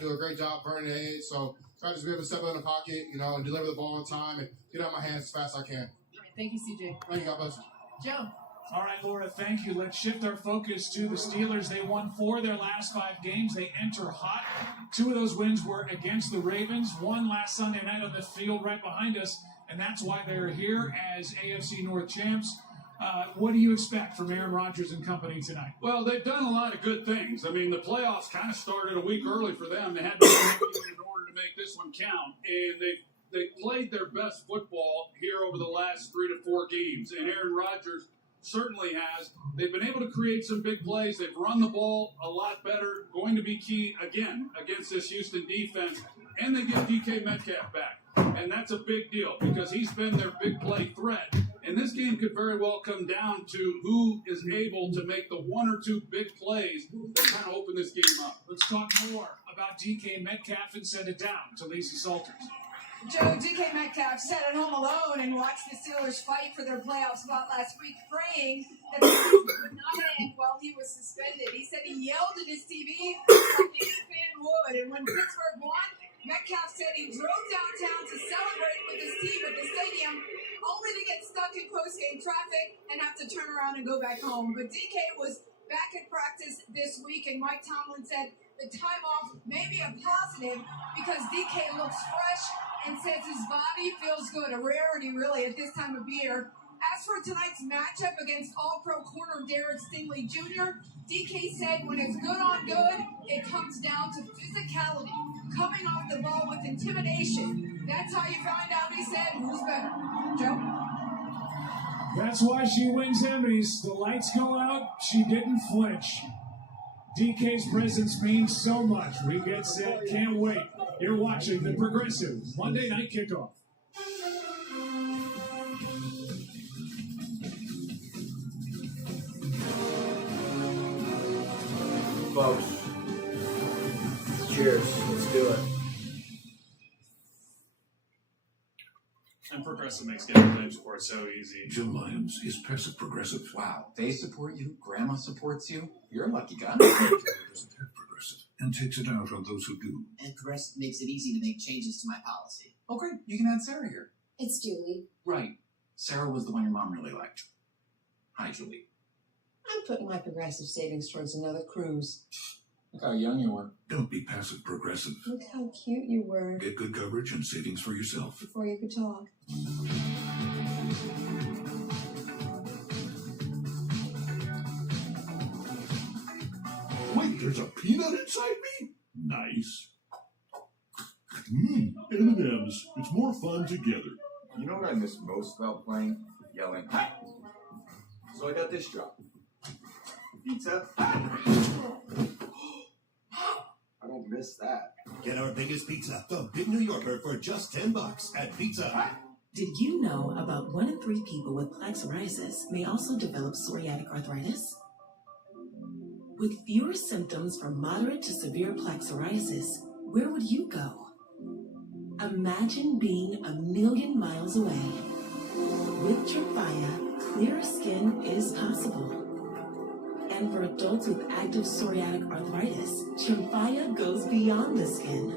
do a great job burning the edge. So try to just be able to step in the pocket, and deliver the ball on time and get out my hands as fast as I can. Thank you, CJ. Thank you. God bless you. Joe. All right, Laura, thank you. Let's shift our focus to the Steelers. They won 4 of their last 5 games. They enter hot. 2 of those wins were against the Ravens. 1 last Sunday night on the field right behind us, and that's why they're here as AFC North champs. What do you expect from Aaron Rodgers and company tonight? Well, they've done a lot of good things. I mean, the playoffs kind of started a week early for them. They had to in order to make this one count, and they played their best football here over the last 3 to 4 games, and Aaron Rodgers certainly has. They've been able to create some big plays. They've run the ball a lot better. Going to be key again against this Houston defense. And they get DK Metcalf back. And that's a big deal because he's been their big play threat. And this game could very well come down to who is able to make the 1 or 2 big plays that kind of open this game up. Let's talk more about DK Metcalf and send it down to Lisa Salters. Joe, DK Metcalf sat at home alone and watched the Steelers fight for their playoff spot last week, praying that the season would not end while he was suspended. He said he yelled at his TV like any fan would, and when Pittsburgh won, Metcalf said he drove downtown to celebrate with his team at the stadium, only to get stuck in post-game traffic and have to turn around and go back home. But DK was back at practice this week, and Mike Tomlin said the time off may be a positive because DK looks fresh and says his body feels good, a rarity really at this time of year. As for tonight's matchup against All-Pro corner Derek Stingley Jr., DK said when it's good on good, it comes down to physicality, coming off the ball with intimidation. That's how you find out, he said, who's better. Joe? That's why she wins Emmys. The lights go out, she didn't flinch. DK's presence means so much. We get set, can't wait. You're watching the Progressive Monday Night Kickoff. Folks, cheers. Let's do it. And Progressive makes getting claim support so easy. Jim Lyons is Passive Progressive. Wow, they support you, Grandma supports you. You're a lucky guy. Doesn't have Progressive and takes it out on those who do. And Progressive makes it easy to make changes to my policy. Oh, great. You can add Sarah here. It's Julie. Right. Sarah was the one your mom really liked. Hi, Julie. I'm putting my Progressive savings towards another cruise. Look how young you were. Don't be Passive Progressive. Look how cute you were. Get good coverage and savings for yourself. Before you could talk. Wait, there's a peanut inside me? Nice. M&M's. It's more fun together. You know what I miss most about playing? Yelling, "Hi!" So I got this job. Pizza. I don't miss that. Get our biggest pizza, the Big New Yorker, for just $10 at Pizza Hut. Did you know about 1 in 3 people with plaque psoriasis may also develop psoriatic arthritis? With fewer symptoms from moderate to severe plaque psoriasis, where would you go? Imagine being 1,000,000 miles away. With Tremfya, clearer skin is possible. And for adults with active psoriatic arthritis, Tremfya goes beyond the skin.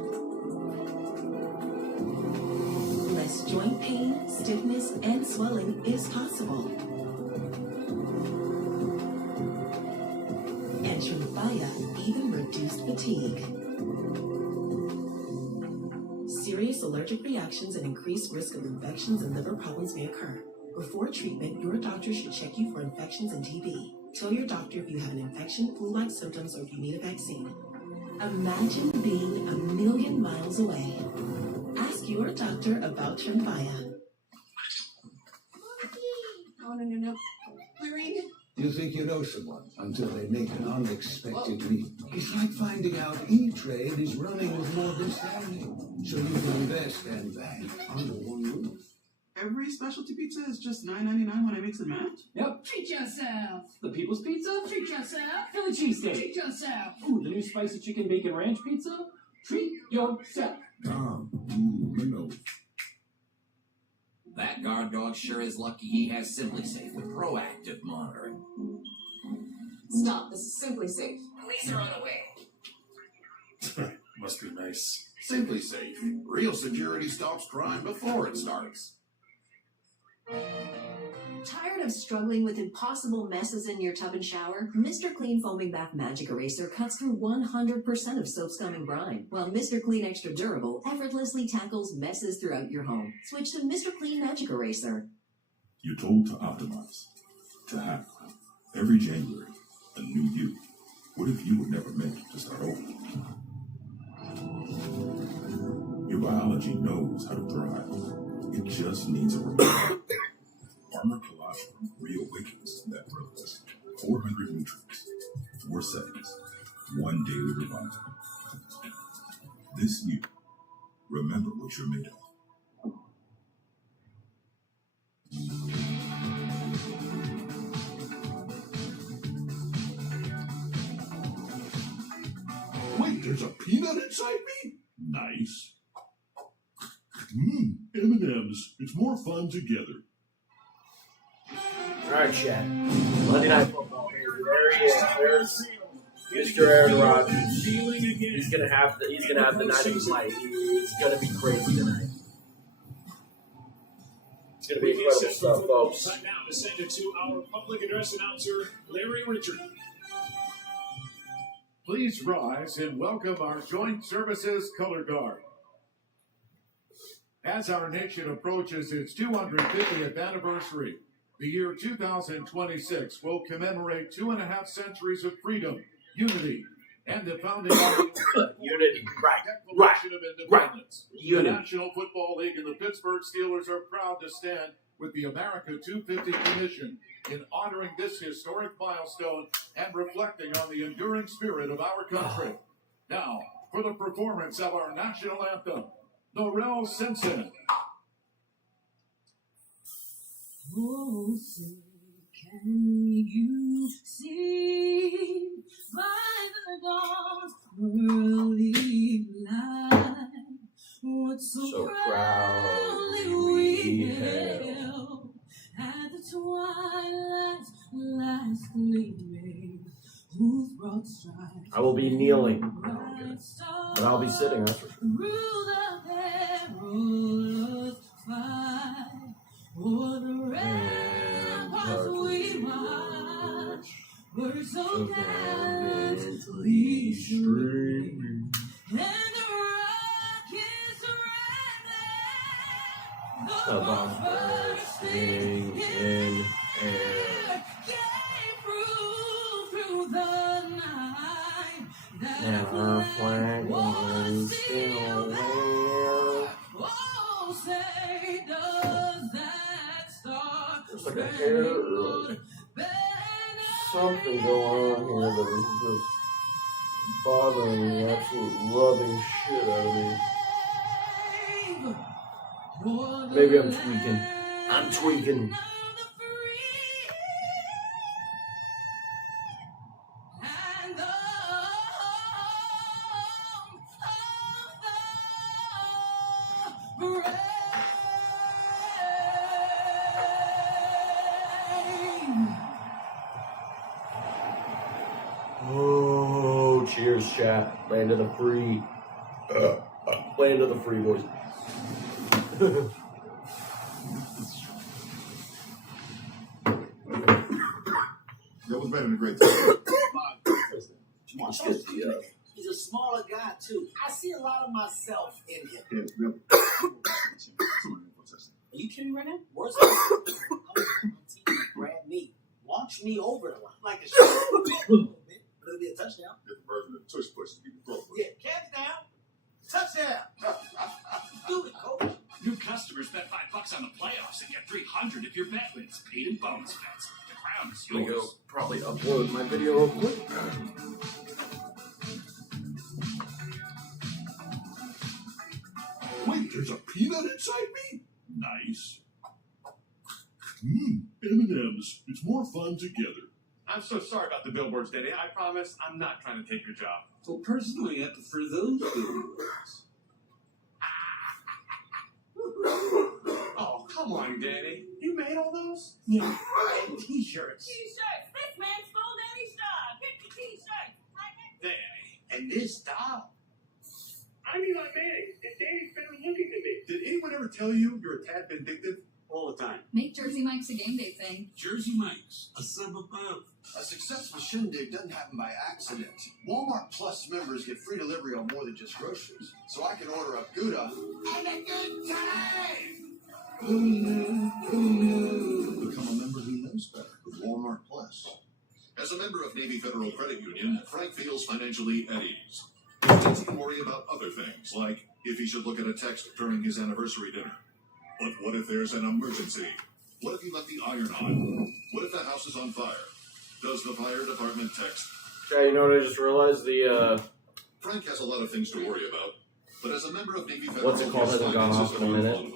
Less joint pain, stiffness, and swelling is possible. And Tremfya even reduced fatigue. Serious allergic reactions and increased risk of infections and liver problems may occur. Before treatment, your doctor should check you for infections and TB. Tell your doctor if you have an infection, flu-like symptoms, or if you need a vaccine. Imagine being 1,000,000 miles away. Ask your doctor about Tremfya. Oh, no. Clearing. You think you know someone until they make an unexpected leap. It's like finding out E-Trade is running with Morgan Stanley. So you can invest and bank under one roof. Every specialty pizza is just $9.99 when I mix and match? Yep. Treat yourself. The People's Pizza? Treat yourself. Philly cheesesteak. Treat yourself. Ooh, the new spicy chicken bacon ranch pizza? Treat yourself. No. That guard dog sure is lucky he has Simply Safe with proactive monitoring. Stop, this is Simply Safe. Police are on the way. Must be nice. Simply Safe. Real security stops crime before it starts. Tired of struggling with impossible messes in your tub and shower? Mr. Clean Foaming Bath Magic Eraser cuts through 100% of soap, scum, and grime, while Mr. Clean Extra Durable effortlessly tackles messes throughout your home. Switch to Mr. Clean Magic Eraser. You're told to optimize, to hack. Every January, a new you. What if you were never meant to start over? Your biology knows how to thrive. It just needs a reminder. Armor Colostrum reawakens that purpose. 400 nutrients, 4 seconds, 1 daily reminder. This you, remember what you're made of. Wait, there's a peanut inside me? Nice. M&M's. It's more fun together. All right, Chad. Monday Night Football. There he is. There's Mr. Aaron Rodgers. He's gonna have the night of his life. He's gonna be crazy tonight. It's gonna be incredible stuff, folks. Time now to send it to our public address announcer, Larry Richard. Please rise and welcome our Joint Services Color Guard. As our nation approaches its 250th anniversary, the year 2026 will commemorate 2.5 centuries of freedom, unity, and the founding of unity, Declaration of Independence. Unity. The National Football League and the Pittsburgh Steelers are proud to stand with the America 250 Commission in honoring this historic milestone and reflecting on the enduring spirit of our country. Now, for the performance of our national anthem, Norrell Simpson. Oh, say, can you see by the dawn's early light what so proudly we hailed at the twilight's last gleaming, whose broad stripes I will be kneeling, but I'll be sitting. That's for sure. rule the perilous fight. For the ramparts we watch were so gallantly streaming, and the rockets rattling, the bombs bursting in air, gave proof through the night that our flag was still there. Oh, say does that star There's like a hair or something going on here that is just bothering the absolute loving shit out of me. Maybe I'm tweaking. Oh, cheers, chat. Land of the free. Land of the free, boys. That was better than a great time. He's a smaller guy, too. I see a lot of myself in him. Yeah, really. Are you kidding right now? Worst case, grab me, launch me over the line like a shot. But it'll be a touchdown. Different version of tush push to keep the throat. Yeah, catch down, touchdown. Do it, coach. New customers bet $5 on the playoffs and get $300 if your bet wins. Paid in bonus bets. The crown is I'm gonna go yours. probably upload my video real quick. Wait, there's a peanut inside me? Nice. M&M's. It's more fun together. I'm so sorry about the billboards, Daddy. I promise I'm not trying to take your job. Well, personally, I prefer those billboards. Oh, come on, Daddy. You made all those? Yeah. And t-shirts. T-shirts. This man stole Daddy's job. Get the T-shirts. Daddy. And this doll. look you can be. Did anyone ever tell you you're a tad vindictive? All the time. Make Jersey Mike's a game day thing. Jersey Mike's, a sub above. A successful shindig doesn't happen by accident. Walmart Plus members get free delivery on more than just groceries. So I can order a Gouda and a good time! Become a member who knows better with Walmart Plus. As a member of Navy Federal Credit Union, Frank feels financially at ease. He needs to worry about other things, like if he should look at a text during his anniversary dinner. But what if there's an emergency? What if he left the iron on? What if the house is on fire? Does the fire department text? Okay, you know what I just realized? Frank has a lot of things to worry about, but as a member of Navy Federal, What's it called? Hasn't gone off in a minute.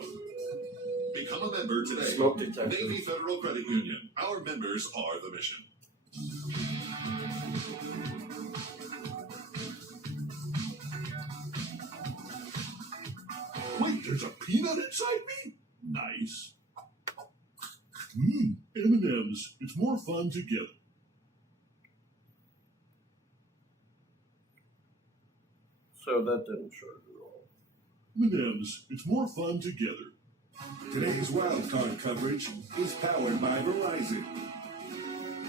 Become a member today. Smoke detector. Navy Federal Credit Union. Our members are the mission. Wait, there's a peanut inside me? Nice. M&M's. It's more fun together. So that didn't charge at all. M&M's. It's more fun together. Today's wildcard coverage is powered by Verizon.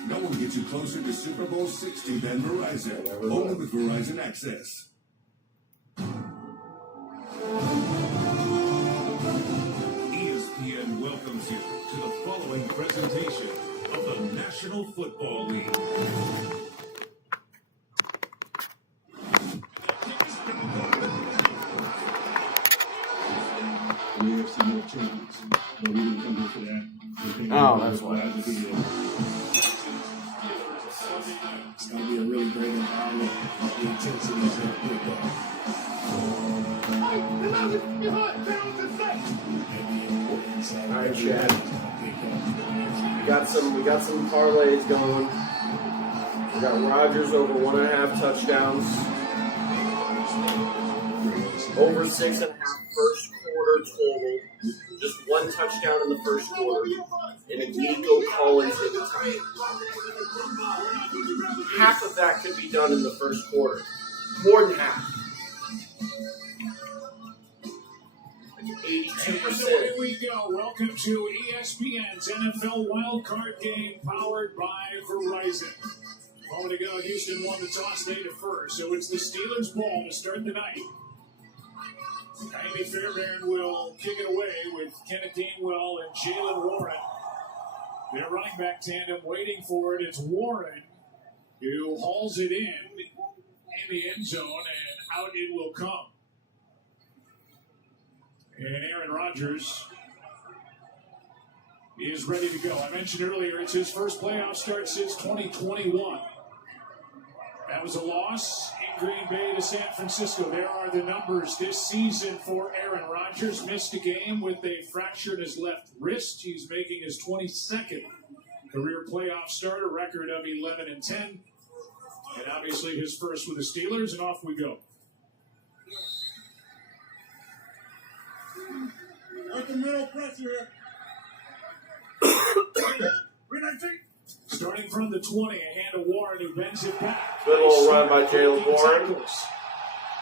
No one gets you closer to Super Bowl 60 than Verizon. Only with Verizon Access. ESPN welcomes you to the following presentation of the National Football League. We have some more champions, but we didn't come here for that. Oh, that's why. It's going to be a really great environment. The intensity is going to pick up. Alright, Chad. We got some parlays going. We got Rodgers over 1.5 touchdowns. Over 6.5 first quarter total. Just 1 touchdown in the first quarter. And a Nico Collins hit the time. Half of that could be done in the first quarter. More than half. 82%. So here we go. Welcome to ESPN's NFL Wildcard Game, powered by Verizon. A moment ago, Houston won the toss. They defer, so it's the Steelers' ball to start the night. Amy Fairbairn will kick it away with Kenneth Gainwell and Jalen Warren. Their running back tandem waiting for it. It's Warren who hauls it in the end zone, and out it will come. And Aaron Rodgers is ready to go. I mentioned earlier it's his first playoff start since 2021. That was a loss in Green Bay to San Francisco. There are the numbers this season for Aaron Rodgers. Missed a game with a fracture in his left wrist. He's making his 22nd career playoff start, a record of 11-10. And obviously his first with the Steelers, and off we go. Like the middle pressure. Starting from the 20, a hand to Warren, who bends it back. Good little run by Jalen Warren.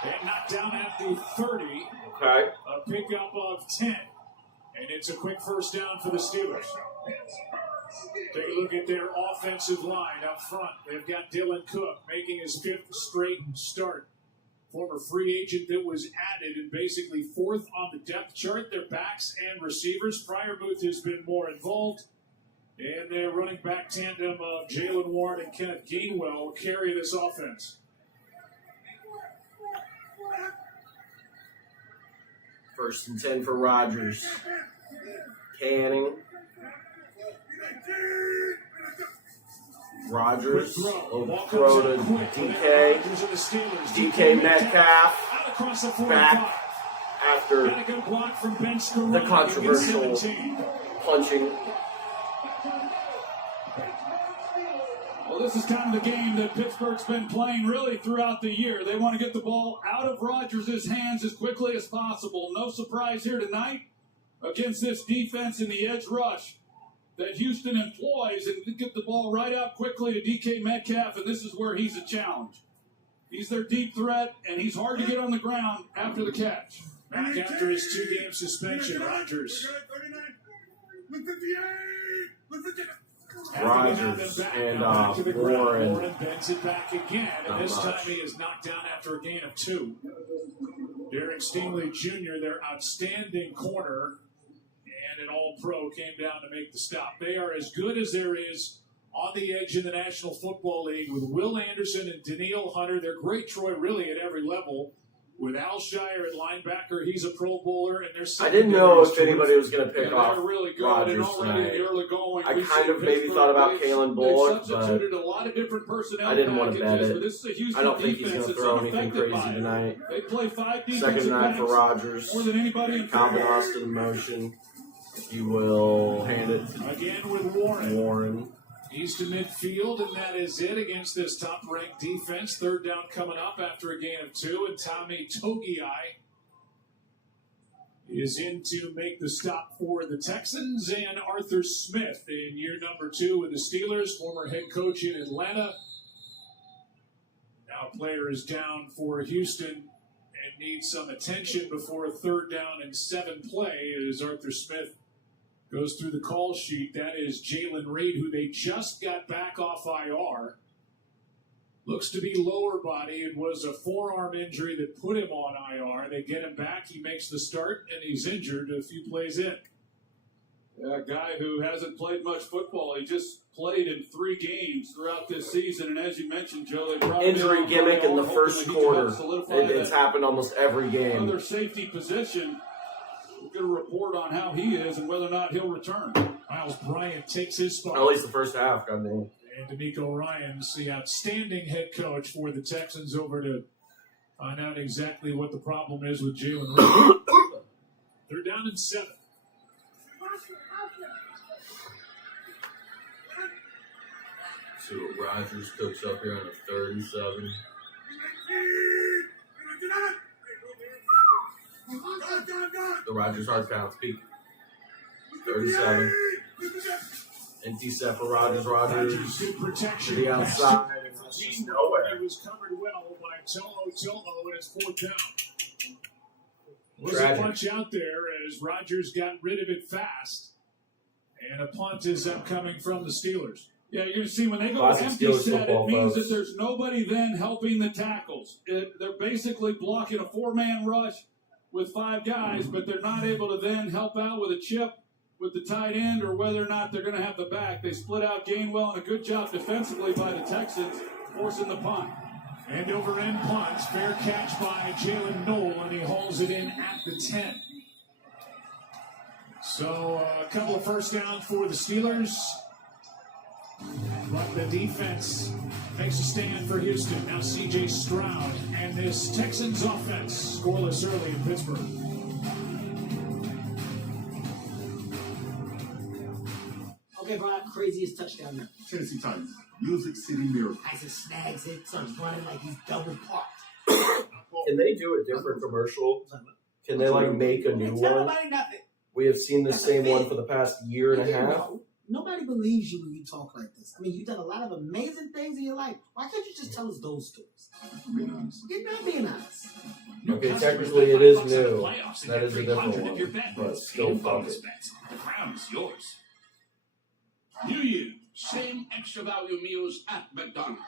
And knocked down at the 30. Okay. A pickup of 10. And it's a quick first down for the Steelers. Take a look at their offensive line up front. They've got Dylan Cook making his 5th straight start. Former free agent that was added and basically 4th on the depth chart. Their backs and receivers. Freiermuth has been more involved. And their running back tandem of Jalen Warren and Kenneth Gainwell will carry this offense. First and 10 for Rodgers. Canning. Rodgers will throw to DK. DK Metcalf back after the controversial punching. Well, this is kind of the game that Pittsburgh's been playing really throughout the year. They want to get the ball out of Rodgers' hands as quickly as possible. No surprise here tonight against this defense in the edge rush that Houston employs, and get the ball right out quickly to DK Metcalf, and this is where he's a challenge. He's their deep threat, and he's hard to get on the ground after the catch. Back after his 2-game suspension, Rodgers. Rodgers and Warren. Bends it back again, and this time he is knocked down after a gain of 2. Derek Stingley Jr., their outstanding corner, and an All-Pro came down to make the stop. They are as good as there is on the edge in the National Football League with Will Anderson and Daniil Hunter. They're great, Troy, really at every level. With Al Shire at linebacker, he's a Pro Bowler, and they're. I didn't know if anybody was going to pick off really Rodgers tonight. Going, I kind of maybe thought about Kalen Bullock, but a lot of different personnel I didn't want to bet it. This is a I don't think he's going to throw anything crazy tonight. They play 5 Second night for Rodgers. More than anybody in Calvin Austin in motion. He will hand it to again with Warren. He's to midfield, and that is it against this top-ranked defense. 3rd down coming up after a gain of 2, and Tommy Togiai is in to make the stop for the Texans, and Arthur Smith in year number 2 with the Steelers, former head coach in Atlanta. Now player is down for Houston and needs some attention before a 3rd down and 7 play as Arthur Smith goes through the call sheet. That is Jalen Reed, who they just got back off IR. Looks to be lower body. It was a forearm injury that put him on IR. They get him back. He makes the start, and he's injured a few plays in. A guy who hasn't played much football. He just played in 3 games throughout this season, and as you mentioned, Joe, they brought injury gimmick in the first quarter. It's happened almost every game. Another safety position. We'll get a report on how he is and whether or not he'll return. Miles Bryant takes his spot. At least the first half, goddamn. And D'Amico Ryans, the outstanding head coach for the Texans, over to find out exactly what the problem is with Jalen Reed. 3rd down and 7. See what Rodgers cooks up here on a 37. The Rodgers hard count speak. 37. Empty set for Rodgers. Rodgers good protection to the outside. He's nowhere. It was covered well by Tolo, and it's 4th down. Was a punch out there as Rodgers got rid of it fast, and a punt is upcoming from the Steelers. Yeah, you're going to see when they go empty set, it means that there's nobody then helping the tackles. They're basically blocking a 4-man rush with 5 guys, but they're not able to then help out with a chip with the tight end or whether or not they're going to have the back. They split out Gainwell, and a good job defensively by the Texans forcing the punt. And over-end punt, fair catch by Jalen Knoll, and he hauls it in at the 10. So a couple of first downs for the Steelers. But the defense makes a stand for Houston. Now C.J. Stroud and this Texans offense scoreless early in Pittsburgh. Okay, Brian, craziest touchdown now. Tennessee Titans, Music City Miracle. Tyson snags it, starts running like he's double parked. Can they do a different commercial? Can they make a new Tell one? nobody nothing. We have seen the same one for the past year and a half. Nobody believes you when you talk like this. I mean, you've done a lot of amazing things in your life. Why can't you just tell us those stories? Being honest. You're not being honest. Okay, technically it is new. That is a different one, but still fuck it. The crown is yours. New Year, same extra value meals at McDonald's.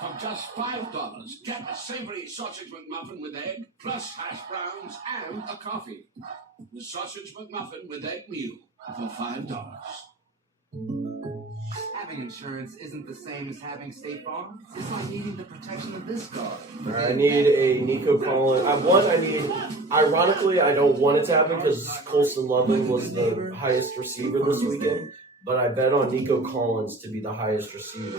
For just $5, get a savory sausage McMuffin with egg, plus hash browns and a coffee. The sausage McMuffin with egg meal for $5. Having insurance isn't the same as having State Farm. It's like needing the protection of this dog. I need a Nico Collins. Ironically, I don't want it to happen because Colson Loveland was the highest receiver this weekend, but I bet on Nico Collins to be the highest receiver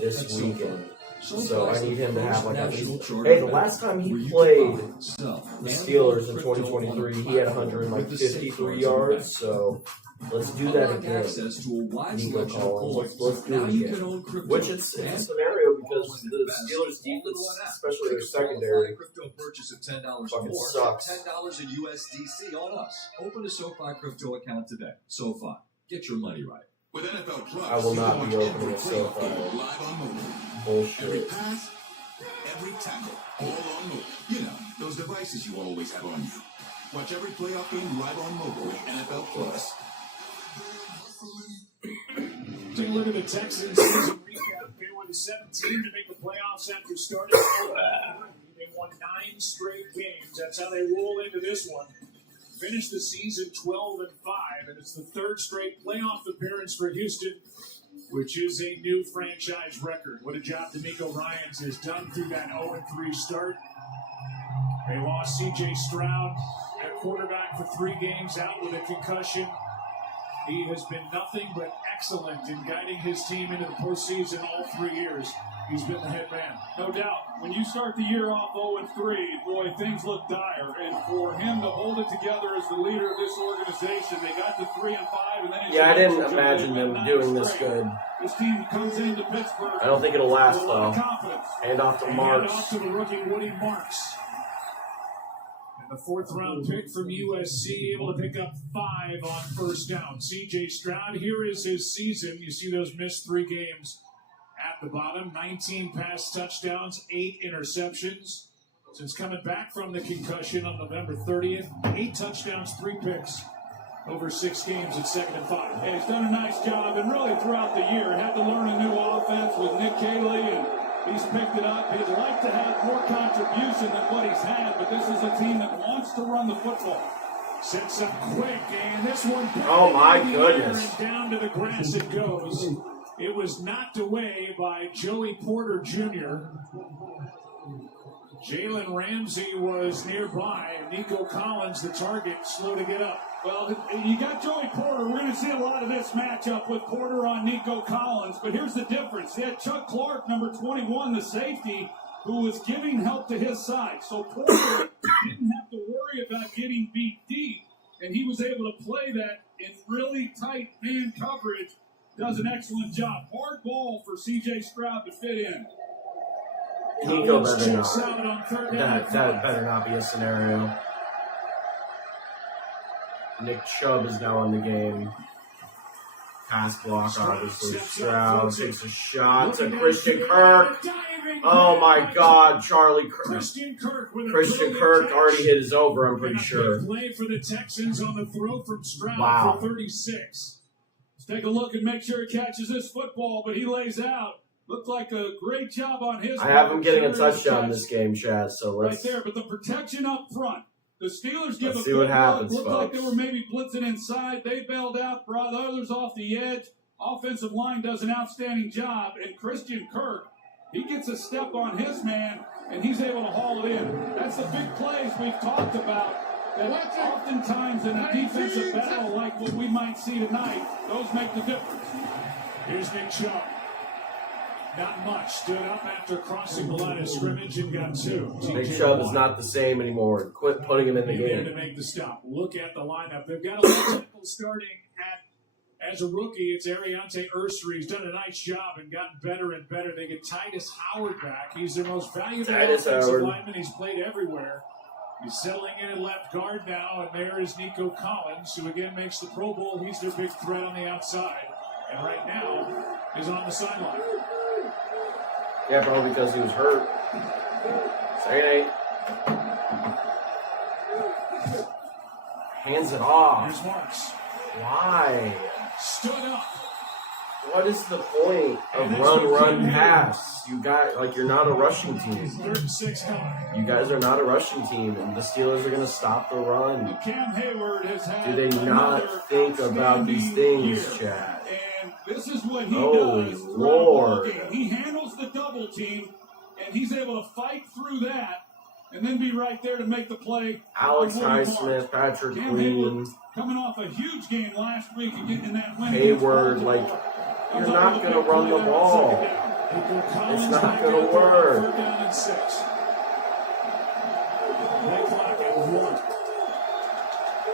this weekend. So I need him to have at least. Hey, the last time he played the Steelers in 2023, he had 153 yards. So let's do that again. Nico Collins. Let's do it again. Which it's a scenario because the Steelers defense, especially their secondary, fucking sucks. $10 in USDC on us. Open a SoFi crypto account today. SoFi, get your money right. With NFL Plus, I will not be opening a SoFi. Bullshit. Every pass, every tackle, all on move. You know, those devices you always have on you. Watch every playoff game live on mobile with NFL Plus. Take a look at the Texans season recap. They were the 7th team to make the playoffs after starting. They won 9 straight games. That's how they roll into this one. Finished the season 12-5, and it's the 3rd straight playoff appearance for Houston, which is a new franchise record. What a job DeMeco Ryans has done through that 0-3 start. They lost C.J. Stroud, their quarterback, for 3 games out with a concussion. He has been nothing but excellent in guiding his team into the postseason all 3 years. He's been the head man. No doubt. When you start the year off 0-3, boy, things look dire. And for him to hold it together as the leader of this organization, they got to 3-5, and then I didn't imagine them doing this good. This team comes into Pittsburgh. I don't think it'll last with a lot of though. confidence. Hand off to Marks. Hand off to the rookie Woody Marks. And the 4th round pick from USC, able to pick up 5 on first down. C.J. Stroud, here is his season. You see those missed 3 games at the bottom. 19 pass touchdowns, 8 interceptions. Since coming back from the concussion on November 30th, 8 touchdowns, 3 picks over 6 games at 2nd and 5. Hey, he's done a nice job, and really throughout the year, had to learn a new offense with Nick Caley, and he's picked it up. He'd like to have more contribution than what he's had, but this is a team that wants to run the football. Sets up quick, and this one. Oh my goodness! And down to the grass it goes. It was knocked away by Joey Porter Jr. Jalen Ramsey was nearby. Nico Collins, the target, slow to get up. Well, you got Joey Porter. We're going to see a lot of this matchup with Porter on Nico Collins. But here's the difference. They had Chuck Clark, number 21, the safety, who was giving help to his side. So Porter didn't have to worry about getting beat deep. And he was able to play that in really tight man coverage. Does an excellent job. Hard ball for C.J. Stroud to fit in. Nico better not. That better not be a scenario. Nick Chubb is now in the game. Pass block, obviously. Stroud takes a shot to Christian Kirk. Oh my God, Charlie Kirk. Christian Kirk already hit his over, I'm pretty sure. Play for the Texans on the throw from Stroud Wow. for 36. Let's take a look and make sure he catches this football, but he lays out. Looked like a great job on his I have him getting a Sure touchdown this game, Chad, so let's... Right there, but the protection up front. The Steelers give Let's a see good what happens, look. Looked like they folks. were maybe blitzing inside. They bailed out, brought others off the edge. Offensive line does an outstanding job, and Christian Kirk, he gets a step on his man, and he's able to haul it in. That's the big plays we've talked about, that oftentimes in a defensive battle like what we might see tonight, those make the difference. Here's Nick Chubb. Not much. Stood up after crossing the line of scrimmage and got 2. Nick Chubb is not the same anymore. Quit putting him in the There to game. make the stop. Look at the lineup. They've got a lot of tackles starting as a rookie. It's Ariante Ursery. He's done a nice job and gotten better and better. They get Titus Howard back. He's their most valuable offensive lineman. He's played everywhere. He's settling in at left guard now, and there is Nico Collins, who again makes the Pro Bowl. He's their big threat on the outside, and right now is on the sideline. Yeah, probably because he was hurt. Second 8. Hands it off. Here's Marks. Why? Stood up. What is the point of run, pass? You got, like, you're not a rushing team. 3rd and 6 coming. You guys are not a rushing team, and the Steelers are going to stop the run. Cam Hayward has had Do they not think about these things, Chad? And this is what he Holy does. Lord. He handles the double team, and he's able to fight through that and then be right there to make the play. Alex Highsmith, Patrick Queen, coming off a huge game last week and getting that win. Hayward, like, you're not going to run the ball. It's not going to work. 3rd down and 6. Play clock at 1.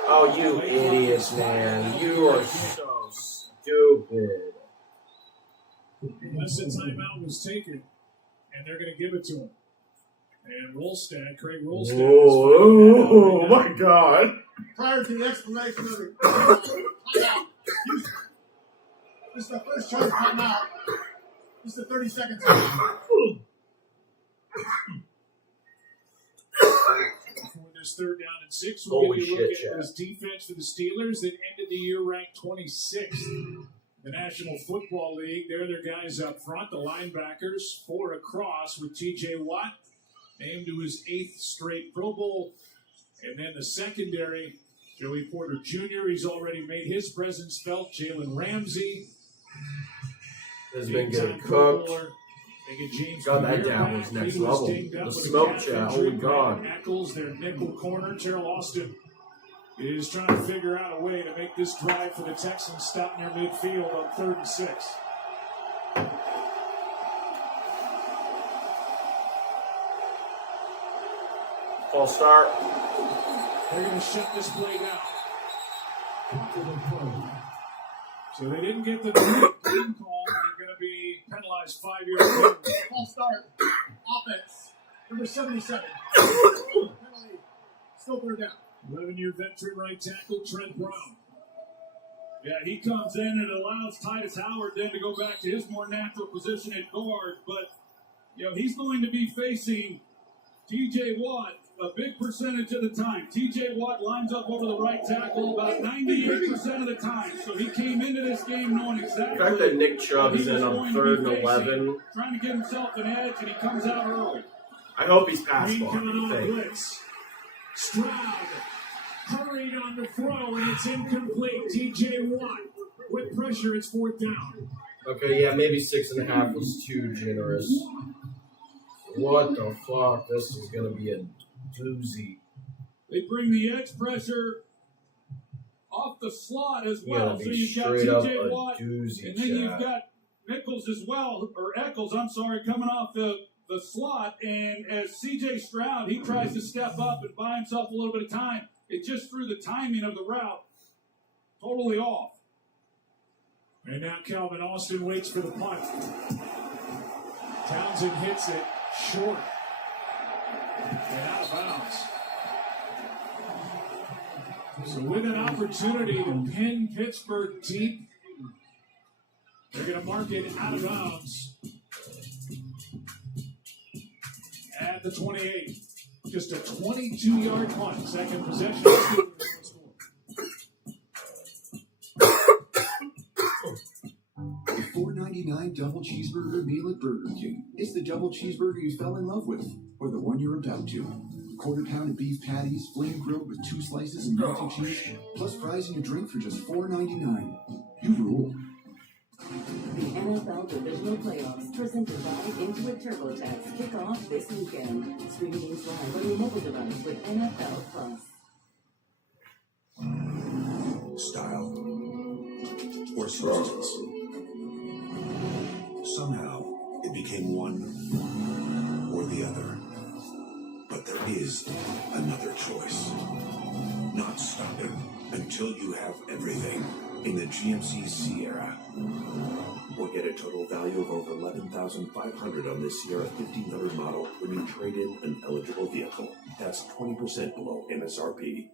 Oh, you idiots, man. You are so stupid. Unless the timeout was taken, and they're going to give it to him. And Rolstad, Craig Rolstad. Oh my God. Prior to the explanation of the timeout, this is the first choice timeout. This is the 30 seconds. Before this 3rd down and 6. We'll Holy give you a look shit, at this defense for the Steelers that ended the year ranked 26th. The National Football League, they're their guys up front, the linebackers, 4 across with T.J. Watt, named to his 8th straight Pro Bowl. And then the secondary, Joey Porter Jr., he's already made his presence felt. Jalen Ramsey has been getting cooked. God, that dab was next level. The smoke chat, oh my God. Eccles, their nickel corner. Terrell Austin is trying to figure out a way to make this drive for the Texans stop near midfield on 3rd and 6. False start. They're going to shut this play down. So they didn't get the clean call. They're going to be penalized 5 years. False start. Offense. Number 77. Penalty. Still 3rd down. 11-year veteran right tackle Trent Brown. Yeah, he comes in and allows Titus Howard then to go back to his more natural position at guard. But, he's going to be facing T.J. Watt a big percentage of the time. T.J. Watt lines up over the right tackle about 98% of the time. So he came into this game knowing exactly. The fact that Nick Chubb is in on 3rd and 11. Trying to give himself an edge, and he comes out early. I hope he's pass Green ball. coming on a blitz. Stroud hurried on the throw, and it's incomplete. T.J. Watt with pressure. It's 4th down. Okay, yeah, maybe 6.5 was too generous. What the fuck? This is going to be a doozy. They bring the edge pressure off the slot as well. So you've got T.J. Watt, and then you've got Nichols as well, or Eccles, coming off the slot. And as C.J. Stroud, he tries to step up and buy himself a little bit of time. It just threw the timing of the route totally off. And now Calvin Austin waits for the punt. Townsend hits it short. And out of bounds. So with an opportunity to pin Pittsburgh deep, they're going to mark it out of bounds at the 28. Just a 22-yard punt. Second possession. The $4.99 double cheeseburger meal at Burger King. It's the double cheeseburger you fell in love with, or the one you're about to. Quarter pound of beef patties, flame grilled with 2 slices and melted cheese, plus fries and a drink for just $4.99. You rule. The NFL Divisional Playoffs, presented by Intuit TurboTax, kick off this weekend. Stream games live on your mobile device with NFL Plus. Style or substance. Somehow, it became one or the other. But there is another choice. Not stopping until you have everything in the GMC Sierra. Or get a total value of over $11,500 on this Sierra 1500 model when you trade in an eligible vehicle. That's 20% below MSRP.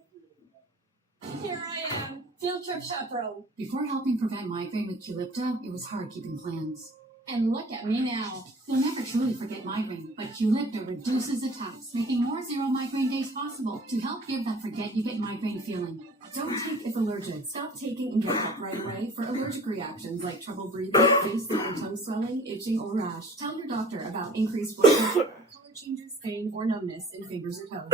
Here I am, field trip chaperone. Before helping prevent migraine with Qulipta, it was hard keeping plans. And look at me now. You'll never truly forget migraine, but Qulipta reduces attacks, making more zero migraine days possible to help give that forget-you-get migraine feeling. Don't take if allergic. Stop taking and get help right away for allergic reactions like trouble breathing, face, throat, and tongue swelling, itching, or rash. Tell your doctor about increased blood pressure, color changes, pain, or numbness in fingers or toes.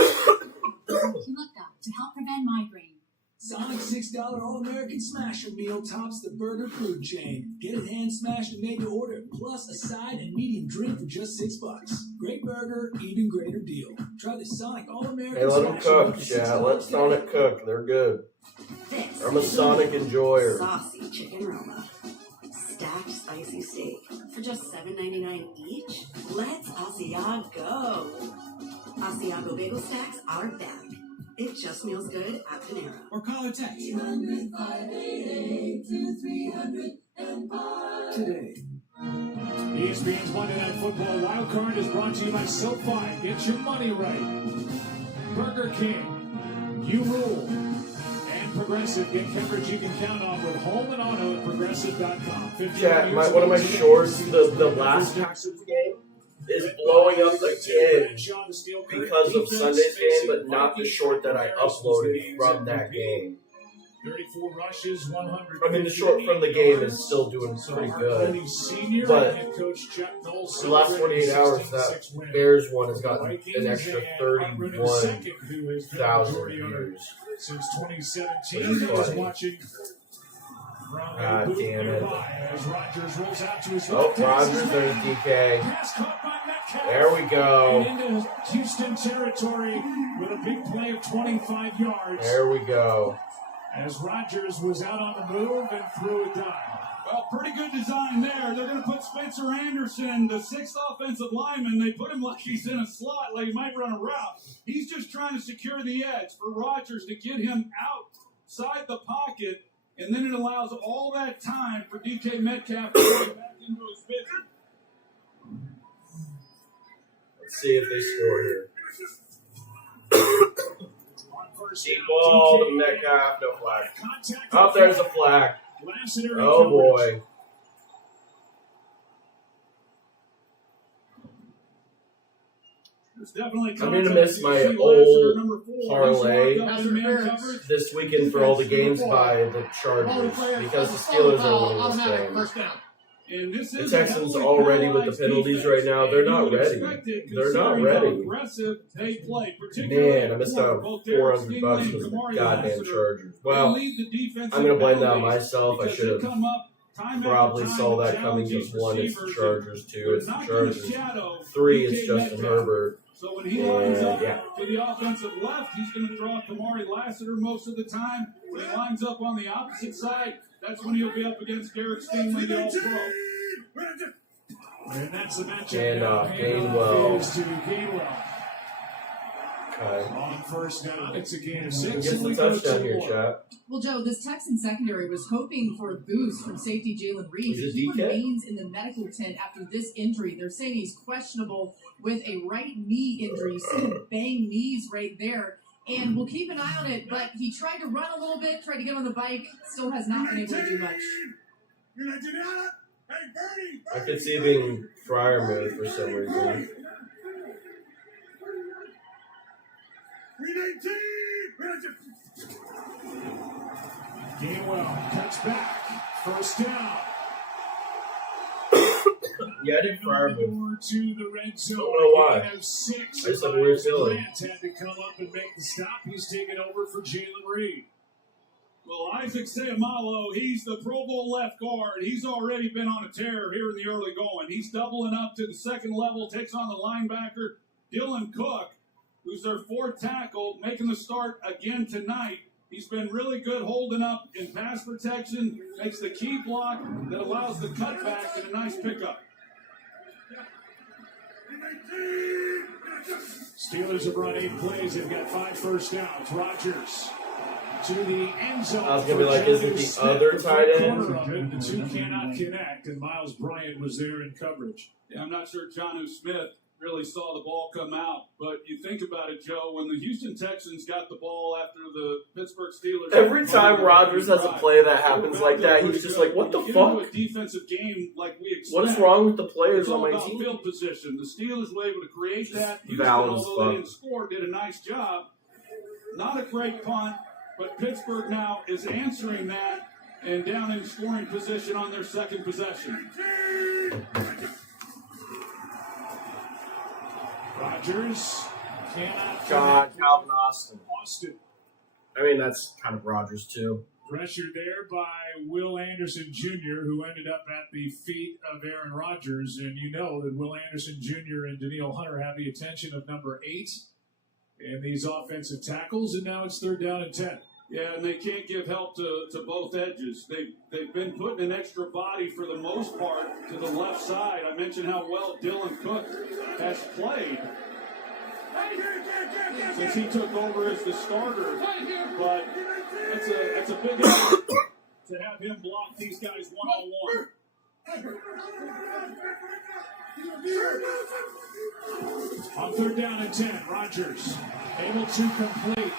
Qulipta to help prevent migraine. Sonic's $6 All-American Smasher Meal tops the burger food chain. Get it hand smashed and made to order, plus a side and medium drink for just $6. Great burger, even greater deal. Try the Sonic All-American Hey, let them Smasher cook, chat. Let Sonic cook. They're good. I'm a Sonic enjoyer. Saucy chicken Roma. Stacked spicy steak for just $7.99 each? Let's Asiago. Asiago bagel stacks are back. It just feels good at Panera. Or call or text 800-588-2300 today. ESPN's Monday Night Football Wild Card is brought to you by SoFi. Get your money right. Burger King, you rule. And Progressive, get coverage you can count on with home and auto at progressive.com. Chat, one of my shorts, the last Texans game is blowing up again because of Sunday's game, but not the short that I uploaded from that game. 34 rushes, 100. I mean, the short from the game is still doing pretty good. But the last 48 hours, that Bears one has gotten an extra 31,000 views. Since 2017, he was watching. God damn it. As Rodgers rolls out to his Oh, Rodgers, there's DK. There we go. And into Houston territory with a big play of 25 yards. There we go. As Rodgers was out on the move and threw a dime. Well, pretty good design there. They're going to put Spencer Anderson, the 6th offensive lineman. They put him like he's in a slot, like he might run a route. He's just trying to secure the edge for Rodgers to get him outside the pocket, and then it allows all that time for DK Metcalf to go back into his vision. Let's see if they score here. Deep ball to Metcalf, no flag. Oh, there's a flag. Oh boy. I'm gonna miss my old parlay this weekend for all the games by the Chargers because the Steelers are winning this game. The Texans already with the penalties right now. They're not ready. They're not ready. Man, I missed out on $400 for the goddamn Chargers. Well, I'm going to blame that on myself. I should have probably saw that coming because 1, it's the Chargers, 2, it's the Chargers, 3, it's Justin Herbert. So when he lines up to the offensive left, he's going to draw Kamari Lassiter most of the time. When he lines up on the opposite side, that's when he'll be up against Garrett Stingley, the All-Pro. And that's the matchup. And Gainwell. Okay. On first down, it's a gain of 6. Gets the touchdown here, chat. Well, Joe, this Texan secondary was hoping for a boost from safety Jalen Reed. He remains in the medical tent after this injury. They're saying he's questionable with a right knee injury. You see him bang knees right there. And we'll keep an eye on it, but he tried to run a little bit, tried to get on the bike, still has not been able to do much. I could see it being Fryer mode for some reason. Gainwell cuts back. First down. Yeah, I did Fryer move. To the red zone. I don't know why. I just had a weird feeling. Grant had to come up and make the stop. He's taking over for Jalen Reed. Well, Isaac Seumalo, he's the Pro Bowl left guard. He's already been on a tear here in the early going. He's doubling up to the second level, takes on the linebacker, Dylan Cook, who's their 4th tackle, making the start again tonight. He's been really good holding up in pass protection, makes the key block that allows the cutback and a nice pickup. Steelers have run 8 plays. They've got 5 first downs. Rodgers to the end zone. I was going to be like, isn't the other tight end? The two cannot connect, and Miles Bryant was there in coverage. Yeah, I'm not sure Jonnu Smith really saw the ball come out, but you think about it, Joe, when the Houston Texans got the ball after the Pittsburgh Steelers. Every time Rodgers has a play that happens like that, he's just like, what the fuck? A defensive game like we expect. What is wrong with the players on my about team? Field position. The Steelers were able to create that. Houston, Valid as although they fuck. didn't score, did a nice job. Not a great punt, but Pittsburgh now is answering that and down in scoring position on their second possession. Rodgers cannot. God, Calvin Austin. Austin. I mean, that's kind of Rodgers, too. Pressured there by Will Anderson Jr., who ended up at the feet of Aaron Rodgers. And you know that Will Anderson Jr. and Daniil Hunter have the attention of number 8 in these offensive tackles. And now it's 3rd down and 10. Yeah, and they can't give help to both edges. They've been putting an extra body for the most part to the left side. I mentioned how well Dylan Cook has played since he took over as the starter. But that's a big effort to have him block these guys one-on-one. On 3rd down and 10, Rodgers able to complete.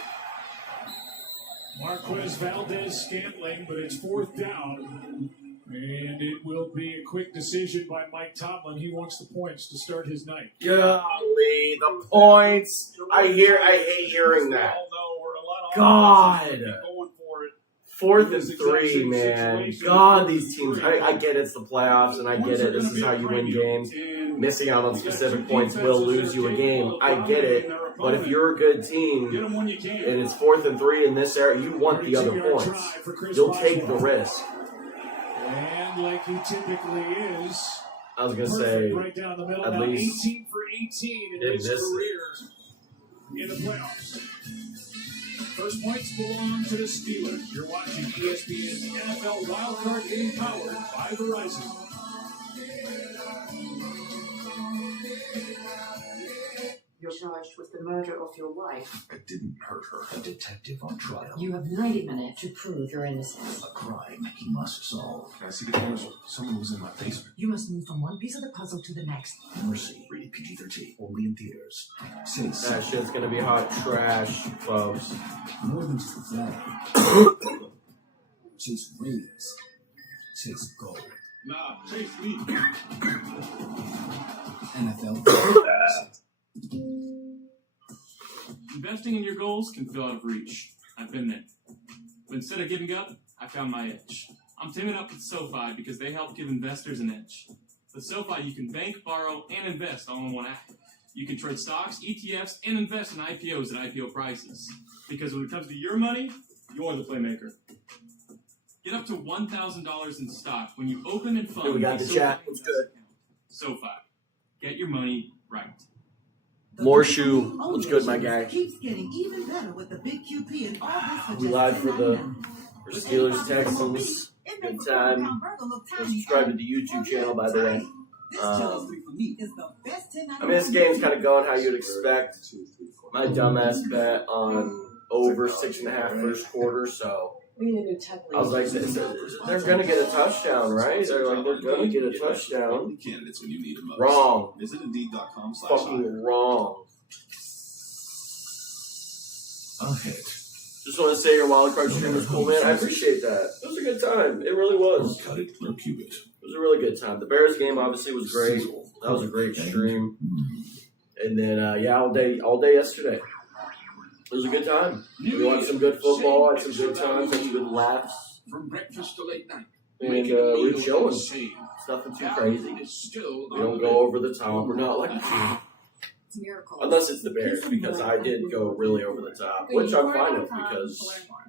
Marquez Valdez Scantling, but it's 4th down. And it will be a quick decision by Mike Tomlin. He wants the points to start his night. Golly, the points. I hate hearing that. God. 4th and 3, man. God, these teams. I get it's the playoffs, and I get it. This is how you win games. Missing out on specific points will lose you a game. I get it. But if you're a good team, and it's 4th and 3 in this area, you want the other points. You'll take the risk. And like he typically is, I was going to say, right down the middle, at now least 18 for 18 in his career in the playoffs. First points belong to the Steelers. You're watching ESPN's NFL Wildcard Game powered by Verizon. You're charged with the murder of your wife. I didn't hurt her. A detective on trial. You have 90 minutes to prove your innocence. A crime he must solve. I see the cameras. Someone was in my basement. You must move from one piece of the puzzle to the next. Mercy. Rated PG-13. Only in theaters. Since That shit's going to be hot trash, folks. more than just a flag. Chase rings. Chase gold. Nah, chase me. NFL. Investing in your goals can feel out of reach. I've been there. But instead of giving up, I found my edge. I'm teaming up with SoFi because they help give investors an edge. With SoFi, you can bank, borrow, and invest all in one app. You can trade stocks, ETFs, and invest in IPOs at IPO prices. Because when it comes to your money, you're the playmaker. Get up to $1,000 in stock when you open and fund. Here we got the chat. What's good? SoFi. Get your money right. More shoe. What's good, my guy? Keeps getting even better with the big QP and all this for We just live for the $10.99. Steelers Texans. Good time. Subscribe to the YouTube channel, by the way. This chili for me is the best $10.99. I mean, this game's kind of going how you'd expect. My dumbass bet on over 6.5 first quarter, so I was like, they're going to get a touchdown, right? They're going to get a touchdown. Candidates when you need them most. Wrong. Visit Indeed.com/hire. Fucking wrong. I'll hit. Just want to say your wildcard stream was cool, man. I appreciate that. It was a good time. It really was. Cut it or cube it. It was a really good time. The Bears game obviously was great. That was a great stream. And then, all day yesterday. It was a good time. We watched some good football, had some good times, had some good laughs. From breakfast to late night. And we're chilling. It's nothing too crazy. We don't go over the top. We're not like, unless it's the Bears, because I did go really over the top, which I'm fine with because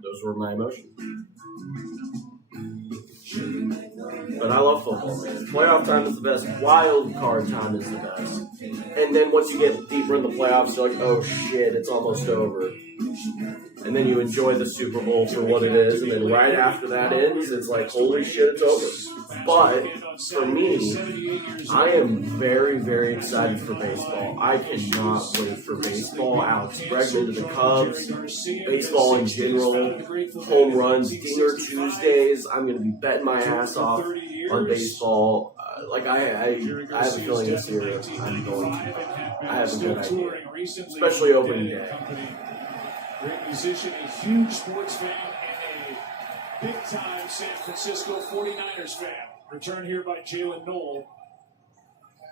those were my emotions. But I love football, man. Playoff time is the best. Wild card time is the best. And then once you get deeper in the playoffs, you're like, oh shit, it's almost over. And then you enjoy the Super Bowl for what it is. And then right after that ends, it's like, holy shit, it's over. But for me, I am very, very excited for baseball. I cannot wait for baseball. Alex Bregman to the Cubs, baseball in general, home runs, Dinger Tuesdays. I'm going to be betting my ass off on baseball. I have a feeling this year I'm going to. I have a good idea, especially opening day. Great musician, a huge sports fan, and a big-time San Francisco 49ers fan. Return here by Jalen Knoll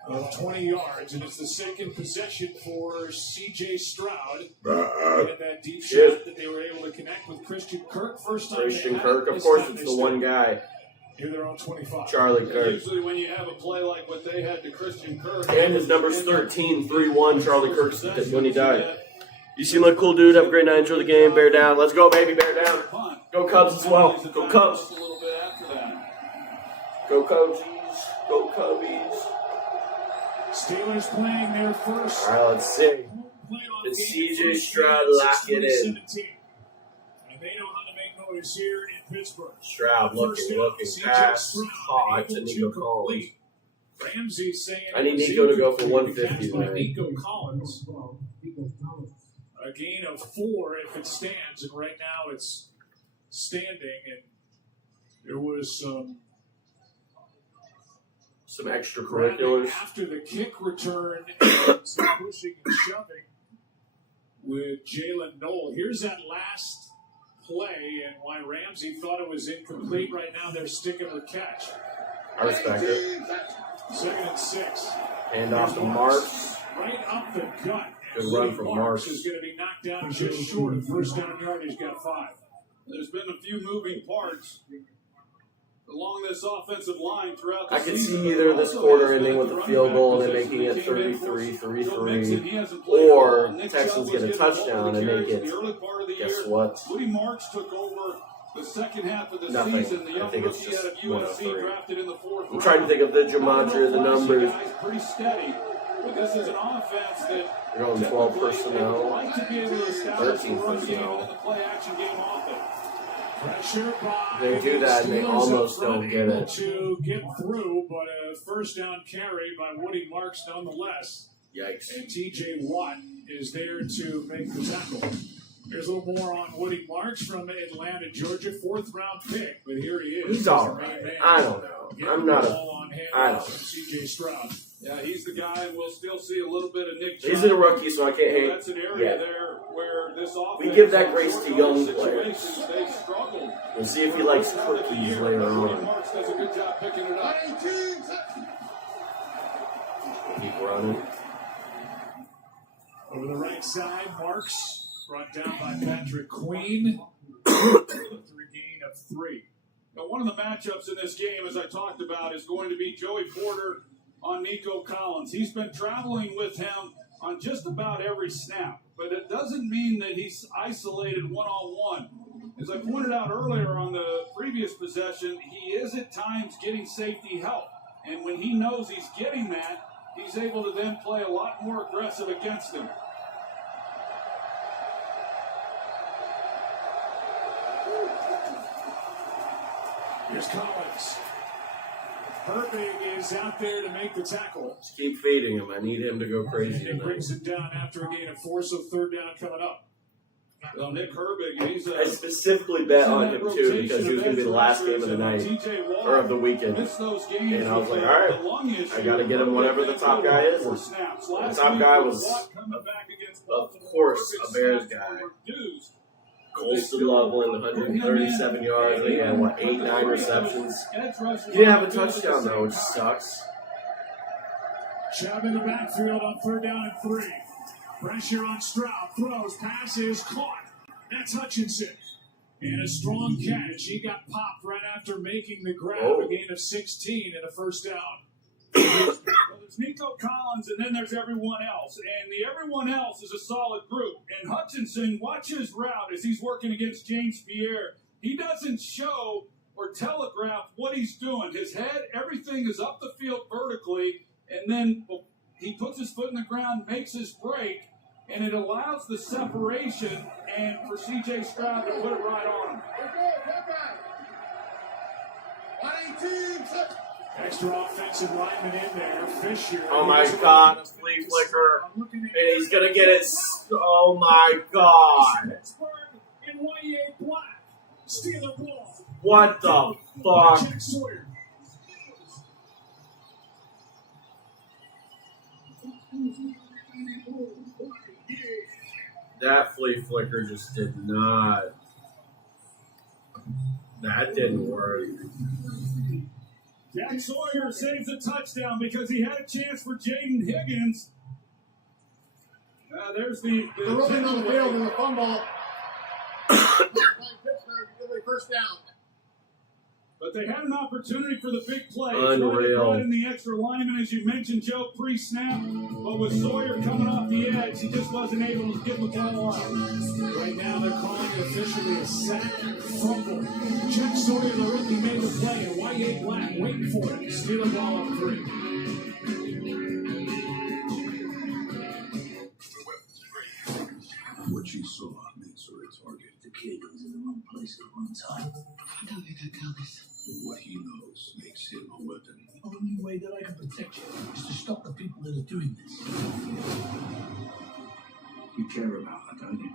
of 20 yards, and it's the second possession for C.J. Stroud. And that deep shot that they were able to connect with Christian Kirk. First time Christian Kirk, of course, it's the one guy. Here they're on 25. Charlie Kirk. Usually when you have a play like what they had to Christian Kirk. And his number's 13, 3-1, Charlie Kirk when he died. You seem like a cool dude. Have a great night. Enjoy the game. Bear down. Let's go, baby. Bear down. Go Cubs as well. Go Cubs. Go Cubs. Go Cubbies. Steelers playing their first. All right, let's see. It's C.J. Stroud locking in. And they know how to make noise here in Pittsburgh. Stroud looking past hot to Nico Collins. Ramsey saying I need Nico to go for 150, man. Nico Collins. A gain of 4 if it stands, and right now it's standing, and there was some extracurriculars. After the kick return, some pushing and shoving with Jalen Knoll. Here's that last play, and why by Ramsey. Thought it was incomplete. Right now they're sticking with catch. I respect it. 2nd and 6. Hand off to Marks. Right up the gut. Good run from Marks. Is going to be knocked down just short of first down yardage. Got 5. There's been a few moving parts along this offensive line throughout the I could season. see either this quarter ending with a field goal and then making it 33-3, or Texans get a touchdown and make it. Guess what? Woody Marks took over the second half of the Nothing. season. The young I think it's rookie out just of USC 103. drafted in the 4th I'm trying to think of the gematria, the numbers. Pretty steady, but this is an offense that They're going 12 personnel, like to be able to establish 13 the run game and personnel. the play action game often. Pressure by They do that and they Steelers almost up front, don't get able it. to get through, but a first down carry by Woody Marks nonetheless. Yikes. And TJ Watt is there to make the tackle. Here's a little more on Woody Marks from Atlanta, Georgia, 4th round pick, but here he is. He's all right. I don't know. I'm not a. I don't. CJ Stroud. Yeah, he's the guy, and we'll still see a little bit of Nick. He's a rookie, so I can't hate. That's an area Yeah. there where this offense. We give that grace to young players. They struggled. We'll see if he likes cookies later on. Marks does a good job picking it up. Keep running. Over the right side, Marks brought down by Patrick Queen. For a gain of 3. Now, one of the matchups in this game, as I talked about, is going to be Joey Porter on Nico Collins. He's been traveling with him on just about every snap, but it doesn't mean that he's isolated one-on-one. As I pointed out earlier on the previous possession, he is at times getting safety help, and when he knows he's getting that, he's able to then play a lot more aggressive against him. Here's Collins. Herbig is out there to make the tackle. Just keep feeding him. I need him to go crazy And tonight. brings it down after a gain of 4, so 3rd down coming up. Well, Nick Herbig, he's I specifically bet on him too because he was going to be the last game of the night or of the weekend, and I was like, all right, I got to get him whatever the top guy is. And the top guy was, of course, a Bears guy. Colston Loveland, 137 yards. They had, 8, 9 receptions. He didn't have a touchdown, though, which sucks. Chubb in the backfield on 3rd down and 3. Pressure on Stroud. Throws. Passes. Caught. That's Hutchinson. And a strong catch. He got popped right after making the grab. A gain of 16 and a first down. Well, there's Nico Collins, and then there's everyone else. And the everyone else is a solid group. And Hutchinson, watch his route as he's working against James Pierre. He doesn't show or telegraph what he's doing. His head, everything is up the field vertically, and then he puts his foot in the ground, makes his break, and it allows the separation and for C.J. Stroud to put it right on him. Extra offensive lineman in there. Fisher. Oh my God, a flea flicker. And he's going to get it. Oh my God. And Y.A. Black. Steeler ball. What the fuck? Jack Sawyer. That flea flicker just did not. That didn't work. Jack Sawyer saves a touchdown because he had a chance for Jaden Higgins. There's the They're rolling on the field with a fumble. Pittsburgh, first down. But they had an opportunity for the big play. Unreal. In the extra lineman, as you mentioned, Joe, pre-snap. But with Sawyer coming off the edge, he just wasn't able to get the ball out. Right now, they're calling it officially a sack fumble. Jack Sawyer, the rookie, made the play, and Y.A. Black waiting for it. Steeler ball up 3. What you saw makes her a target. The kid was in the wrong place at the wrong time. Don't make her tell this. What he knows makes him a weapon. The only way that I can protect you is to stop the people that are doing this. You care about her, don't you?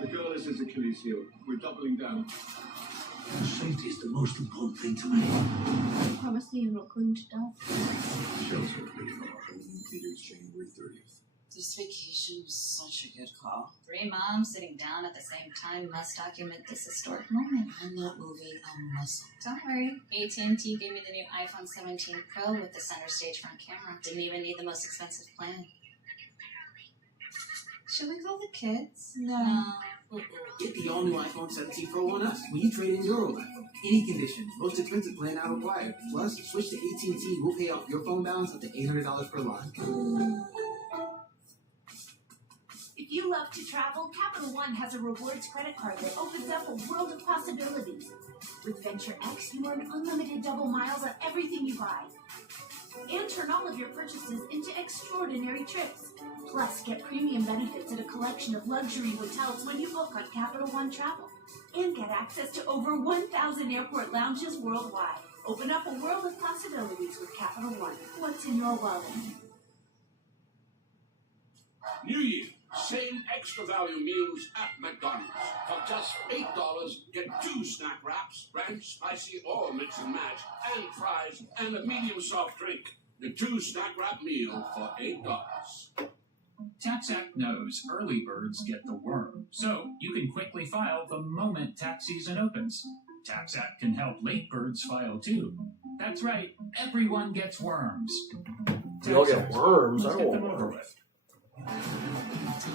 The girl is his Achilles heel. We're doubling down. Safety is the most important thing to me. Promise me you're not going to die. Shelter will be from our home in theaters January 30th. This vacation was such a good call. 3 moms sitting down at the same time must document this historic moment. I'm not moving a muscle. Don't worry, AT&T gave me the new iPhone 17 Pro with the center stage front camera. Didn't even need the most expensive plan. Should we call the kids? No. Get the all-new iPhone 17 Pro on us when you trade in your old iPhone. Any condition, most expensive plan not required. Plus, switch to AT&T, we'll pay off your phone balance up to $800 per line. If you love to travel, Capital One has a rewards credit card that opens up a world of possibilities. With Venture X, you earn unlimited double miles on everything you buy. And turn all of your purchases into extraordinary trips. Plus, get premium benefits at a collection of luxury hotels when you book on Capital One Travel. And get access to over 1,000 airport lounges worldwide. Open up a world of possibilities with Capital One. What's in your wallet? New Year, same extra value meals at McDonald's. For just $8, get 2 snack wraps, ranch, spicy, or mix and match, and fries, and a medium soft drink. The 2 snack wrap meal for $8. TaxAct knows early birds get the worm, so you can quickly file the moment tax season opens. TaxAct can help late birds file too. That's right, everyone gets worms. We all get worms. I Let's don't get them want over worms. with.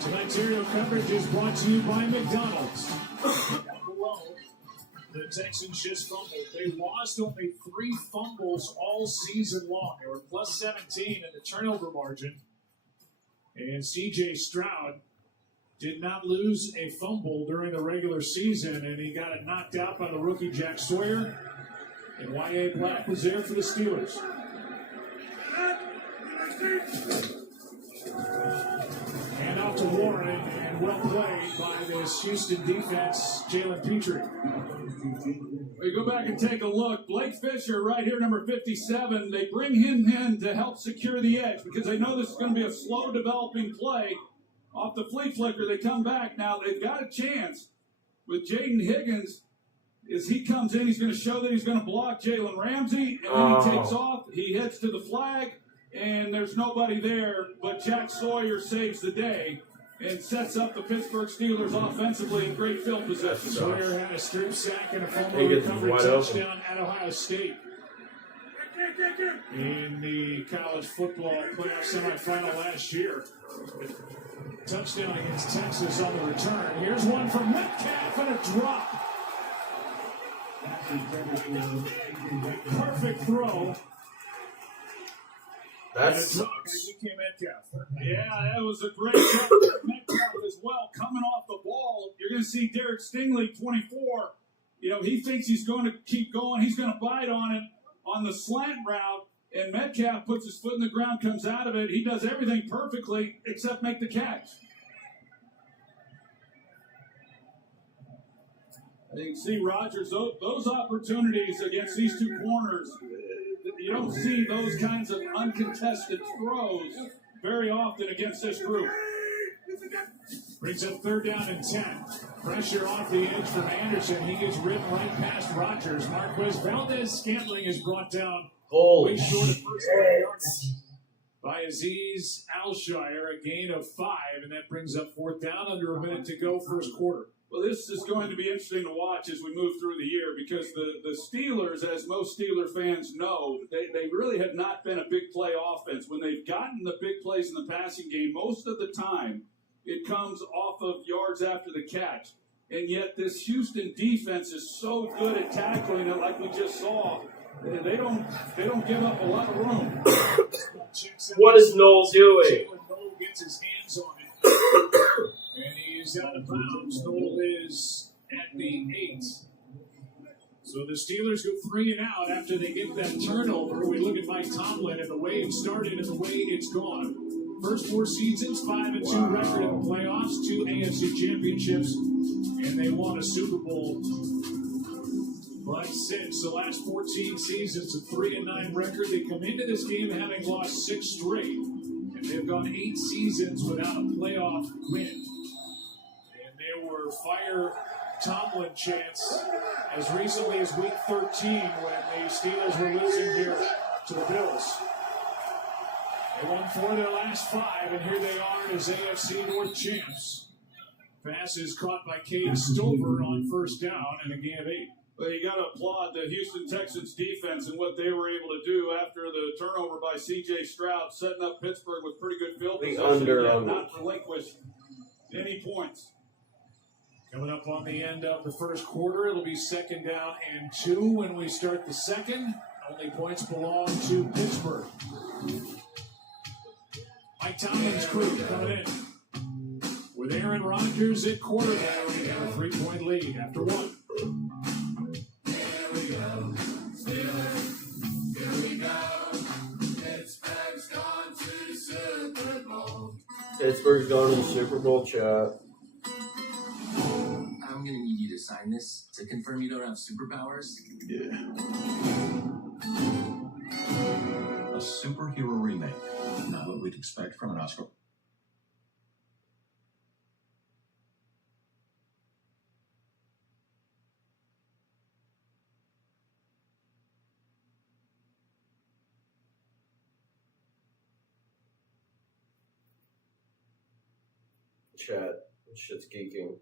Tonight's aerial coverage is brought to you by McDonald's. Down below, the Texans just fumbled. They lost only 3 fumbles all season long. They were plus 17 in the turnover margin. And C.J. Stroud did not lose a fumble during the regular season, and he got it knocked out by the rookie Jack Sawyer. And Y.A. Black was there for the Steelers. And out to Warren, and well played by this Houston defense, Jalen Petrie. We go back and take a look. Blake Fisher, right here, number 57. They bring him in to help secure the edge because they know this is going to be a slow developing play. Off the flea flicker, they come back. Now they've got a chance with Jaden Higgins. As he comes in, he's going to show that he's going to block Jalen Ramsey, and then he takes off. He heads to the flag, and there's nobody there, but Jack Sawyer saves the day and sets up the Pittsburgh Steelers offensively in great field possession. Sawyer had a strip sack and a fumble He gets recovery wide touchdown at Ohio State. In the college football playoff semifinal last year. Touchdown against Texas on the return. Here's one from Metcalf and a drop. Perfect throw. That's Yeah, that was a great job. Metcalf as well, coming off the ball. You're going to see Derek Stingley, 24. You know, he thinks he's going to keep going. He's going to bite on it on the slant route. And Metcalf puts his foot in the ground, comes out of it. He does everything perfectly except make the catch. You can see Rodgers, those opportunities against these 2 corners, you don't see those kinds of uncontested throws very often against this group. Brings up 3rd down and 10. Pressure off the edge from Anderson. He gets ripped right past Rodgers. Marquez Valdez-Scantling is brought down. Holy way short of shit. first down yardage by Azeez Alshire, a gain of 5, and that brings up 4th down, under a minute to go, first quarter. Well, this is going to be interesting to watch as we move through the year because the Steelers, as most Steeler fans know, they really have not been a big play offense. When they've gotten the big plays in the passing game, most of the time it comes off of yards after the catch. And yet this Houston defense is so good at tackling it, like we just saw. They don't give up a lot of room. What is Noel doing? Noel gets his hands on it. And he's out of bounds. Noel is at the 8. So the Steelers go 3 and out after they get that turnover. We look at Mike Tomlin and the way it started and the way it's gone. First 4 seasons, 5-2 record in the playoffs, 2 AFC championships, and they won a Super Bowl. But since the last 14 seasons, a 3-9 record, they come into this game having lost 6 straight, and they've gone 8 seasons without a playoff win. And there were fire Tomlin chants as recently as week 13 when the Steelers were losing here to the Bills. They won 4 of their last 5, and here they are as AFC North champs. Pass is caught by Cade Stover on first down and a gain of 8. Well, you got to applaud the Houston Texans defense and what they were able to do after the turnover by C.J. Stroud, setting up Pittsburgh with pretty good field position and not relinquish any points. Coming up on the end of the first quarter, it'll be 2nd down and 2 when we start the second. Only points belong to Pittsburgh. Mike Tomlin's crew coming in. With Aaron Rodgers at quarterback, they have a 3-point lead after 1. Pittsburgh's going to the Super Bowl, chat. I'm gonna need you to sign this to confirm you don't have superpowers. Yeah. A superhero remake. Not what we'd expect from an Oscar. Chat. This shit's geeking.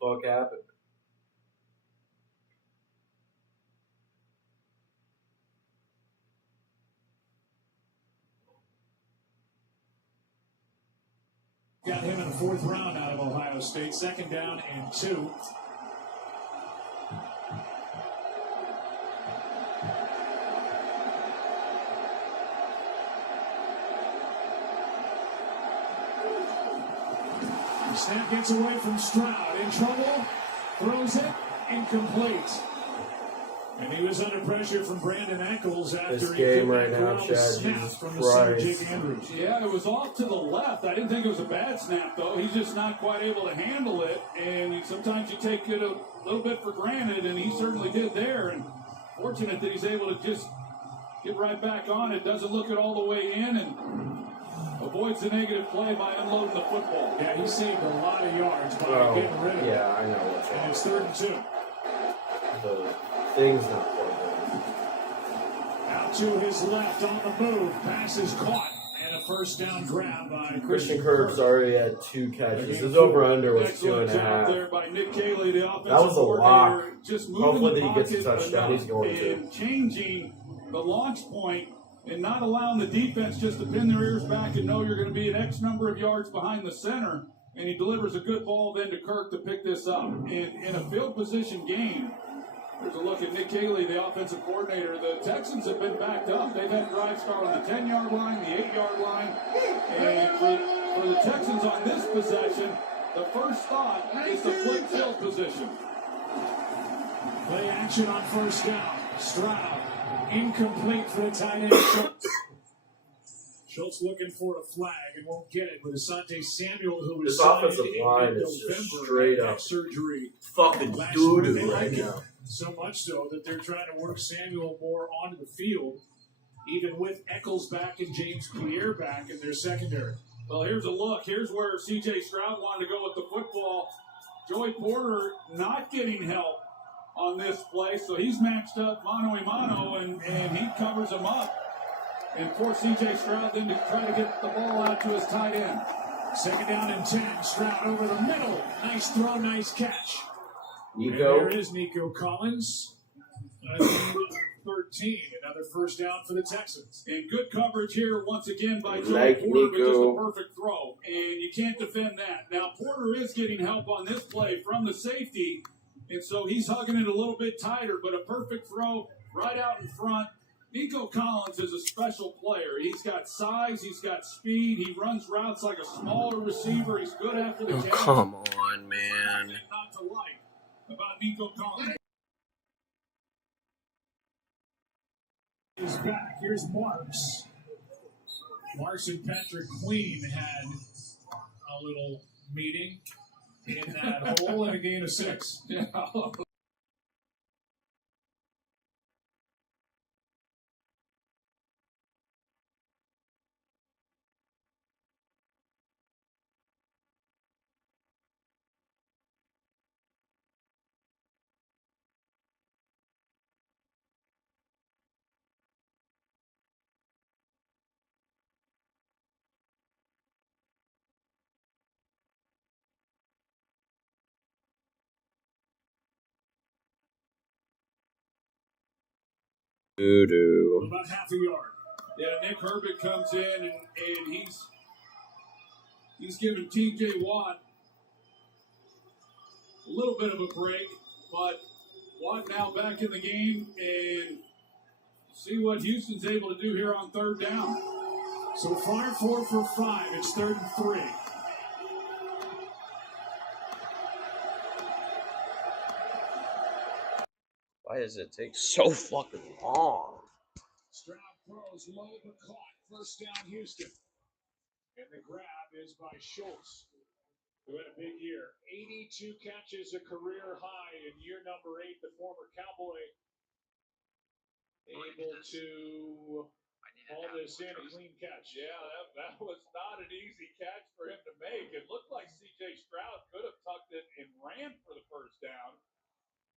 Fuck happened? Got him in the 4th round out of Ohio State. 2nd down and 2. Snap gets away from Stroud. In trouble. Throws it. Incomplete. And he was under pressure from Brandon Eccles after this he game came right back now, around the Chad, snap Jesus from the center, Christ. Jake Andrews. Yeah, it was off to the left. I didn't think it was a bad snap, though. He's just not quite able to handle it. And sometimes you take it a little bit for granted, and he certainly did there. And fortunate that he's able to just get right back on it. Doesn't look it all the way in, and avoids the negative play by unloading the football. Yeah, he saved a lot of yards by getting rid of it. Yeah, I know what's And it's 3rd and 2. The thing's not plugged Out to his left on the move. Pass is caught. And a first down grab by in. Christian Kirk's already at 2 catches. His over-under was Excellent 2.5. job there by Nick Caley, the offensive That was a lock. coordinator, just moving Hopefully the that he gets a pocket touchdown. He's going to. and changing the launch point and not allowing the defense just to pin their ears back and know you're going to be an X number of yards behind the center. And he delivers a good ball then to Kirk to pick this up. In a field position game, there's a look at Nick Caley, the offensive coordinator. The Texans have been backed up. They've had drives start on the 10-yard line, the 8-yard line. And for the Texans on this possession, the first thought is the flip field position. Play action on first down. Stroud. Incomplete for the tight end, Schultz. Schultz looking for a flag and won't get it with Asante Samuel, who was This offensive line is just straight up surgery fucking doo-doo right now. So much so that they're trying to work Samuel more onto the field, even with Eccles back and James Pierre back in their secondary. Well, here's a look. Here's where C.J. Stroud wanted to go with the football. Joey Porter not getting help on this play, so he's matched up mano-a-mano, and he covers him up. And for C.J. Stroud then to try to get the ball out to his tight end. 2nd down and 10. Stroud over the middle. Nice throw, nice catch. Nico. And there is Nico Collins. 13. Another 1st down for the Texans. And good coverage here once again by Joey Like Porter, but just a Nico. perfect throw. And you can't defend that. Now, Porter is getting help on this play from the safety, and so he's hugging it a little bit tighter, but a perfect throw right out in front. Nico Collins is a special player. He's got size, he's got speed, he runs routes like a smaller receiver. He's good after the catch. Come on, man. Not to like about Nico Collins. He's back. Here's Marks. Marks and Patrick Queen had a little meeting in that hole in a game of 6. Yeah. Doo-doo. About half a yard. Yeah, Nick Herbert comes in and he's giving T.J. Watt a little bit of a break, but Watt now back in the game, and see what Houston's able to do here on 3rd down. So far, 4 for 5. It's 3rd and 3. Why does it take so fucking long? Stroud throws low but caught. 1st down, Houston. And the grab is by Schultz, who had a big year. 82 catches, a career high in year number 8. The former Cowboy able to haul this in a clean catch. Yeah, that was not an easy catch for him to make. It looked like C.J. Stroud could have tucked it and ran for the 1st down.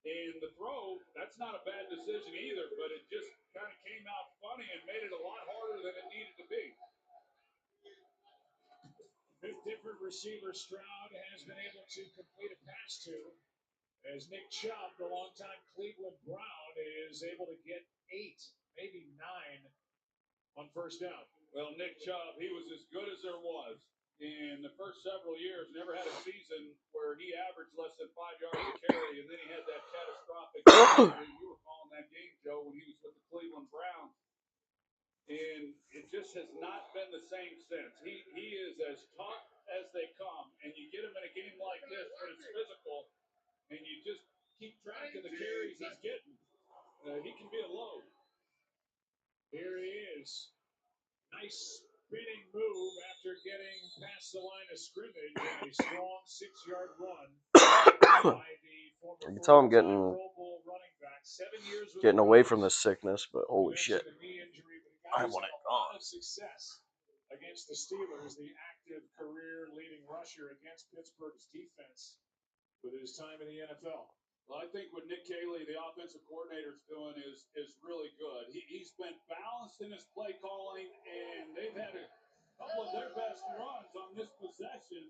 And the throw, that's not a bad decision either, but it just kind of came out funny and made it a lot harder than it needed to be. 5th different receiver Stroud has been able to complete a pass to, as Nick Chubb, the longtime Cleveland Brown, is able to get 8, maybe 9 on 1st down. Well, Nick Chubb, he was as good as there was. In the first several years, never had a season where he averaged less than 5 yards a carry, and then he had that catastrophic injury. You were calling that game, Joe, when he was with the Cleveland Browns. And it just has not been the same since. He is as tough as they come, and you get him in a game like this when it's physical, and you just keep track of the carries he's getting. He can be a load. Here he is. Nice spinning move after getting past the line of scrimmage. A strong 6-yard run by the former You can tell I'm getting Pro Bowl running back. 7 years with getting the away Rams. from this sickness, but holy shit. A knee injury, but a I guy who's want had it a lot gone. of success against the Steelers, the active career leading rusher against Pittsburgh's defense with his time in the NFL. Well, I think what Nick Caley, the offensive coordinator, is doing is really good. He's been balanced in his play calling, and they've had a couple of their best runs on this possession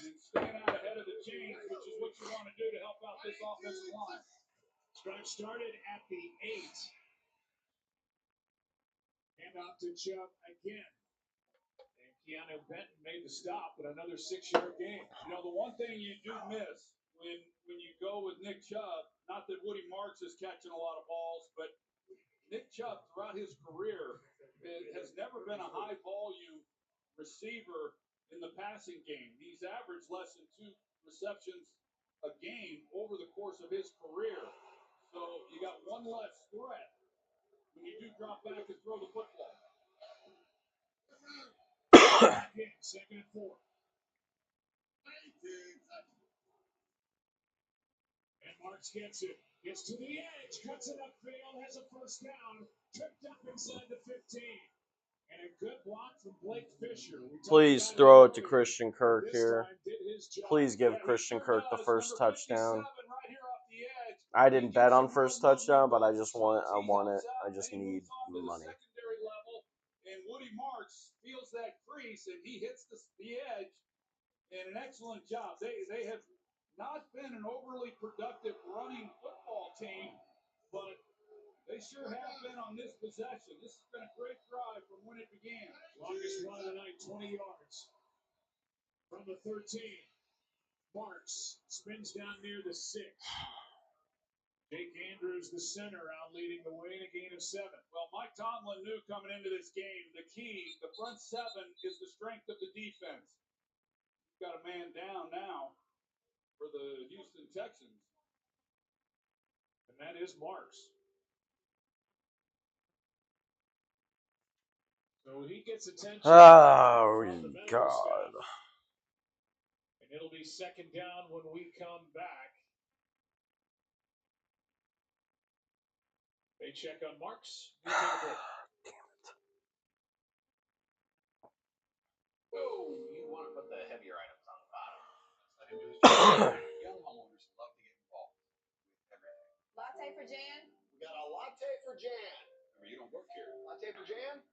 and staying out ahead of the chains, which is what you want to do to help out this offensive line. Drive started at the 8. Hand off to Chubb again. And Keanu Benton made the stop, but another 6-yard gain. You know, the one thing you do miss when you go with Nick Chubb, not that Woody Marks is catching a lot of balls, but Nick Chubb throughout his career has never been a high volume receiver in the passing game. He's averaged less than 2 receptions a game over the course of his career. So you got one less threat when you do drop back and throw the football. Again, 2nd and 4. And Marks gets it. Gets to the edge. Cuts it upfield. Has a 1st down. Tripped up inside the 15. Please throw it to Christian Kirk here. Please give Christian Kirk the first touchdown. I didn't bet on first touchdown, but I want it. I just need money. And Woody Marks feels that crease, and he hits the edge, and an excellent job. They have not been an overly productive running football team, but they sure have been on this possession. This has been a great drive from when it began. Longest run of the night, 20 yards. From the 13, Marks spins down near the 6. Jake Andrews, the center, out leading the way in a gain of 7. Well, Mike Tomlin knew coming into this game, the key, the front 7 is the strength of the defense. You've got a man down now for the Houston Texans. And that is Marks. So he gets attention. Oh, God. And it'll be second down when we come back. They check on Marks. Damn it. Whoa, you want to put the heavier items on the bottom. Young homeowners love to get involved with everything. Latte for Jan? We got a latte for Jan. Remember, you don't work here. Latte for Jan?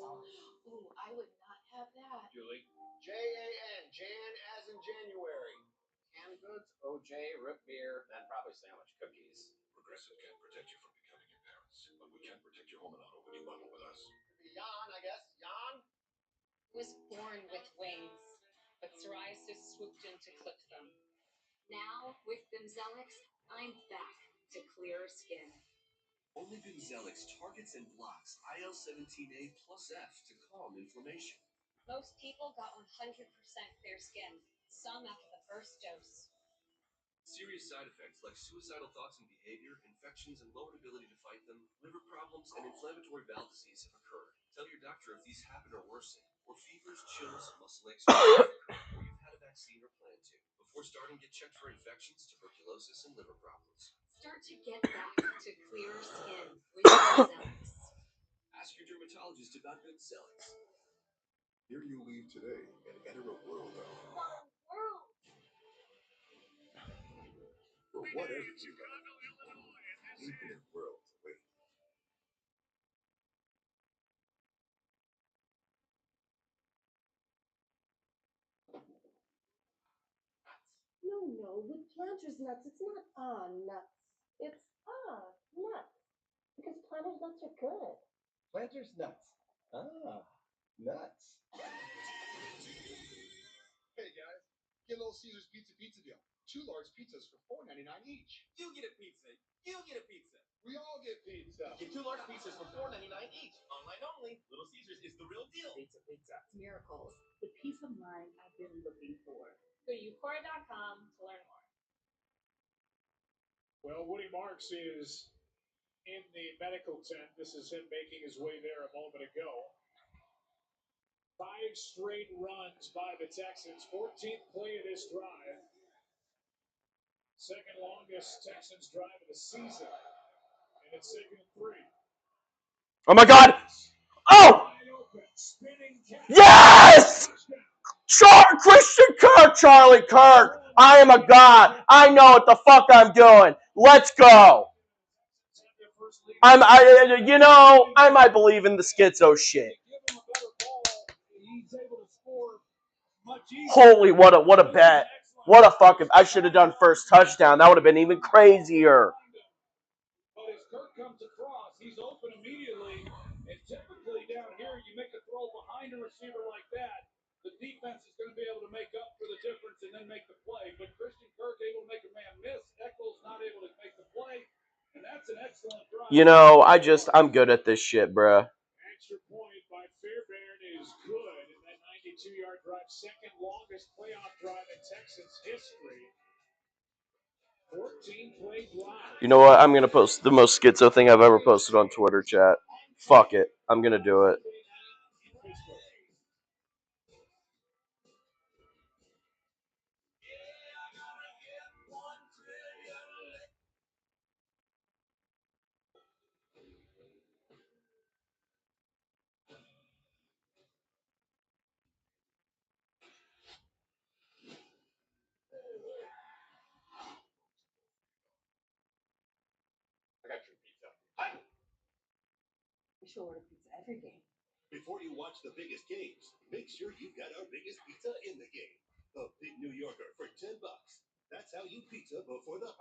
Ooh, I would not have that. Julie. Jan, Jan as in January. Canned goods, OJ, root beer, and probably sandwich cookies. Progressive can't protect you from becoming your parents, but we can protect your home and auto when you bundle with us. Jan, I guess. Jan? Was born with wings, but psoriasis swooped in to clip them. Now, with Bimzelx, I'm back to clearer skin. Only Bimzelx targets and blocks IL-17A plus F to calm inflammation. Most people got 100% clear skin, some after the first dose. Serious side effects like suicidal thoughts and behavior, infections and lowered ability to fight them, liver problems, and inflammatory bowel disease have occurred. Tell your doctor if these happen or worsen, or fevers, chills, muscle aches, or you've had a vaccine or plan to. Before starting, get checked for infections, tuberculosis, and liver problems. Start to get back to clearer skin with Bimzelx. Ask your dermatologist about Bimzelx. Here you leave today and enter a world of for whatever you got. Infinite worlds await. No, with Planters nuts, it's not nuts. It's nuts. Because Planters nuts are good. Planters nuts. Nuts. Hey guys, get Little Caesars pizza deal. 2 large pizzas for $4.99 each. You get a pizza. You get a pizza. We all get pizza. Get 2 large pizzas for $4.99 each. Online only. Little Caesars is the real deal. Pizza. Miracles. The peace of mind I've been looking for. Go to ucora.com to learn more. Well, Woody Marks is in the medical tent. This is him making his way there a moment ago. 5 straight runs by the Texans. 14th play of this drive. Second longest Texans drive of the season. And it's 2nd and 3. Oh my God! Oh! Yes! Christian Kirk, Charlie Kirk. I am a god. I know what the fuck I'm doing. Let's go. I might believe in the schizo shit. Holy, what a bet. What a fucking, I should have done first touchdown. That would have been even crazier. But as Kirk comes across, he's open immediately. And typically down here, you make a throw behind a receiver like that, the defense is going to be able to make up for the difference and then make the play. But Christian Kirk able to make a man miss. Eccles not able to make the play. And that's an excellent drive. I'm good at this shit, bruh. Extra point by Fairbairn is good. And that 92-yard drive, second longest playoff drive in Texans history. 14-play drive. You know what? I'm going to post the most schizo thing I've ever posted on Twitter, chat. Fuck it. I'm going to do it. We should order pizza every game. Before you watch the biggest games, make sure you've got our biggest pizza in the game. The Big New Yorker for $10. That's how you pizza before the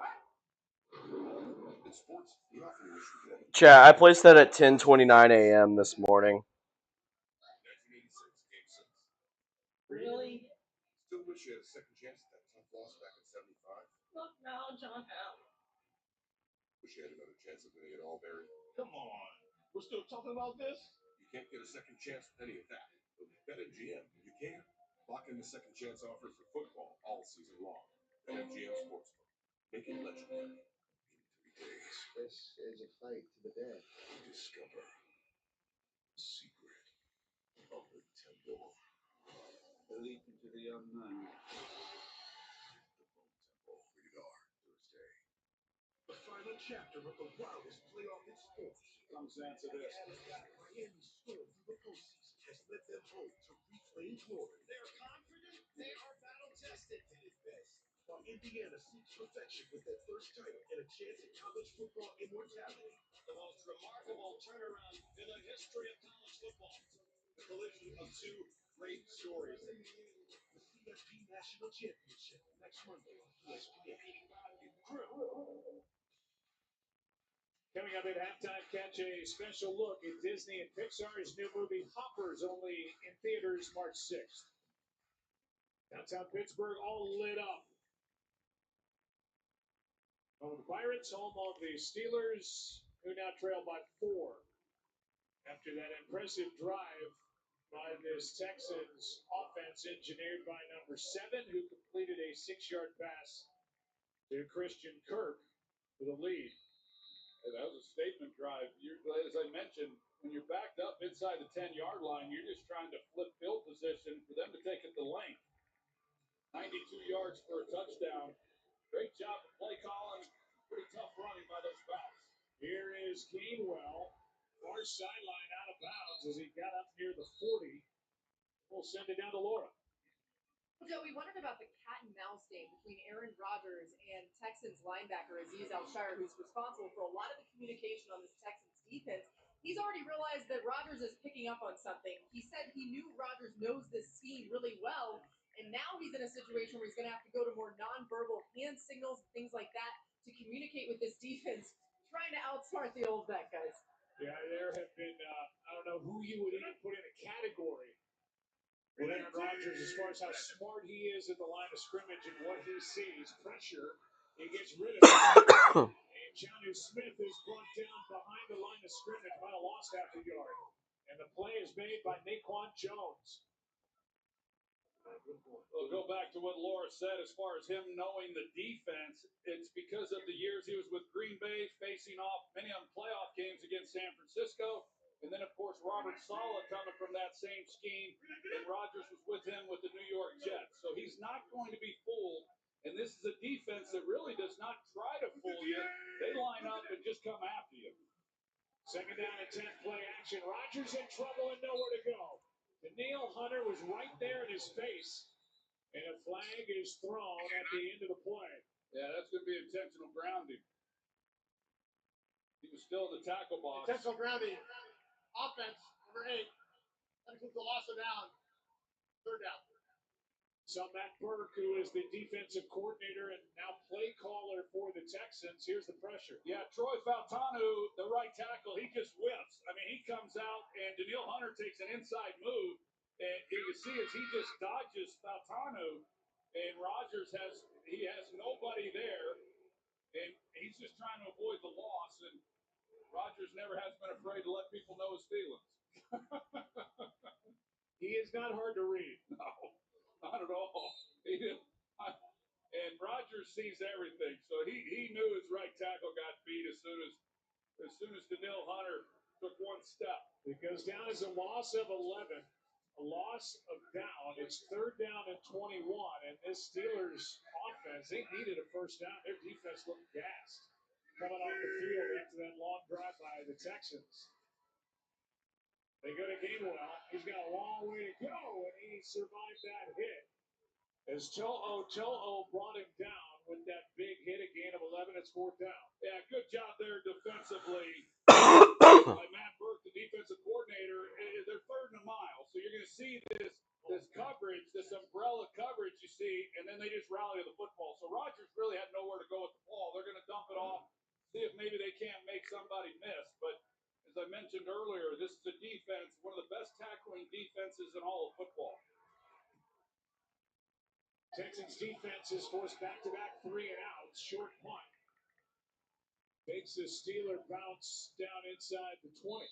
in sports, you often wish you could have Chat, I placed that at 10:29 a.m. this morning. 1986 Game 6. Really? Still wish you had a second chance at that tough loss back in 75. Look now, John L. Wish you had another chance of winning it all, Barry. Come on. We're still talking about this? You can't get a second chance with any of that. But with BetMGM, you can. Lock in the second chance offer for football all season long. BetMGM Sportsbook. Make it legendary. In 3 days. This is a fight to the death. Discover the secret of the temple. The leap into the unknown. The Bone Temple. Rated R. Thursday. The final chapter of the wildest playoff in sports comes down to this. Miami stormed through the postseason has led them home to reclaim glory. They're confident. They are battle-tested. At its best. While Indiana seeks perfection with their first title and a chance at college football immortality. The most remarkable turnaround in the history of college football. The collision of two great stories. The CFP National Championship next Monday on ESPN. Coming up at halftime, catch a special look at Disney and Pixar's new movie Hoppers, only in theaters March 6th. Downtown Pittsburgh all lit up. Home of the Pirates, home of the Steelers, who now trail by 4. After that impressive drive by this Texans offense engineered by number 7, who completed a 6-yard pass to Christian Kirk for the lead. That was a statement drive. As I mentioned, when you're backed up inside the 10-yard line, you're just trying to flip field position for them to take it the length. 92 yards for a touchdown. Great job of play calling. Pretty tough running by those backs. Here is Gainwell. Far sideline out of bounds as he got up near the 40. We'll send it down to Laura. Joe, we wondered about the cat and mouse game between Aaron Rodgers and Texans linebacker Azeez Al-Shire, who's responsible for a lot of the communication on this Texans defense. He's already realized that Rodgers is picking up on something. He said he knew Rodgers knows this scheme really well, and now he's in a situation where he's going to have to go to more nonverbal hand signals and things like that to communicate with this defense, trying to outsmart the old vet guys. Yeah, there have been, I don't know who you would even put in a category with Aaron Rodgers as far as how smart he is at the line of scrimmage and what he sees. Pressure, he gets rid of it. And Jonnu Smith is brought down behind the line of scrimmage, might have lost half a yard. And the play is made by Naquan Jones. We'll go back to what Laura said as far as him knowing the defense. It's because of the years he was with Green Bay, facing off many of them playoff games against San Francisco. And then, of course, Robert Saleh coming from that same scheme. And Rodgers was with him with the New York Jets. So he's not going to be fooled. And this is a defense that really does not try to fool you. They line up and just come after you. Second down and 10, play action. Rodgers in trouble and nowhere to go. Danielle Hunter was right there in his face. And a flag is thrown at the end of the play. Yeah, that's going to be intentional grounding. He was still in the tackle box. Intentional grounding. Offense, number 8. That includes the loss of down. 3rd down. So Matt Burke, who is the defensive coordinator and now play caller for the Texans, here's the pressure. Yeah, Troy Faltanu, the right tackle, he just whips. I mean, he comes out, and Danielle Hunter takes an inside move, and you can see as he just dodges Faltanu, and Rodgers has nobody there, and he's just trying to avoid the loss, and Rodgers never has been afraid to let people know his feelings. He is not hard to read. No, not at all. And Rodgers sees everything, so he knew his right tackle got beat as soon as Danielle Hunter took one step. It goes down as a loss of 11, a loss of down. It's 3rd down and 21, and this Steelers offense, they needed a first down. Their defense looked gassed coming off the field after that long drive by the Texans. They go to Gainwell. He's got a long way to go, and he survived that hit. As To'o brought him down with that big hit, a gain of 11, it's 4th down. Yeah, good job there defensively by Matt Burke, the defensive thought he missed, but as I mentioned earlier, this is a defense, one of the best tackling defenses in all of football. Texans defense is forced back-to-back 3-and-outs. Short punt. Makes the Steeler bounce down inside the 20.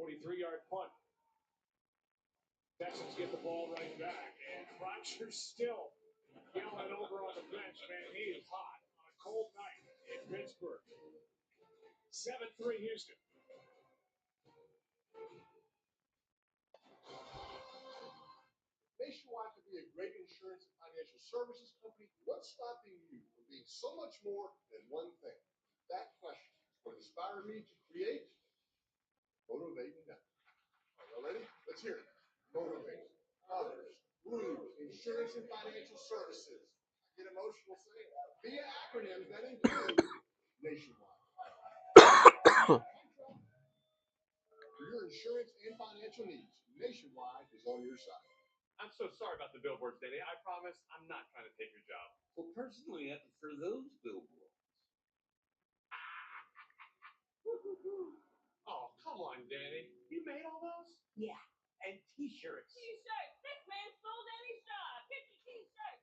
43-yard punt. Texans get the ball right back. And Rodgers still yelling over on the bench. Man, he is hot on a cold night in Pittsburgh. 7-3 Houston. Nationwide could be a great insurance and financial services company. What's stopping you from being so much more than one thing? That question is what inspired me to create Motivate Me Now. Are you ready? Let's hear it. Motivate others through insurance and financial services. I get emotional saying that. Via acronyms that include Nationwide. For your insurance and financial needs, Nationwide is on your side. I'm so sorry about the billboards, Danny. I promise I'm not trying to take your job. Well, personally, I prefer those billboards. Oh, come on, Danny. You made all those? Yeah, and T-shirts. T-shirt. This man stole Danny's job. Get your T-shirt.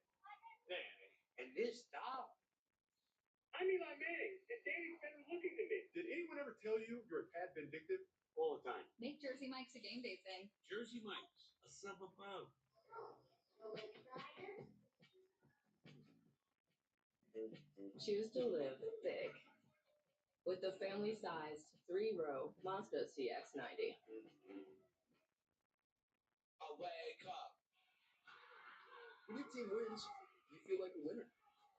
Danny. And this doll. I'm Eli Manning, and Danny's better looking than me. Did anyone ever tell you you're a tad vindictive? All the time. Make Jersey Mike's a game day thing. Jersey Mike's, a summer pound. Choose to live big with the family-sized 3-row Mazda CX-90. I'll wake up. When your team wins, you feel like a winner.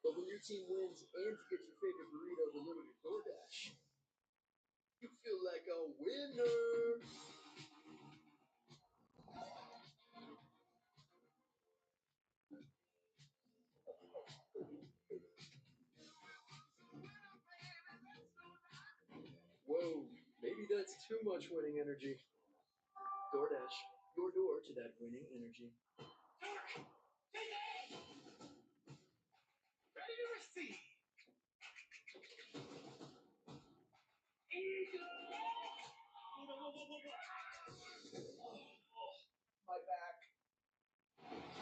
But when your team wins and you get your favorite burrito delivered to DoorDash, you feel like a winner. Whoa, maybe that's too much winning energy. DoorDash, your door to that winning energy. Ready to receive. My back.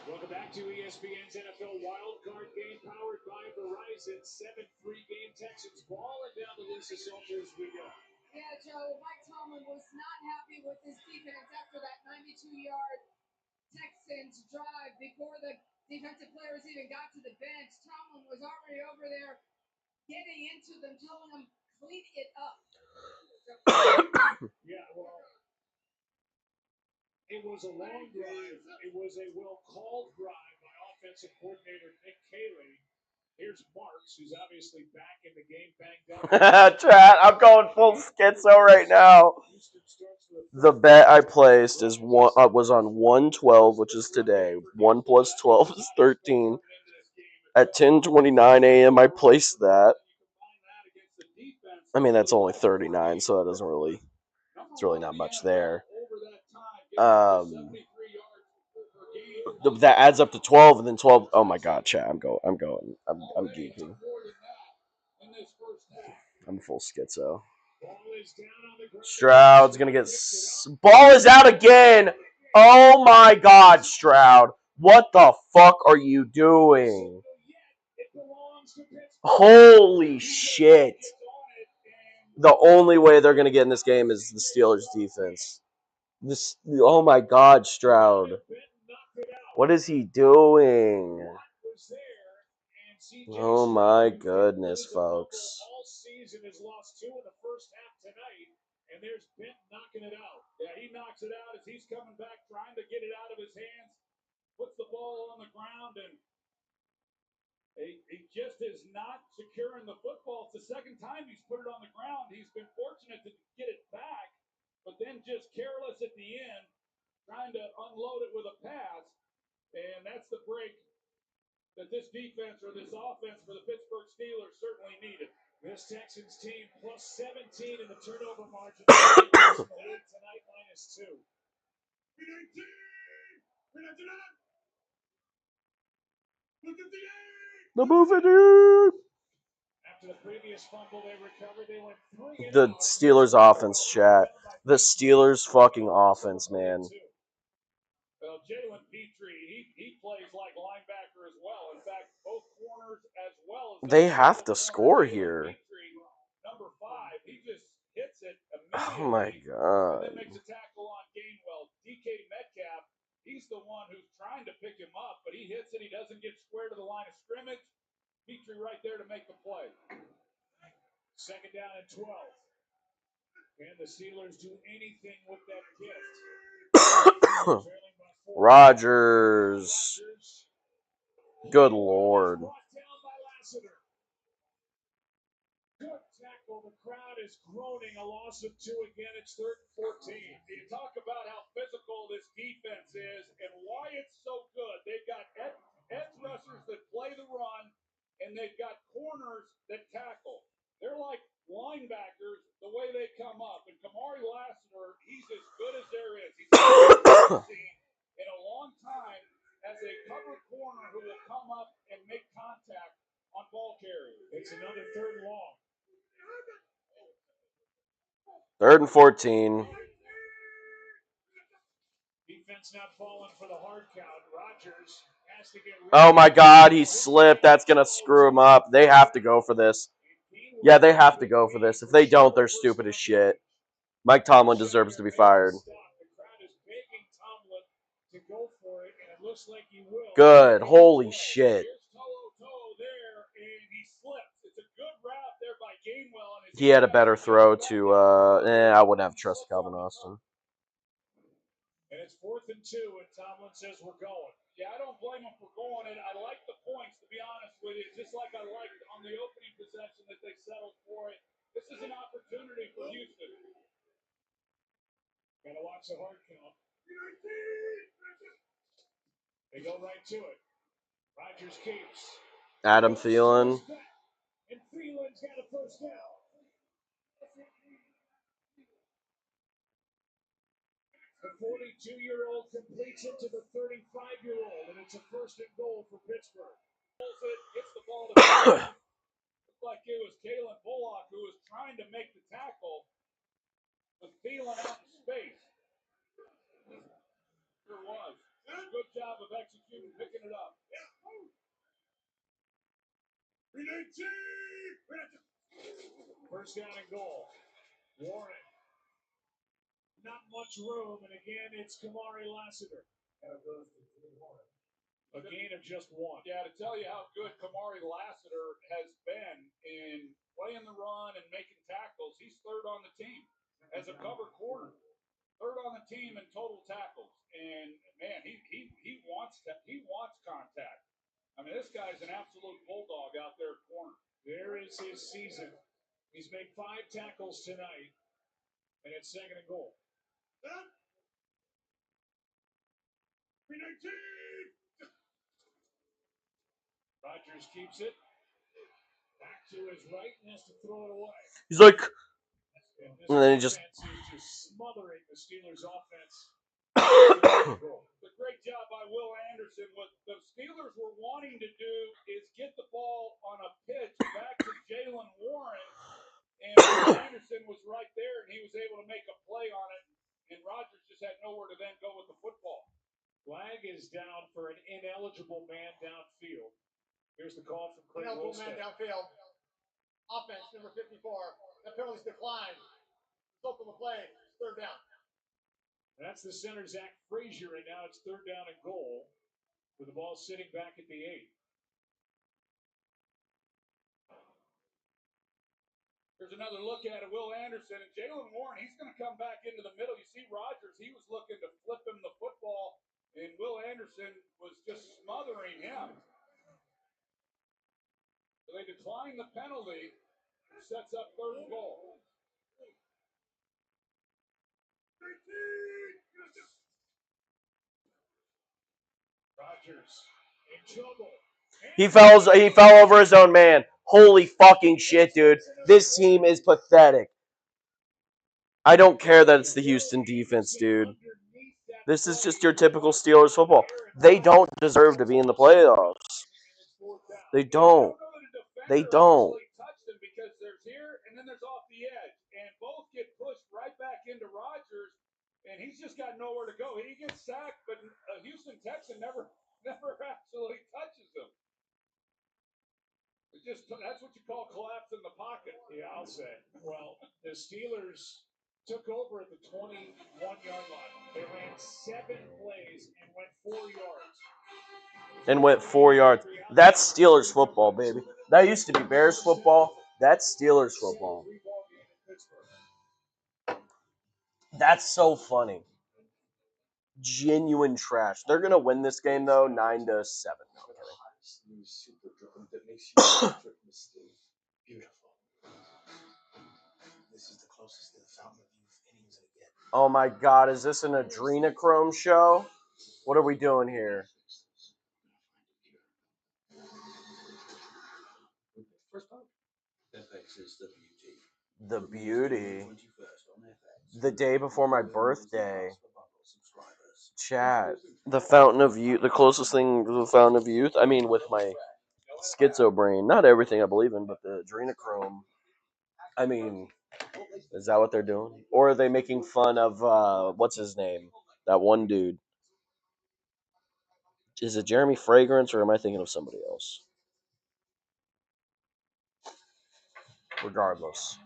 Welcome back to ESPN's NFL Wildcard Game, powered by Verizon. 7-3 game Texans ball, and down to Lisa Salters we go. Yeah, Joe, Mike Tomlin was not happy with his defense after that 92-yard Texans drive. Before the defensive players even got to the bench, Tomlin was already over there getting into them, telling them, clean it up. Yeah, well, it was a long drive. It was a well-called drive by offensive coordinator Nick Caley. Here's Marks, who's obviously back in the game, banged up. Chat, I'm going full schizo right now. The bet I placed is was on 112, which is today. 1 plus 12 is 13. At 10:29 a.m., I placed that. I mean, that's only 39, so that doesn't really. It's really not much there. That adds up to 12, and then 12. Oh my God, chat! I'm geeking. I'm full schizo. Stroud's gonna get ball is out again. Oh my God, Stroud! What the fuck are you doing? Holy shit! The only way they're gonna get in this game is the Steelers defense. Oh my God, Stroud! What is he doing? Oh my goodness, folks. All season has lost 2 in the first half tonight, and there's Benton knocking it out. Yeah, he knocks it out as he's coming back, trying to get it out of his hands. Puts the ball on the ground, and he just is not securing the football. It's the second time he's put it on the ground. He's been fortunate to get it back, but then just careless at the end, trying to unload it with a pass. And that's the break that this defense or this offense for the Pittsburgh Steelers certainly needed. This Texans team plus 17 in the turnover margin. Tonight -2. The movie, dude. The Steelers offense, chat. The Steelers fucking offense, man. Well, Jalen Petrie, he plays like linebacker as well. In fact, both corners as well as They have to score here. number 5, he just hits it Oh my immediately. god. And then makes a tackle on Gainwell. DK Metcalf, he's the one who's trying to pick him up, but he hits it. He doesn't get square to the line of scrimmage. Petrie right there to make the play. Second down and 12. Can the Steelers do anything with that gift? Rodgers. Good lord. Good tackle. The crowd is groaning. A loss of 2 again. It's 3rd and 14. You talk about how physical this defense is and why it's so good. They've got edge rushers that play the run, and they've got corners that tackle. They're like linebackers the way they come up. And Kamari Lassiter, he's as good as there is. He's seen in a long time as a cover corner who will come up and make contact on ball carriers. It's another 3rd and long. 3rd and 14. Defense not falling for the hard count. Rodgers has to get rid Oh my god, he slipped. That's going to screw him up. They have to go for this. Yeah, they have to go for this. If they don't, they're stupid as shit. Mike Tomlin deserves to be fired. Good. Holy shit. He had a better throw to, I wouldn't have trusted Calvin Austin. And it's 4th and 2, and Tomlin says we're going. Yeah, I don't blame him for going, and I like the points, to be honest with you, just like I liked on the opening possession that they settled for it. This is an opportunity for Houston. Gotta watch the hard count. They go right to it. Rodgers keeps. Adam Thielen. And Thielen's got a first down. The 42-year-old completes it to the 35-year-old, and it's a 1st and goal for Pittsburgh. Gets the ball to looked like it was Kalen Bullock who was trying to make the tackle with Thielen out in space. Sure was. Good job of executing, picking it up. First down and goal. Warren. Not much room, and again, it's Kamari Lassiter. A gain of just 1. Yeah, to tell you how good Kamari Lassiter has been in playing the run and making tackles, he's 3rd on the team as a cover corner. 3rd on the team in total tackles. And, man, he wants contact. I mean, this guy's an absolute bulldog out there at corner. There is his season. He's made 5 tackles tonight, and it's 2nd and goal. Rodgers keeps it. Back to his right and has to throw it away. He's like, and then he just smothering the Steelers' offense. The great job by Will Anderson. What the Steelers were wanting to do is get the ball on a pitch back to Jalen Warren, and Will Anderson was right there, and he was able to make a play on it, and Rodgers just had nowhere to then go with the football. Flag is down for an ineligible man downfield. Here's the call from Craig Ineligible Wilstead. man downfield. Offense, number 54. That penalty's declined. Result of the play, 3rd down. That's the center, Zach Frazier, and now it's 3rd down and goal with the ball sitting back at the 8. There's another look at it. Will Anderson and Jalen Warren, he's going to come back into the middle. You see Rodgers, he was looking to flip him the football, and Will Anderson was just smothering him. So they decline the penalty, sets up 3rd and goal. Rodgers in trouble. he fell over his own man. Holy fucking shit, dude. This team is pathetic. I don't care that it's the Houston defense, dude. This is just your typical Steelers football. They don't deserve to be in the playoffs. They don't. They don't. the edge, and both get pushed right back into Rodgers, and he's just got nowhere to go. He gets sacked, but a Houston Texan never actually touches him. That's what you call collapse in the pocket. Yeah, I'll say. Well, the Steelers took over at the 21-yard line. They ran 7 plays and went 4 yards. And went 4 yards. That's Steelers football, baby. That used to be Bears football. That's Steelers football. That's so funny. Genuine trash. They're gonna win this game though, 9-7. No, Beautiful. This is the closest to the fountain of youth anyone's gonna get. oh my God, is this an adrenochrome show? What are we doing here? First time. FX is the beauty. The beauty. The day before my birthday. Chat. The fountain of youth. The closest thing to the fountain of youth. I mean, with my schizo brain. Not everything I believe in, but the adrenochrome. I mean, is that what they're doing? Or are they making fun of, what's his name? That one dude. Is it Jeremy Fragrance, or am I thinking of somebody else? Regardless.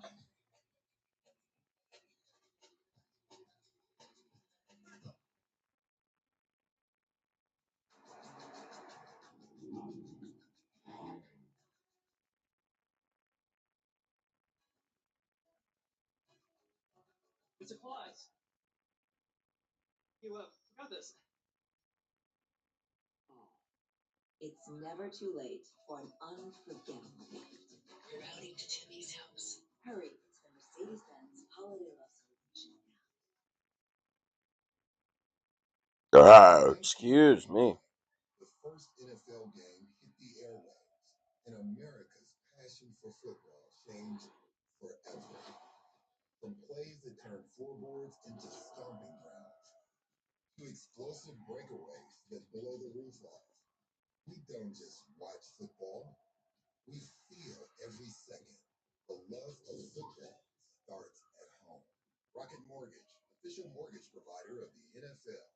It's a clause. You got this. It's never too late for an unforgettable gift. You're outing to Jimmy's house. Hurry, it's the Mercedes-Benz Holiday Love Celebration. Excuse me. The first NFL game hit the airwaves, and America's passion for football changed forever. From plays that turned floorboards into stomping grounds, to explosive breakaways that blow the roof off. We don't just watch football, we feel every second. The love of football starts at home. Rocket Mortgage, official mortgage provider of the NFL.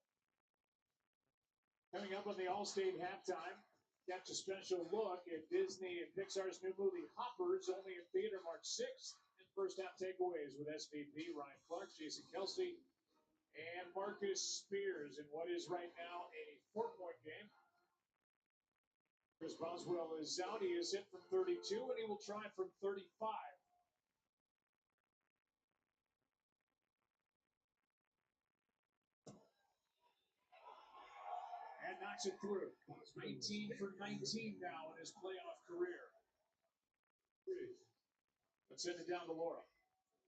Coming up on the Allstate halftime, catch a special look at Disney and Pixar's new movie Hoppers, only in theater March 6th. And first half takeaways with SVP Ryan Clark, Jason Kelsey, and Marcus Spears in what is right now a 4-point game. Chris Boswell is out. He is hit from 32, and he will try from 35. And knocks it through. He's 19 for 19 now in his playoff career. Let's send it down to Laura.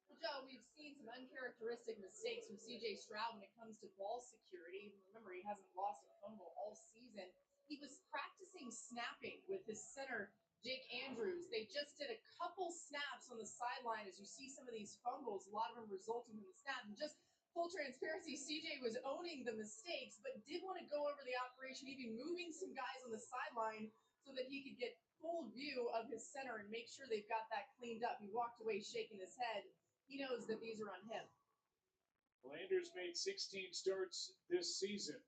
Well, Joe, we've seen some uncharacteristic mistakes from C.J. Stroud when it comes to ball security. Remember, he hasn't lost a fumble all season. He was practicing snapping with his center, Jake Andrews. They just did a couple snaps on the sideline as you see some of these fumbles, a lot of them resulting from the snap. And just full transparency, CJ was owning the mistakes, but did want to go over the operation, even moving some guys on the sideline so that he could get full view of his center and make sure they've got that cleaned up. He walked away shaking his head. He knows that these are on him. Landers made 16 starts this season.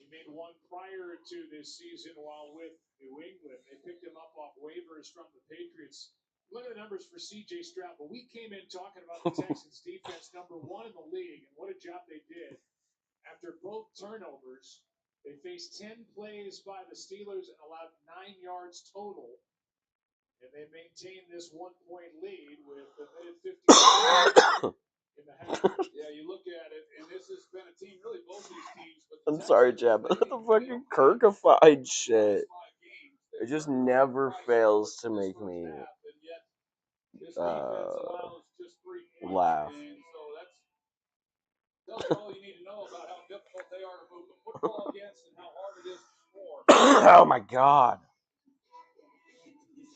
He made one prior to this season while with New England. They picked him up off waivers from the Patriots. Look at the numbers for C.J. Stroud. But we came in talking about the Texans defense, number 1 in the league, and what a job they did. After both turnovers, they faced 10 plays by the Steelers and allowed 9 yards total. And they maintained this 1-point lead with a minute 50 in the half. Yeah, you look at it, and this has been a team, really both these teams. But I'm sorry, Chad, but the fucking Kirkified shit. It just never fails to make me laugh. And so that's tells you all you need to know about how difficult they are to move the football against and how hard it is to score. Oh my God.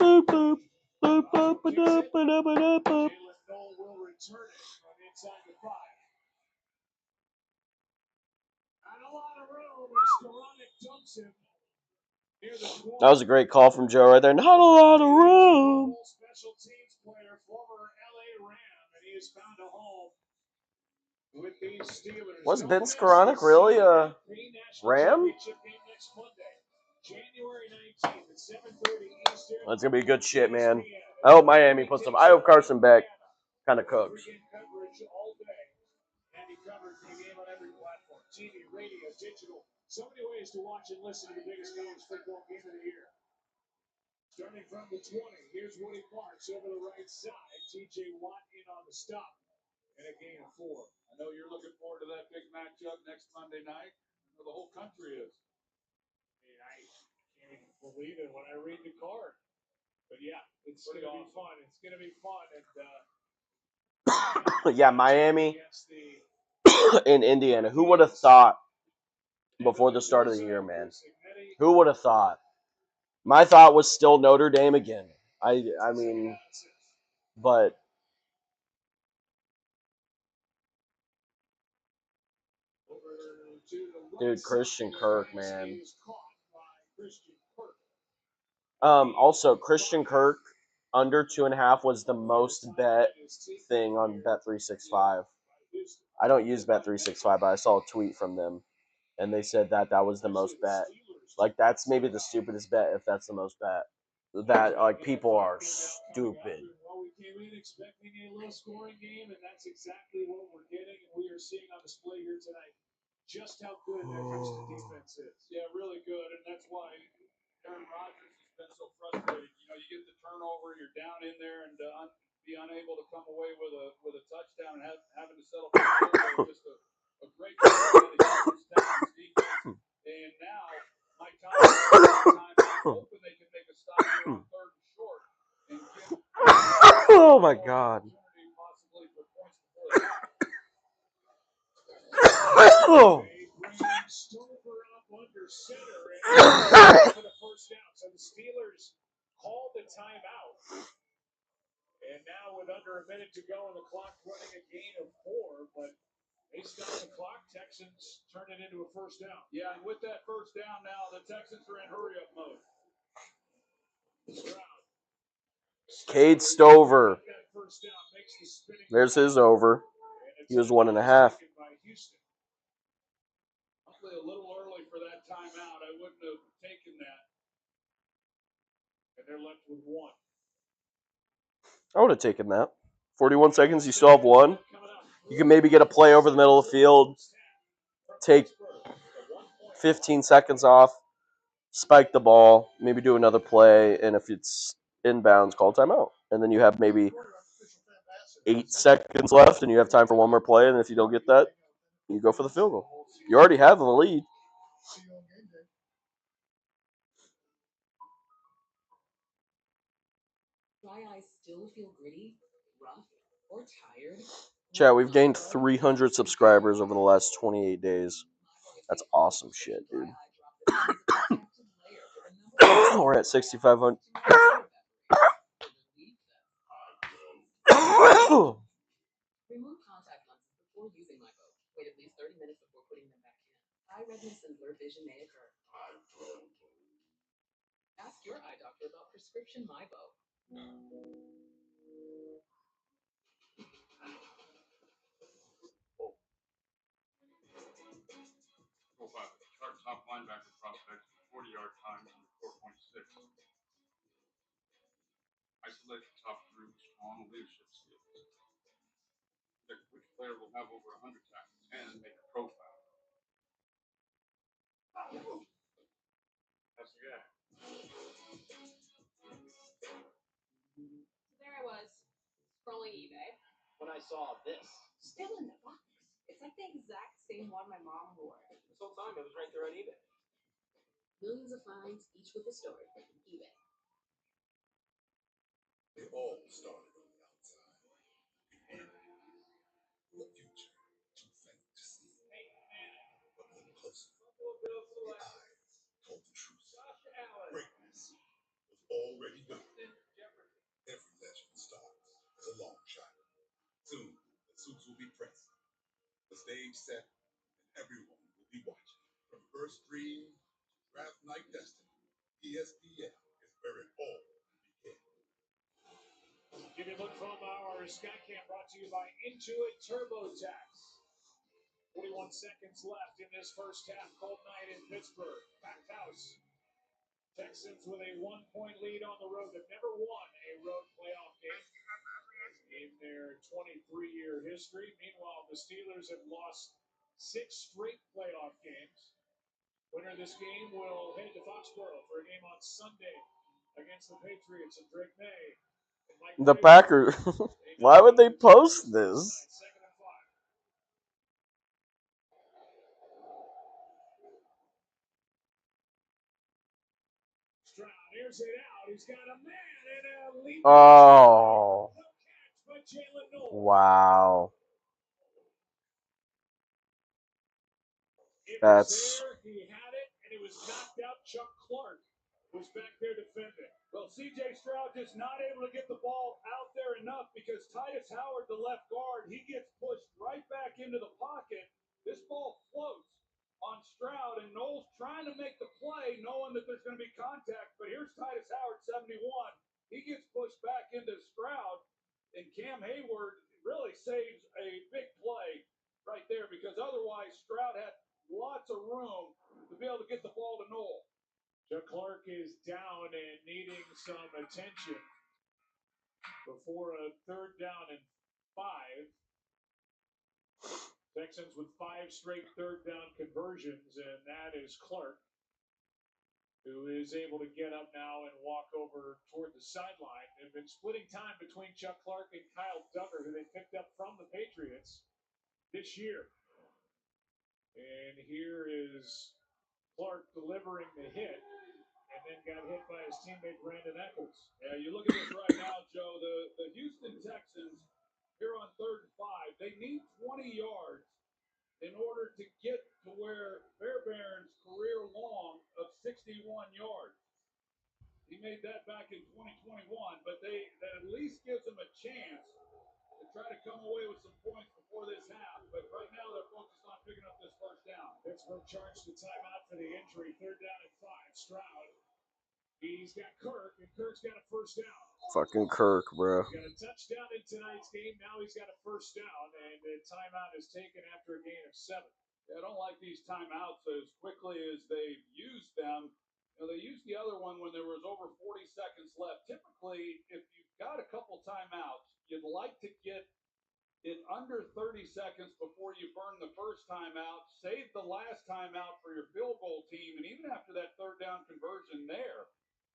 Boop, boop, boop, boop, boop, boop, boop, boop, boop. Noel will return it from inside the 5. Not a lot of room as Skoranek dumps him near the 20. That was a great call from Joe right there. Not a lot of room. Special teams player, former LA Ram, and he has found a home with these Steelers. Was Ben Skoranek really a Ram? January 19th at 7:30 Eastern. That's gonna be good shit, man. I hope Miami puts some. I hope Carson Beck kind of cooks. Coverage all day. And he covers the game on every platform: TV, radio, digital. So many ways to watch and listen to the biggest college football game of the year. Starting from the 20, here's Woody Parks over the right side. T.J. Watt in on the stop, and a gain of 4. I know you're looking forward to that big matchup next Monday night. I know the whole country is. I can't even believe it when I read the card. But yeah, it's going to be fun. It's going to be fun. And Yeah, Miami in Indiana. Who would have thought before the start of the year, man? Who would have thought? My thought was still Notre Dame again. I mean, but dude, Christian Kirk, man. Also, Christian Kirk under 2.5 was the most bet thing on Bet365. I don't use Bet365, but I saw a tweet from them, and they said that was the most bet. Like, that's maybe the stupidest bet if that's the most bet. That, like, people are stupid. well, we came in expecting a low-scoring game, and that's exactly what we're getting. And we are seeing on display here tonight just how good that Houston defense is. Yeah, really good, and that's why Aaron Rodgers has been so frustrated. You know, you get the turnover, you're down in there, and be unable to come away with a touchdown, and having to settle for a field goal. Just a great game by the Texans defense. And now Mike Tomlin hoping they can make a stop here on 3rd and short and get Oh my God. possibly for points before that. Stover up under center and for the first down. So the Steelers called the timeout. And now with under a minute to go and the clock running a gain of 4, but they stop the clock. Texans turn it into a first down. Yeah, and with that first down now, the Texans are in hurry-up mode. Cade Stover. There's his over. He was 1.5. Probably a little early for that timeout. I wouldn't have taken that. And they're left with 1. I would have taken that. 41 seconds, you still have 1. You can maybe get a play over the middle of the field, take 15 seconds off, spike the ball, maybe do another play, and if it's inbounds, call timeout. And then you have maybe 8 seconds left, and you have time for one more play, and if you don't get that, you go for the field goal. You already have the lead. Dry eyes still feel gritty, rough, or tired? Chat, we've gained 300 subscribers over the last 28 days. That's awesome shit, dude. We're at 6,500. Remove contact lenses before using my boat. Wait at least 30 minutes before putting them back in. Eye redness and blurred vision may occur. Ask your eye doctor about prescription MyBo. Top linebacker prospects, 40-yard times under 4.6. Isolate the top 3 with strong leadership skills. Pick which player will have over 100 tackles and make a profile. That's the guy. So there I was, scrolling eBay. When I saw this. Still in the box. It's like the exact same one my mom wore. This whole time it was right there on eBay. Millions of finds, each with a story. eBay. They all started on the outside. The future, too faint to see. But look closer. The eyes told the truth. Greatness was already done. Every legend starts as a long shot. Soon, the suits will be pressed, the stage set, and everyone will be watching. From first dream to draft night destiny, ESPN is where it all began. Give you a look from our Skycam, brought to you by Intuit TurboTax. 41 seconds left in this first half. Cold night in Pittsburgh. Packed house. Texans with a 1-point lead on the road. They've never won a road playoff game in their 23-year history. Meanwhile, the Steelers have lost 6 straight playoff games. Winner of this game will head to Foxborough for a game on Sunday against the Patriots and Drake May. The Packers. Why would they post this? Stroud airs it out. He's got a man and a lead. Oh. No catch by Jalen Noel. Wow. It That's. was there. He had it, and it was knocked out. Chuck Clark was back there defending. Well, C.J. Stroud just not able to get the ball out there enough because Titus Howard, the left guard, he gets pushed right back into the pocket. This ball floats on Stroud, and Knowles trying to make the play, knowing that there's going to be contact. But here's Titus Howard, 71. He gets pushed back into Stroud, and Cam Hayward really saves a big play right there because otherwise Stroud had lots of room to be able to get the ball to Knowles. Chuck Clark is down and needing some attention before a 3rd down and 5. Texans with 5 straight 3rd down conversions, and that is Clark, who is able to get up now and walk over toward the sideline. They've been splitting time between Chuck Clark and Kyle Duggar, who they picked up from the Patriots this year. And here is Clark delivering the hit, and then got hit by his teammate Brandon Echols. Yeah, you look at this right now, Joe. The Houston Texans here on 3rd and 5, they need 20 yards in order to get to where Fairbairn's career long of 61 yards. He made that back in 2021, but that at least gives them a chance to try to come away with some points before this half. But right now they're focused on picking up this first down. Pittsburgh charged the timeout for the injury. 3rd down and 5. Stroud. He's got Kirk, and Kirk's got a first down. Fucking Kirk, bro. He got a touchdown in tonight's game. Now he's got a first down, and the timeout is taken after a gain of 7. Yeah, I don't like these timeouts as quickly as they've used them. You know, they used the other one when there was over 40 seconds left. Typically, if you've got a couple timeouts, you'd like to get it under 30 seconds before you burn the first timeout, save the last timeout for your field goal team, and even after that 3rd down conversion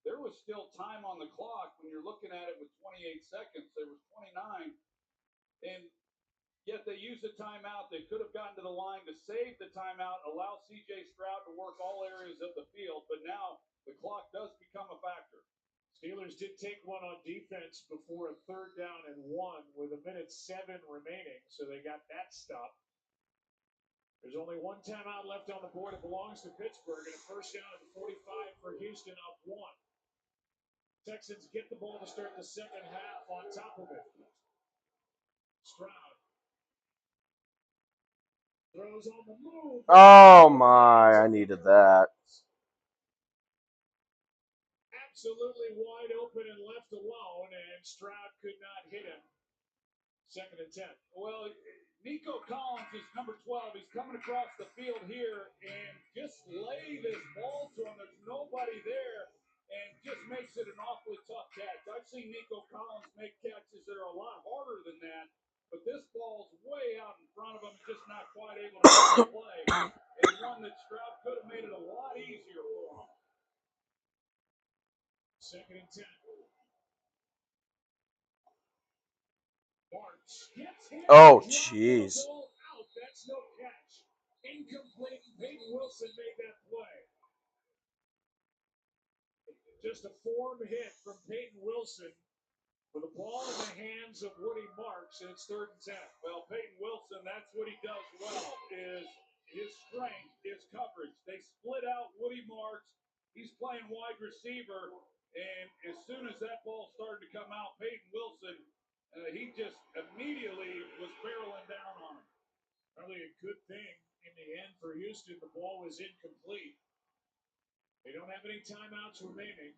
there was still time on the clock when you're looking at it with 28 seconds. There was 29, and yet they used the timeout. They could have gotten to the line to save the timeout, allow C.J. Stroud to work all areas of the field, but now the clock does become a factor. Steelers did take one on defense before a 3rd down and 1 with 1:07 remaining, so they got that stopped. There's only one timeout left on the board. It belongs to Pittsburgh, and a first down at the 45 for Houston, up 1. Texans get the ball to start the second half on top of it. Stroud throws on the move. Oh my, I needed that. Absolutely wide open and left alone, and Stroud could not hit him. 2nd and 10. Well, Nico Collins is number 12. He's coming across the field here and just lay this ball to him. There's nobody there and just makes it an awfully tough catch. I've seen Nico Collins make catches that are a lot harder than that, but this ball's way out in front of him and just not quite able to make the play. And one that Stroud could have made it a lot easier for him. 2nd and 10. March gets him. Oh, jeez. That's no catch. Incomplete. Peyton Wilson made that play. Just a form hit from Peyton Wilson with the ball in the hands of Woody Marks, and it's 3rd and 10. Well, Peyton Wilson, that's what he does well, is his strength, his coverage. They split out Woody Marks. He's playing wide receiver, and as soon as that ball started to come out, Peyton Wilson, he just immediately was barreling down on him. Probably a good thing in the end for Houston. The ball was incomplete. They don't have any timeouts remaining.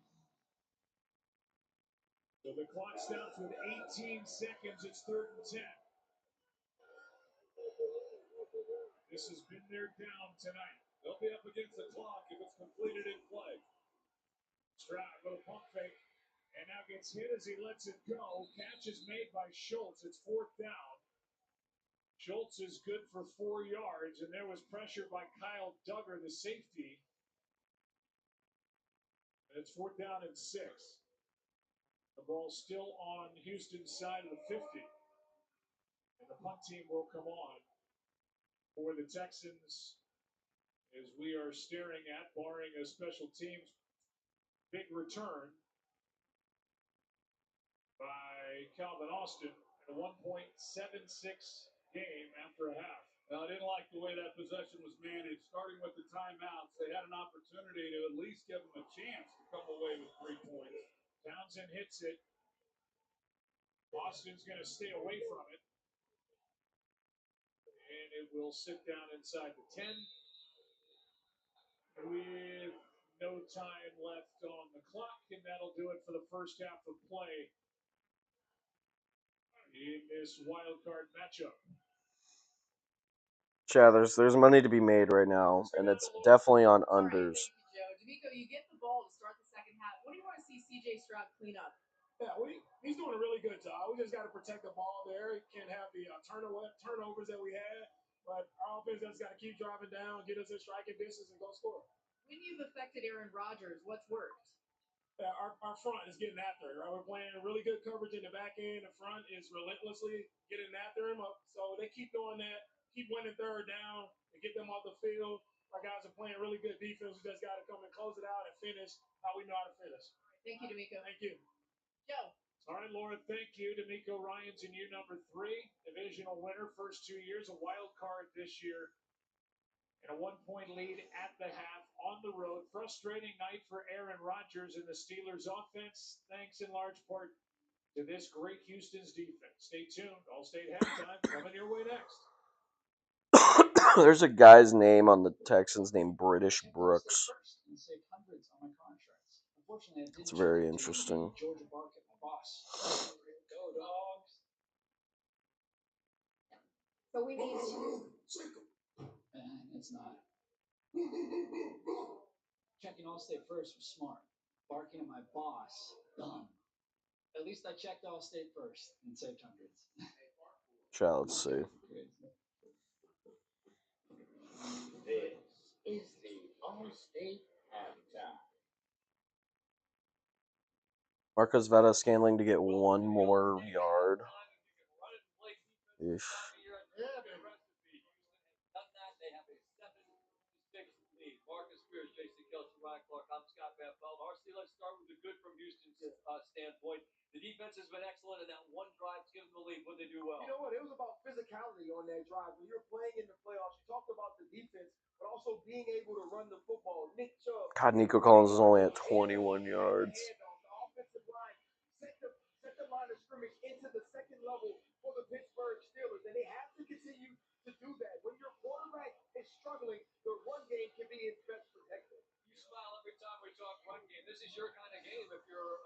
So the clock stops with 18 seconds. It's 3rd and 10. This has been their down tonight. They'll be up against the clock if it's completed in play. Stroud with a pump fake, and now gets hit as he lets it go. Catch is made by Schultz. It's 4th down. Schultz is good for 4 yards, and there was pressure by Kyle Duggar, the safety. And it's 4th down and 6. The ball's still on Houston's side of the 50. And the punt team will come on for the Texans as we are staring at, barring a special teams big return by Calvin Austin in a 1.76 game after a half. I didn't like the way that possession was managed. Starting with the timeouts, they had an opportunity to at least give them a chance to come away with 3 points. Townsend hits it. Austin's going to stay away from it. And it will sit down inside the 10 with no time left on the clock, and that'll do it for the first half of play in this wild card matchup. Yeah, there's money to be made right now, and it's definitely on unders. Joe. D'Amico, you get the ball to start the second half. What do you want to see C.J. Stroud clean up? Yeah, he's doing a really good job. We just got to protect the ball there. Can't have the turnovers that we had. But our offense just got to keep driving down, get us in striking distance, and go score. When you've affected Aaron Rodgers, what's worked? Yeah, our front is getting after it, right? We're playing really good coverage in the back end. The front is relentlessly getting after him up. So they keep doing that, keep winning 3rd down, and get them off the field. Our guys are playing really good defense. We just got to come and close it out and finish how we know how to finish. Thank you, D'Amico. Thank you. Joe. All right, Laura, thank you. D'Amico Ryans and you, number 3. Divisional winner, first 2 years, a wild card this year. And a 1-point lead at the half on the road. Frustrating night for Aaron Rodgers and the Steelers offense, thanks in large part to this great Houston's defense. Stay tuned. All-State halftime coming your way next. There's a guy's name on the Texans named British Brooks. It's very interesting. So we need It's not. Checking Allstate first was smart. Barking at my boss, dumb. At least I checked Allstate first and saved hundreds. Let's see. This is the Allstate halftime. Marcus Vetta Scanling to get 1 more yard. Ish. Marcus Spears, J.C. Kelch, Ryan Clark. I'm Scott Van Pelt. RC, let's start with the good from Houston's standpoint. The defense has been excellent, and that one drive to give them the lead. What they do well? You know what? It was about physicality on that drive. When you're playing in the playoffs, you talked about the defense, but also being able to run the football. Nick Chubb. God, Nico Collins is only at 21 yards. The offensive line set the line of scrimmage into the second level for the Pittsburgh Steelers, and they have to continue to do that. When your quarterback is struggling, the run game can be its best protector. You smile every time we talk run game. This is your kind of game if you're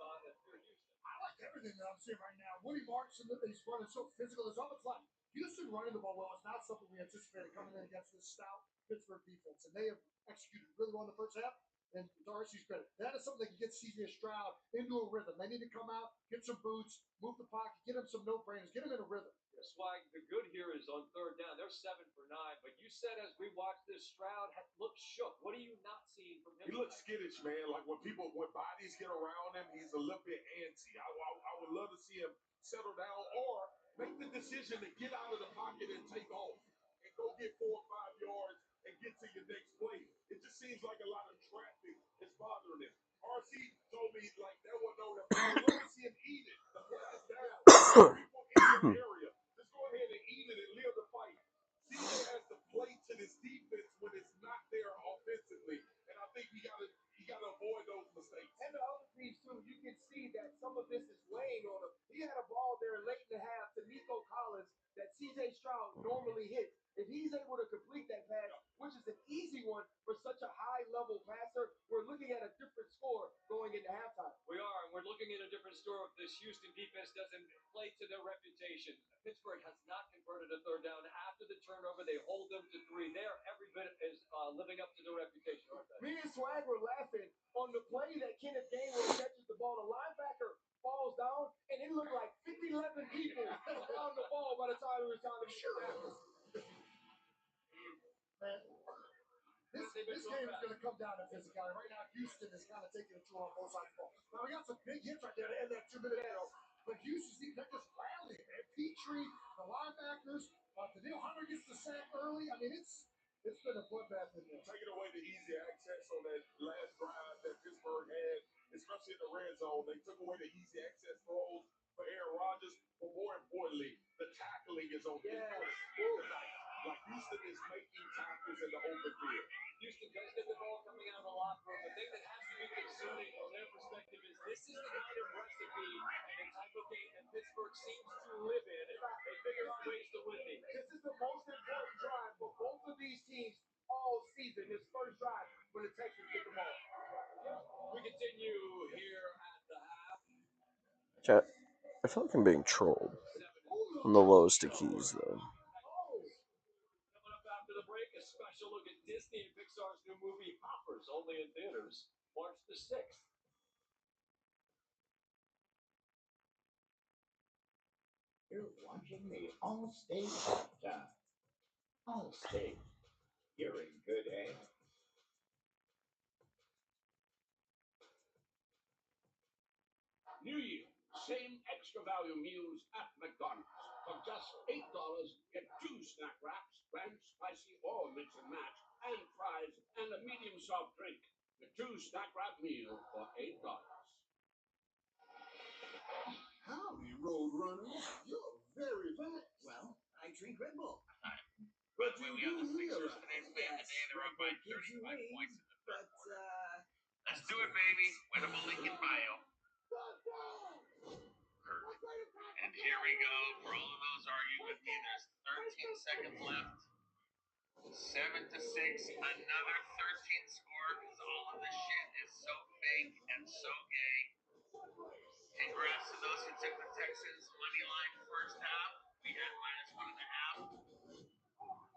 Houston. I like everything that I'm seeing right now. Woody Martin is running so physical. It's almost like Houston running the ball well. It's not something we anticipated coming in against this stout Pittsburgh defense, and they have executed really well in the first half. And Darcy's credit. That is something that can get C.J. Stroud into a rhythm. They need to come out, get some boots, move the pocket, get him some no-brainers, get him in a rhythm. Swag, the good here is on 3rd down. They're 7 for 9. But you said as we watched this, Stroud looked shook. What are you not seeing from him? He looks skittish, man. Like when bodies get around him, he's a little bit antsy. I would love to see him settle down or make the decision to get out of the pocket and take off and go get 4 or 5 yards and get to your next play. It just seems like a lot of traffic is bothering him. RC told me like that one no. I love to see him eat it. The play is down. People in your area. Just go ahead and eat it and live the fight. CJ has to play to this defense when it's not there offensively, and I think he got to avoid those mistakes. And the other piece too, you can see that some of this is weighing on him. He had a ball there late in the half to Nico Collins that C.J. Stroud normally hits. If he's able to complete that pass, which is an easy one for such a high-level passer, we're looking at a different score going into halftime. We are, and we're looking at a different store if this Houston defense doesn't play to their reputation. Pittsburgh has not converted a third down. After the turnover, they hold them to 3. They're every bit as living up to their reputation, aren't they? Me and Swag were laughing on the play that Kenneth Gainwell catches the ball. The linebacker falls down, and it looked like 11 people on the ball by the time it was time to shoot down. Man, this game is going to come down to physicality. Right now, Houston is kind of taking it to on both sides of the ball. Now, we got some big hits right there to end that 2-minute drill. But Houston, they're just rallying, man. Petrie, the linebackers, Daniel Hunter gets the sack early. I mean, it's been a bloodbath in there. Taking away the easy access on that last drive that Pittsburgh had, especially in the red zone. They took away the easy access throws for Aaron Rodgers, but more importantly, the tackling is on defense tonight. Like Houston is making tackles in the open field. Houston does get the ball coming out of the locker room. The thing that has to be concerning from their perspective is this is the kind of recipe and the type of game that Pittsburgh seems to live in. They figure out ways to win these. This is the most important drive for both of these teams all season. This first drive when the Texans get the ball. We continue here at the half. Chat. I feel like I'm being trolled on the lowest of keys, though. Coming up after the break, a special look at Disney and Pixar's new movie Hoppers, only in theaters March the 6th. You're watching the All-State Halftime. All-State, you're in good hands. New Year, same extra value meals at McDonald's. For just $8, get 2 snack wraps, ranch, spicy, or mix and match, and fries, and a medium soft drink. The 2 snack wrap meal for $8. Howdy, Roadrunners. You're very fast. Well, I drink Red Bull. By the way, we have the Sixers today's man of the day. They're up by 35 points in the third quarter. Let's do it, baby. Winnable link in bio. And here we go. For all of those arguing with me, there's 13 seconds left. 7-6. Another 13 score because all of this shit is so fake and so gay. Congrats to those who took the Texans money line first half. We had -1.5.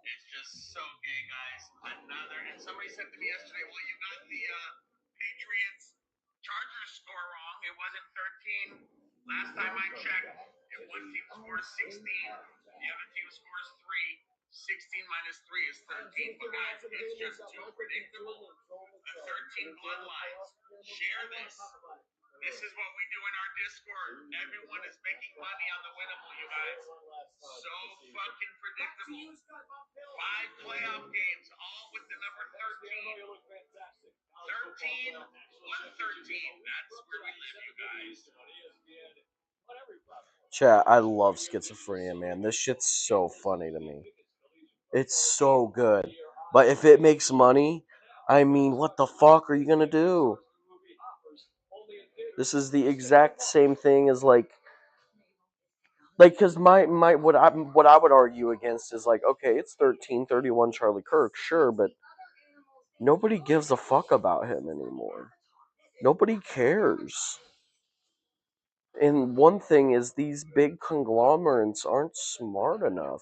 It's just so gay, guys. Another, and somebody said to me yesterday, well, you got the Patriots Chargers score wrong. It wasn't 13. Last time I checked, if one team scores 16, the other team scores 3. 16 minus 3 is 13. But guys, it's just too predictable. The 13 bloodlines. Share this. This is what we do in our Discord. Everyone is making money on the winnable, you guys. So fucking predictable. 5 playoff games, all with the number 13. 13, 113. That's where we live, you guys. Chat, I love schizophrenia, man. This shit's so funny to me. It's so good. But if it makes money, I mean, what the fuck are you gonna do? This is the exact same thing as like, because my what I would argue against is like, okay, it's 13-31 Charlie Kirk, sure, but nobody gives a fuck about him anymore. Nobody cares. And one thing is these big conglomerates aren't smart enough.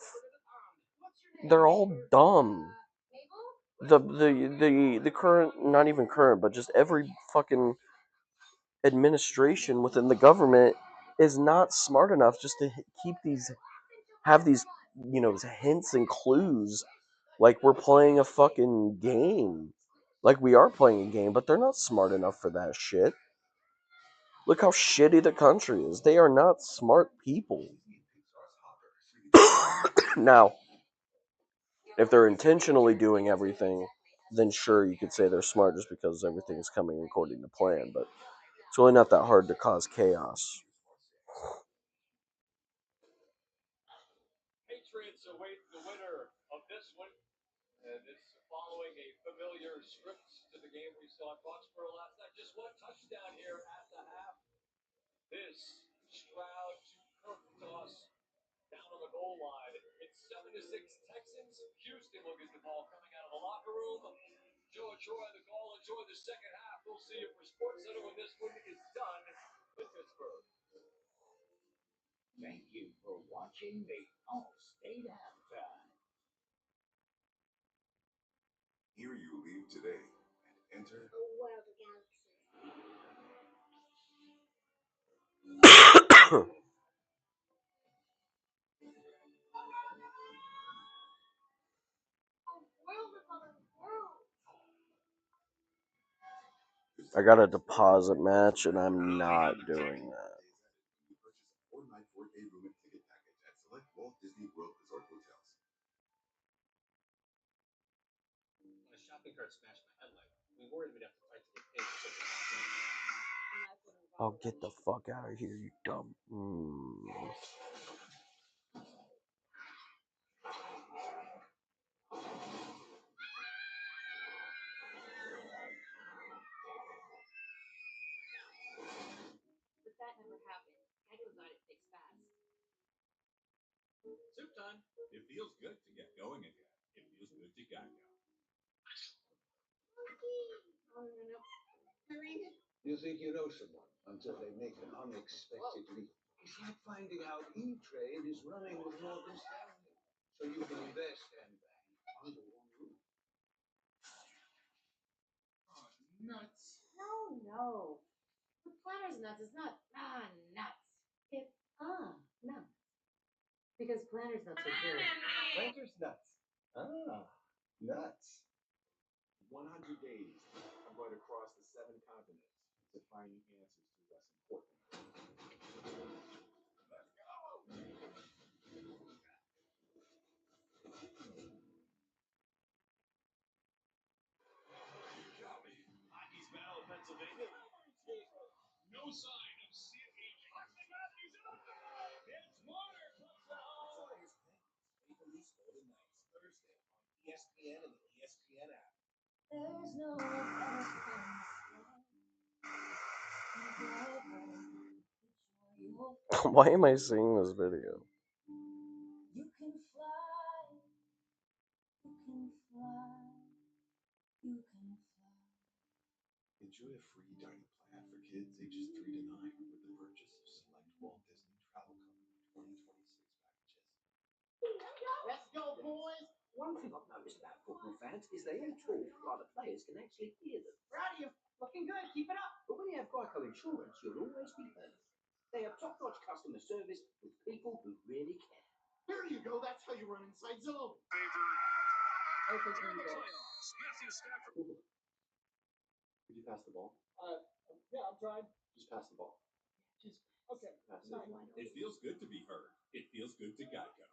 They're all dumb. The current, not even current, but just every fucking administration within the government is not smart enough just to have these, hints and clues like we're playing a fucking game. Like we are playing a game, but they're not smart enough for that shit. Look how shitty the country is. They are not smart people. Now, if they're intentionally doing everything, then sure, you could say they're smart just because everything's coming according to plan, but it's really not that hard to cause chaos. Patriots await the winner of this one. And it's following a familiar script to the game we saw in Foxborough last night. Just one touchdown here at the half. This Stroud to Kirk toss down on the goal line. It's 7-6 Texans. Houston will get the ball coming out of the locker room. Joe Troy on the call. Enjoy the second half. We'll see you for SportsCenter when this one is done. This is Pittsburgh. Thank you for watching the All-State Halftime. Here you leave today and enter A world of galaxies. I got a deposit match, and I'm not doing that. Or-night 4K room and ticket package at select Walt Disney World Resort hotels. When a shopping cart smashed my headlight, we worried we'd have to fight to get paid for such a bad thing. Oh, get the fuck out of here, you dumb. But that never happened. Geico got it fixed fast. Soup time. It feels good to get going again. It feels good to Geico. You think you know someone until they make an unexpected leap. It's like finding out E-Trade is running with Morgan Stanley, so you can invest and bank under one roof. Oh, nuts. No. The Planters nuts is not nuts. It's nuts. Because Planters nuts are good. Planters nuts. Nuts. 100 days. I'm going across the 7 continents to find you answers to what's important. Let's go. Hockey's Battle of Pennsylvania. No sign of Sid aging. It's Marner touchdown. Maple Leafs Golden Knights Thursday on ESPN and the ESPN app. There's no Why am I seeing this video? You can fly. You can fly. You can fly. Enjoy a free dining plan for kids ages 3 to 9 with the purchase of select Walt Disney Travel Company 2026 packages. Let's go, boys. One thing I've noticed about football fans is they all talk while the players can actually hear them. Proud of you. Looking good. Keep it up. But when you have Geico Insurance, you'll always be heard. They have top-notch customer service with people who really care. There you go. That's how you run inside zone. Could you pass the ball? Yeah, I'm trying. Just pass the ball. Just okay. Pass it. It feels good to be heard. It feels good to Geico.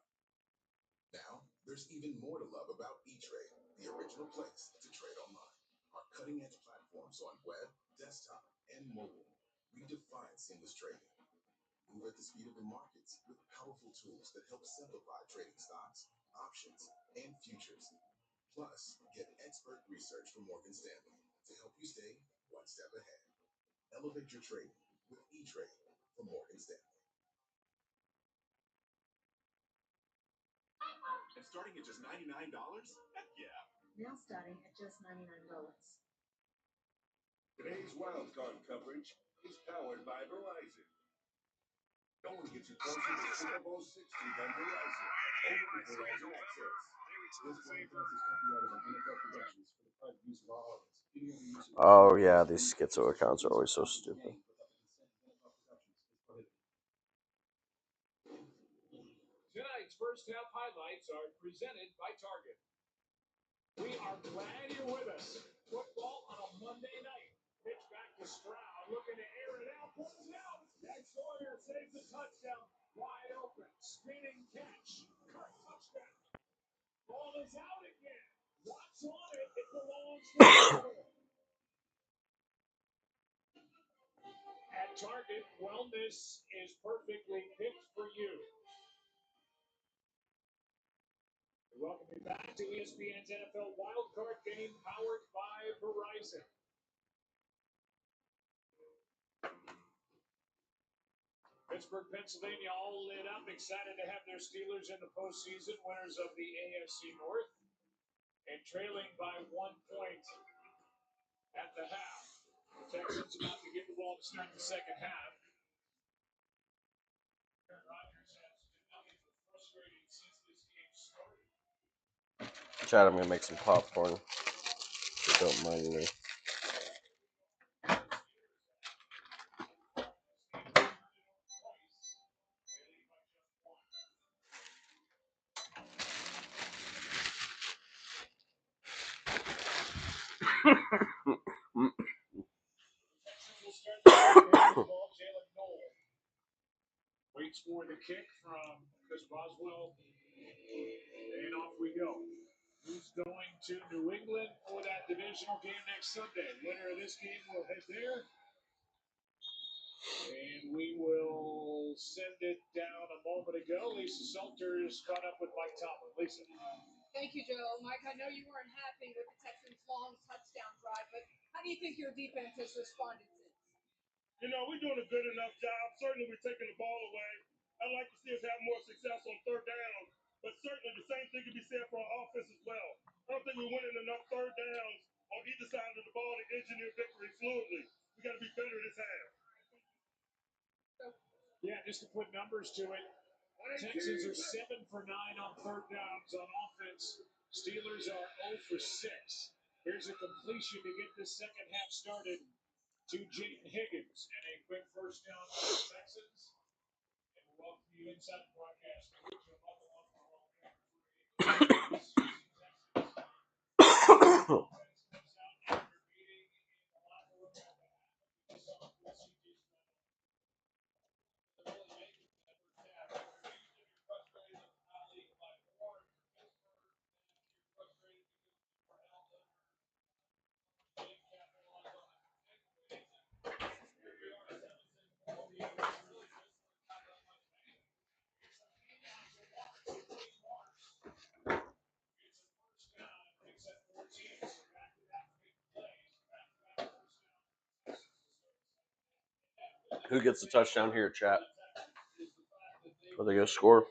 Now, there's even more to love about E-Trade, the original place to trade online. Our cutting-edge platforms on web, desktop, and mobile redefine seamless trading. Move at the speed of the markets with powerful tools that help simplify trading stocks, options, and futures. Plus, get expert research from Morgan Stanley to help you stay one step ahead. Elevate your trading with E-Trade from Morgan Stanley. And starting at just $99? Heck yeah. Now starting at just $99. Today's wildcard coverage is powered by Verizon. No one gets you closer to Super Bowl 60 than Verizon. Only Verizon Access. This broadcast is copyrighted by NFL Productions for the private use of all others. Any other use of Oh yeah, these schizo accounts are always so stupid. Tonight's first half highlights are presented by Target. We are glad you're with us. Football on a Monday night. Pitch back to Stroud, looking to air it out, pulls it out. Jack Sawyer saves the touchdown. Wide open, spinning catch. Kirk touchdown. Ball is out again. Watch on it. It belongs to Pittsburgh. At Target, wellness is perfectly picked for you. Welcome you back to ESPN's NFL Wildcard Game, powered by Verizon. Pittsburgh, Pennsylvania, all lit up, excited to have their Steelers in the postseason, winners of the AFC North, and trailing by 1 point at the half. The Texans about to get the ball to start the second half. Chad, I'm gonna make some popcorn. If you don't mind me. Waits for the kick from Chris Boswell, and off we go. Who's going to New England for that divisional game next Sunday? Winner of this game will head there. And we will send it down a moment ago. Lisa Salters caught up with Mike Tomlin. Lisa. Thank you, Joe. Mike, I know you weren't happy with the Texans' long touchdown drive, but how do you think your defense has responded since? You know, we're doing a good enough job. Certainly, we're taking the ball away. I'd like to see us have more success on third down, but certainly the same thing can be said for our offense as well. I don't think we're winning enough third downs on either side of the ball to engineer victory fluidly. We got to be better this half. Yeah, just to put numbers to it, Texans are 7 for 9 on third downs on offense. Steelers are 0 for 6. Here's a completion to get this second half started to Jaden Higgins, and a quick first down for the Texans. And we'll welcome you inside the broadcast. Who gets the touchdown here, chat? Are they gonna score?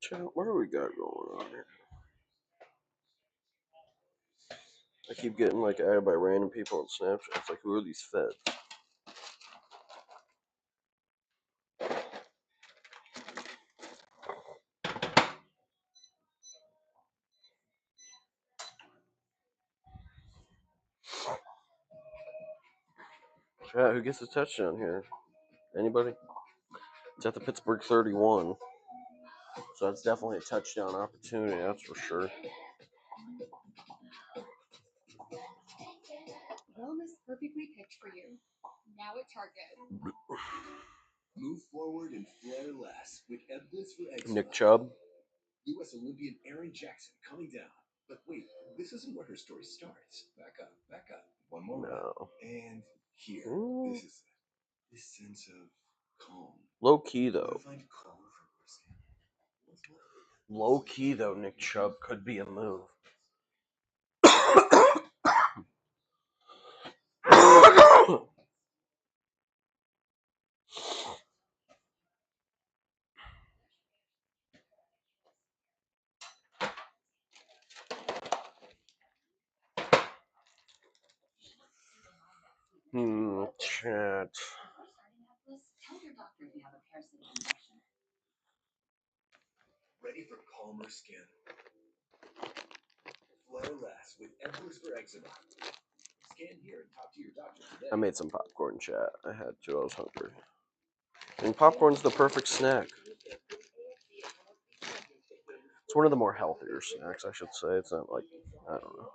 Chat, what do we got going on here? I keep getting like added by random people on Snapchat. It's like, who are these feds? Chat, who gets a touchdown here? Anybody? It's at the Pittsburgh 31. So it's definitely a touchdown opportunity, that's for sure. Well, this perfectly picked for you. Now at Target. Move forward and flare less with Eblis for Eczema. Nick Chubb. U.S. Olympian Aaron Jackson coming down. But wait, this isn't where her story starts. Back up. One more round. And here, this is this sense of calm. Low key though. I find calm from her skin. Low key though, Nick Chubb could be a move. Chat. Ready for calmer skin. Flare less with Eblis for Eczema. Scan here and talk to your doctor today. I made some popcorn, chat. I had to. I was hungry. And popcorn's the perfect snack. It's one of the more healthier snacks, I should say. It's not like, I don't know,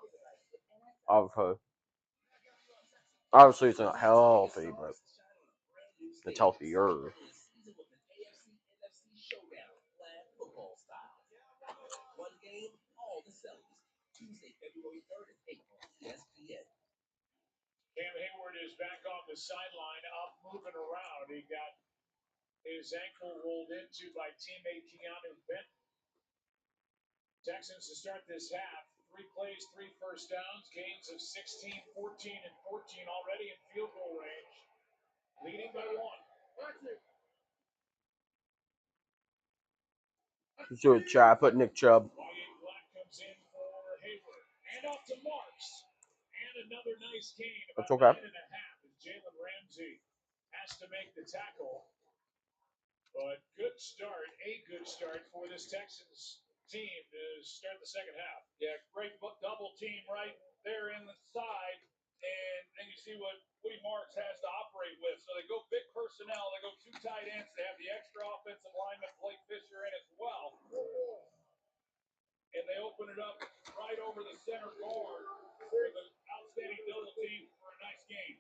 avocado. Obviously, it's not healthy, but it's healthier. One game, all the selfies. Tuesday, February 3rd at 8 on ESPN. Cam Hayward is back on the sideline, up, moving around. He got his ankle rolled into by teammate Keanu Benton. Texans to start this half. 3 plays, 3 first downs, gains of 16, 14, and 14 already in field goal range. Leading by 1. Let's do it, chat. Put Nick Chubb. Black comes in for Hayward. And off to Marks. And another nice gain. That's okay. 9.5 as Jalen Ramsey has to make the tackle. But good start, a good start for this Texans team to start the second half. Yeah, great double team right there in the side. And then you see what Woody Marks has to operate with. So they go big personnel. They go 2 tight ends. They have the extra offensive lineman, Blake Fisher, in as well. And they open it up right over the center guard for the outstanding double team for a nice game.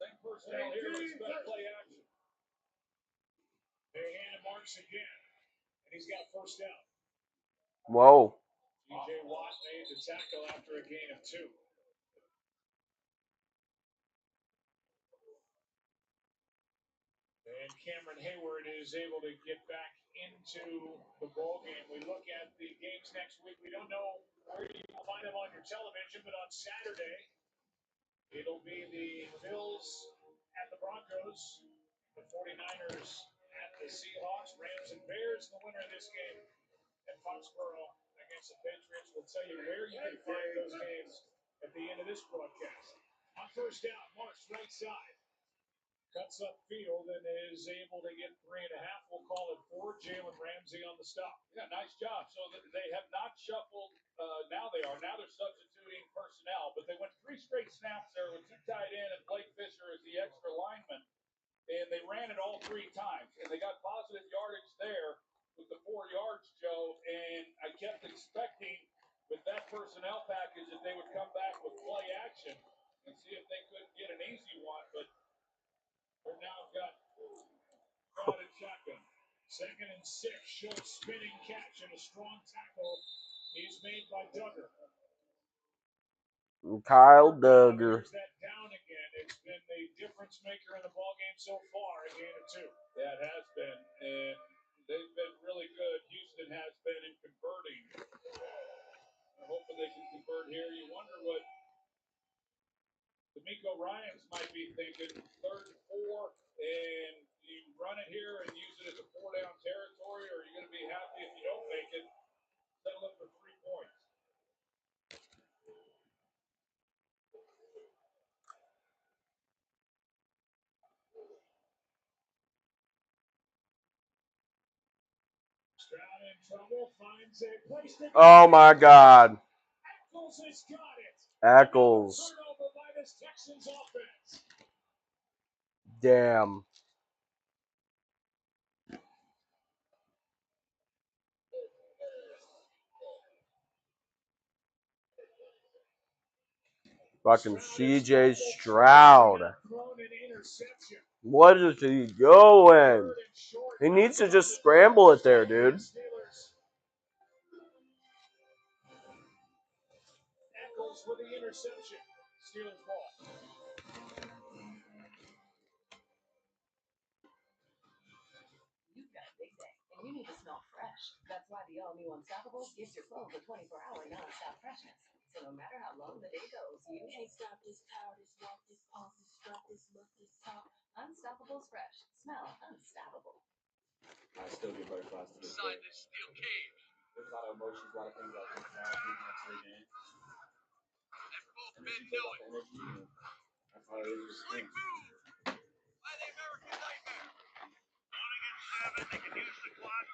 Same personnel here, expect play action. They hand to Marks again. And he's got first down. Whoa. TJ Watt made the tackle after a gain of 2. And Cameron Hayward is able to get back into the ball game. We look at the games next week. We don't know where you will find them on your television, but on Saturday, it'll be the Bills at the Broncos, the 49ers at the Seahawks, Rams and Bears. The winner of this game at Foxborough against the Patriots. We'll tell you where you can find those games at the end of this broadcast. On first down, Marks right side. Cuts up field and is able to get 3.5. We'll call it 4. Jalen Ramsey on the stop. Yeah, nice job. So they have not shuffled. Now they are. Now they're substituting personnel. But they went 3 straight snaps there with 2 tight end and Blake Fisher as the extra lineman. And they ran it all 3 times. And they got positive yardage there with the 4 yards, Joe. And I kept expecting with that personnel package that they would come back with play action and see if they could get an easy one. But they're now got crowded shotgun. 2nd and 6. Short spinning catch and a strong tackle is made by Duggar. Kyle Duggar. There's that down again. It's been the difference maker in the ballgame so far, a gain of 2. Yeah, it has been. And they've been really good. Houston has been in converting. I'm hoping they can convert here. You wonder what D'Amico Ryans might be thinking. 3rd and 4, and you run it here and use it as a 4-down territory, or are you going to be happy if you don't make it? Settle it for 3 points. Stroud in trouble, finds a place to go. Oh my God. Eccles has got it. Eccles. Turnover by this Texans offense. Damn. Fucking CJ Stroud. What is he doing? He needs to just scramble it there, dude. Eccles with the interception. Steelers ball. You've got a big day, and you need to smell fresh. That's why the all-new Unstoppables gives your clothes a 24-hour non-stop freshness. So no matter how long the day goes, you can't stop this power, this walk, this pulse, this strut, this look, this talk. Unstoppables fresh. Smell unstoppable. I still get butterflies to this day. Inside this steel cage. There's a lot of emotions, a lot of things I think about leading up to the game. And both And men it's know about it. the energy, and that's how it is with Slick things. move by the American Nightmare. 1 against 7. They can use the clock.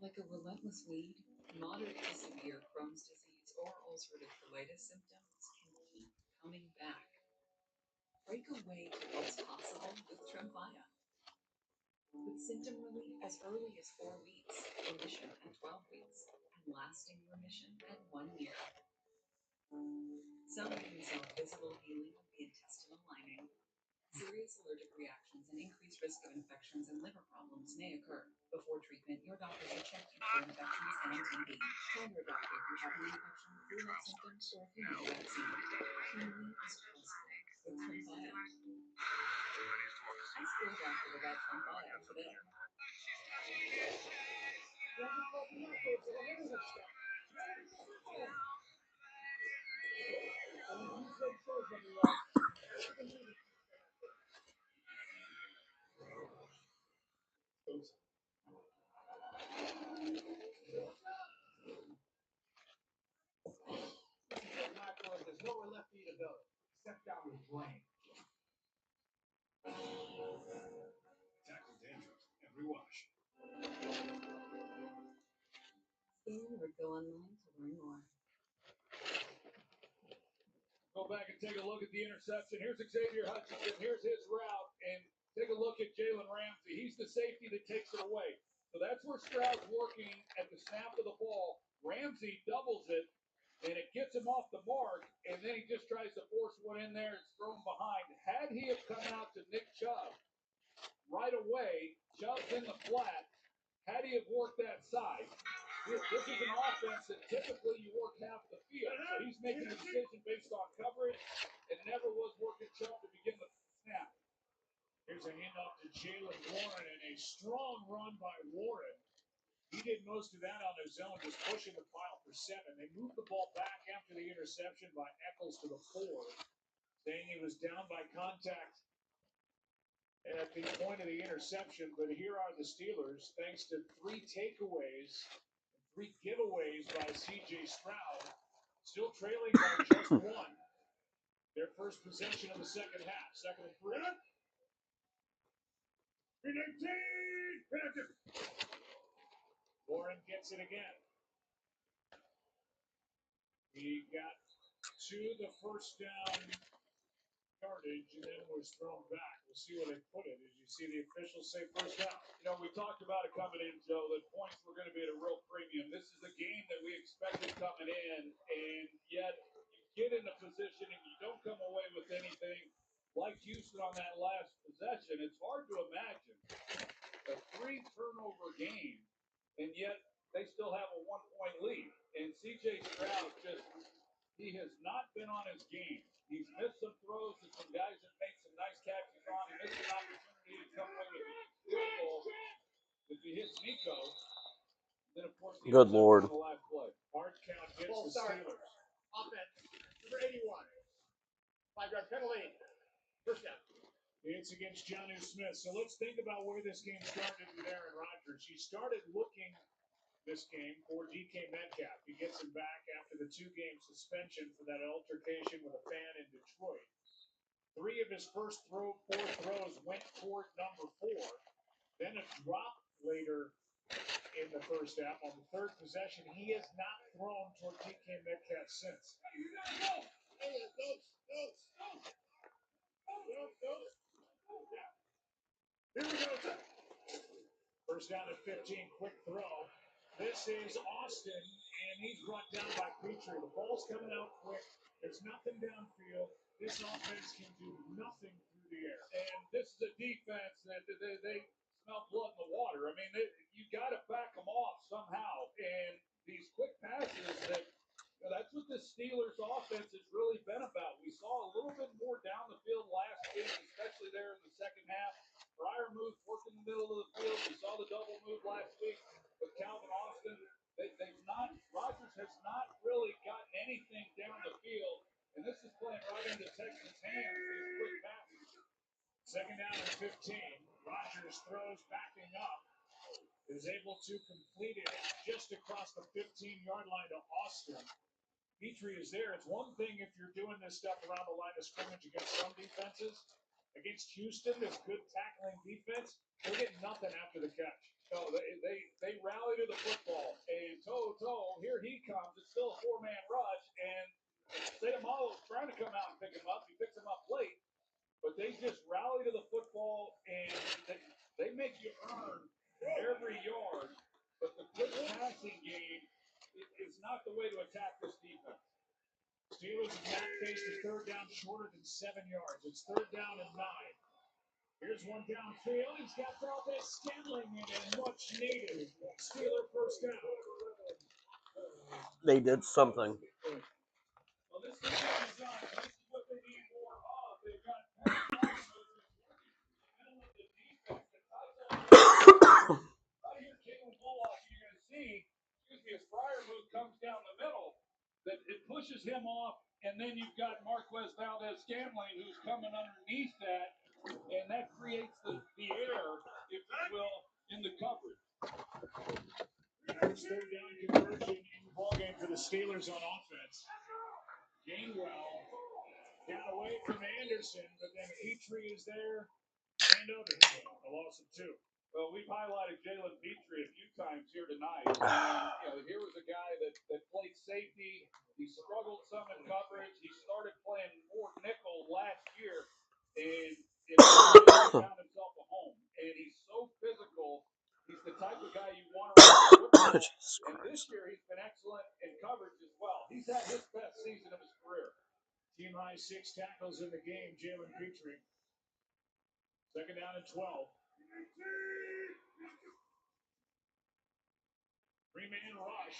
Like a relentless weed, moderate to severe Crohn's disease or ulcerative colitis symptoms can keep coming back. Break away to what's possible with Tremfya. With symptom relief as early as 4 weeks, remission at 12 weeks, and lasting remission at 1 year. Some even saw visible healing of the intestinal lining. Serious allergic reactions and increased risk of infections and liver problems may occur. Before treatment, your doctor will check you for infections and TB. Tell your doctor if you have an infection, flu-like symptoms, or if you need a vaccine. Healing is possible with Tremfya. Ask your doctor about Tremfya today. There's nowhere left for you to go except down the drain. Tackle dangerous and rewash. Scan or go online to learn more. Go back and take a look at the interception. Here's Xavier Hutchinson. Here's his route. And take a look at Jalen Ramsey. He's the safety that takes it away. So that's where Stroud's working at the snap of the ball. Ramsey doubles it, and it gets him off the mark. And then he just tries to force one in there. It's thrown behind. Had he have come out to Nick Chubb right away, Chubb's in the flat. Had he have worked that side, this is an offense that typically you work half the field. So he's making a decision based on coverage, and never was working Chubb to begin the snap. Here's a handoff to Jalen Warren, and a strong run by Warren. He did most of that on his own, just pushing the pile for 7. They moved the ball back after the interception by Eccles to the 4, saying he was down by contact at the point of the interception. But here are the Steelers, thanks to 3 takeaways, 3 giveaways by C.J. Stroud, still trailing by just 1. Their first possession of the second half, 2nd and 3. Warren gets it again. He got to the first down yardage and then was thrown back. We'll see where they put it. As you see the officials say first down. You know, we talked about it coming in, Joe, that points were going to be at a real premium. This is the game that we expected coming in, and yet you get in a position and you don't come away with anything like Houston on that last possession. It's hard to imagine a 3-turnover game, and yet they still have a 1-point lead. And C.J. Stroud he has not been on his game. He's missed some throws to some guys that made some nice catches on. He missed an opportunity to come away with a field goal if he hits Nico. Then, of course, the Good Lord. on the last play. Hard count hits the Steelers. Offense, number 81. 5-yard penalty. First down. It's against Jonnu Smith. So let's think about where this game started with Aaron Rodgers. He started looking this game for DK Metcalf. He gets him back after the 2-game suspension for that altercation with a fan in Detroit. 3 of his first 4 throws went toward number 4. Then a drop later in the first half. On the 3rd possession, he has not thrown toward DK Metcalf since. Here we go. First down at 15, quick throw. This is Austin, and he's brought down by Petrie. The ball's coming out quick. There's nothing downfield. This offense can do nothing through the air. And this is a defense that they smell blood in the water. I mean, you got to back them off somehow. And these quick passes, that's what the Steelers' offense has really been about. We saw a little bit more down the field last week, especially there in the second half. Fryer moved, worked in the middle of the field. We saw the double move last week with Calvin Austin. Rodgers has not really gotten anything down the field, and this is playing right into Texans' hands, these quick passes. Second down and 15. Rodgers throws backing up. Is able to complete it just across the 15-yard line to Austin. Petrie is there. It's one thing if you're doing this stuff around the line of scrimmage against some defenses. Against Houston, this good tackling defense, they're getting nothing after the catch. No, they rally to the football. And toe, here he comes. It's still a 4-man rush, and Sayamalo's trying to come out and pick him and they make you earn every yard, but the quick passing game is not the way to attack this defense. Steelers attack face the third down shorter than 7 yards. It's third down and 9. Here's one downfield. He's got Valdez Scantling in and much needed. Steeler first down. They did something. Well, this is what they need more of. They've got you're going to see, as Fryermuth comes down the middle, that it pushes him off, and then you've got Marquez Valdez Scantling who's coming underneath that, and that creates the air, if you will, in the coverage. First third down conversion in the ballgame for the Steelers on offense. Gainwell down away from Anderson, but then Petrie is there and over him. A loss of 2. Well, we've highlighted Jalen Petrie a few times here tonight. And, here was a guy that played safety. He struggled some in coverage. He started playing more nickel last year, and he found himself a home. And he's so physical. He's the type of guy you want to run. And this year he's been excellent in coverage as well. He's had his best season of his career. Team high 6 tackles in the game, Jalen Petrie. Second down and 12. Three-man rush.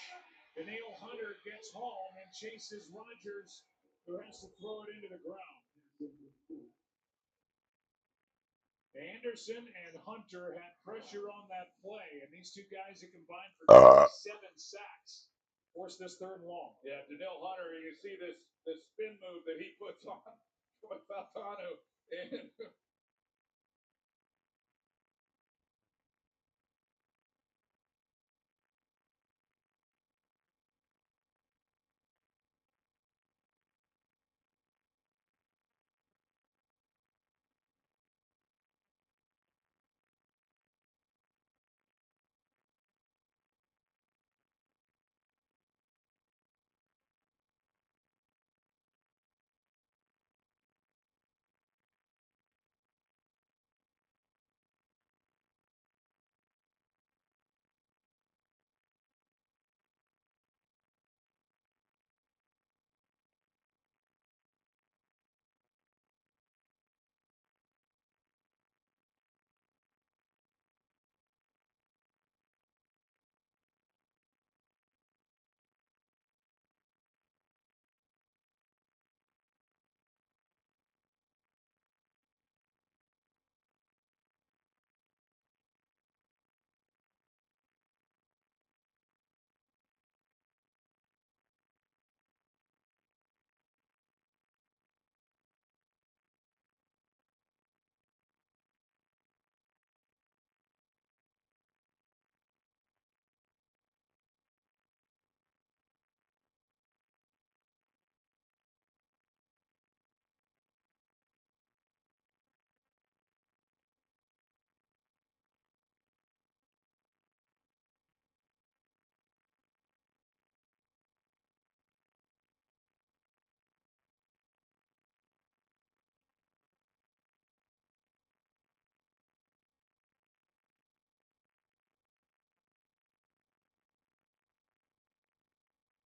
Daniil Hunter gets home and chases Rodgers, who has to throw it into the ground. Anderson and Hunter had pressure on that play, and these two guys that combined for 27 sacks forced this third and long. Yeah, Daniil Hunter, you see this spin move that he puts on Faltano, and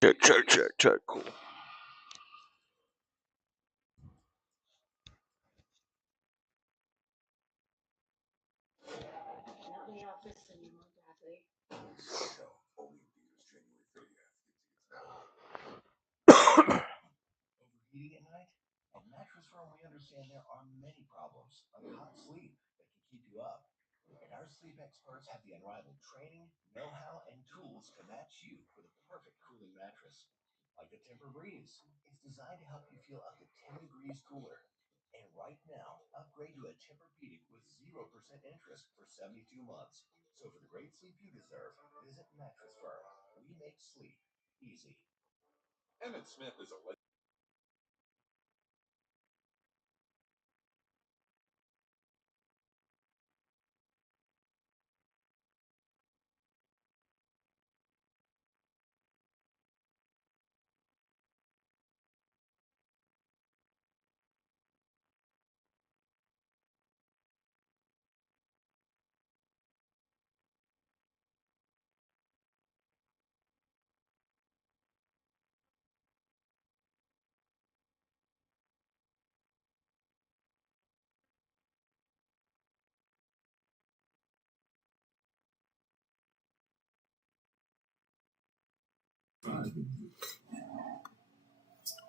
Check. Cool. Not in the office anymore, Bradley. Overheating at night? At Mattress Firm, we understand there are many problems, like hot sleep, that can keep you up. And our sleep experts have the unrivaled training, know-how, and tools to match you for the perfect cooling mattress. Like the Temper Breeze. It's designed to help you feel up to 10 degrees cooler. And right now, upgrade to a Tempur-Pedic with 0% interest for 72 months. So for the great sleep you deserve, visit Mattress Firm. We make sleep easy. Emmett Smith is a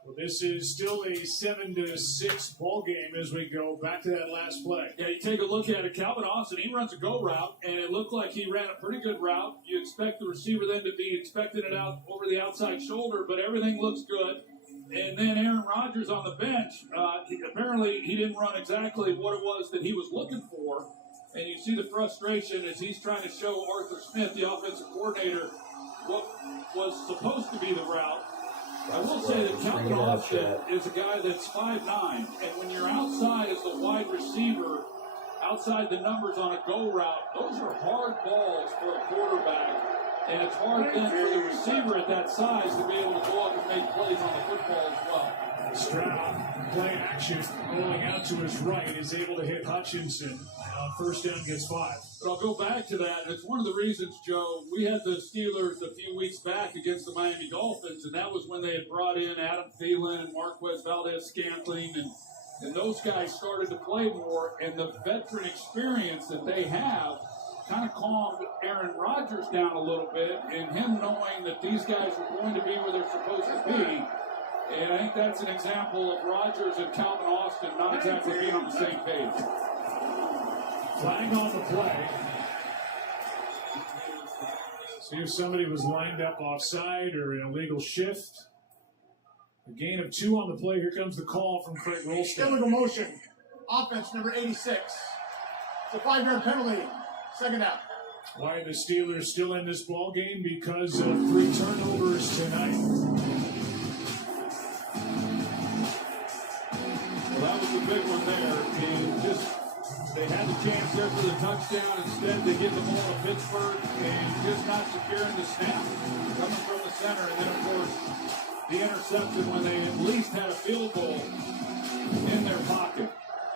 Well, this is still a 7-6 ball game as we go back to that last play. Yeah, you take a look at it. Calvin Austin, he runs a go route, and it looked like he ran a pretty good route. You expect the receiver then to be expecting it out over the outside shoulder, but everything looks good. And then Aaron Rodgers on the bench, apparently he didn't run exactly what it was that he was looking for. And you see the frustration as he's trying to show Arthur Smith, the offensive coordinator, what was supposed to be the route. I will say that Calvin Austin is a guy that's 5'9", and when you're outside as the wide receiver, outside the numbers on a go route, those are hard balls for a quarterback, and it's hard then for the receiver at that size to be able to go up and make plays on the football as well. Stroud, play action, rolling out to his right, is able to hit Hutchinson. First down, gets 5. But I'll go back to that, and it's one of the reasons, Joe, we had the Steelers a few weeks back against the Miami Dolphins, and that was when they had brought in Adam Thielen and Marquez Valdez-Scantling, and those guys started to play more, and the veteran experience that they have kind of calmed Aaron Rodgers down a little bit, and him knowing that these guys are going to be where they're supposed to be. And I think that's an example of Rodgers and Calvin Austin not exactly being on the same page. Flag on the play. See if somebody was lined up offside or an illegal shift. A gain of 2 on the play. Here comes the call from Craig Rolston. Illegal motion. Offense number 86. It's a 5-yard penalty. Second down. Why are the Steelers still in this ball game? Because of 3 turnovers tonight. Well, that was the big one there. And just they had the chance there for the touchdown. Instead, they give the ball to Pittsburgh and just not securing the snap coming from the center. And then, of course, the interception when they at least had a field goal in their pocket.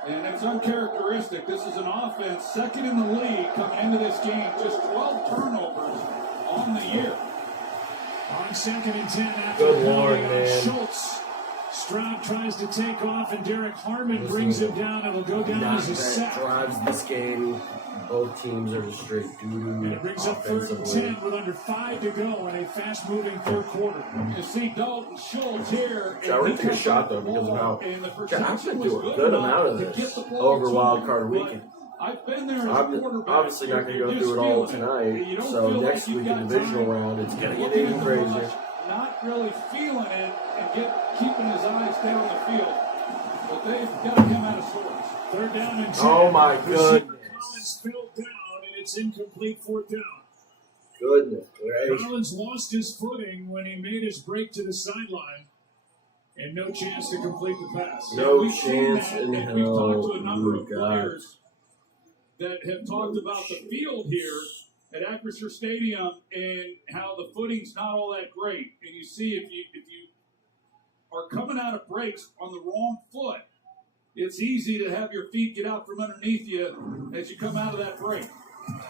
And it's uncharacteristic. This is an offense second in the league coming into this game. Just 12 turnovers on the year. On 2nd and 10 after Good Lord, man. Schultz. Stroud tries to take off, and Derek Harmon brings him down. It'll go down as a sack. Drives this game. Both teams are just straight doo-doo. And it brings up 3rd and 10 with under 5 to go in a fast-moving 3rd quarter. You see Dalton Schultz here. I would take a shot, though, because of how I've been doing a good amount of this over Wild Card Weekend. I've been there as a quarterback. Obviously not going to go through it all tonight, so next week in the divisional round, it's going to get even crazier. Not really feeling it and keeping his eyes down the field. But they've got to come out of sorts. 3rd down and 10. Oh, my goodness. Collins fell down, and it's incomplete 4th down. Goodness gracious. Collins lost his footing when he made his break to the sideline, and no chance to complete the pass. No We've seen chance that, in and we've talked to a number of God. players that have talked about the field here at Acrisure Stadium and how the footing's not all that great. And you see if you are coming out of breaks on the wrong foot, it's easy to have your feet get out from underneath you as you come out of that break.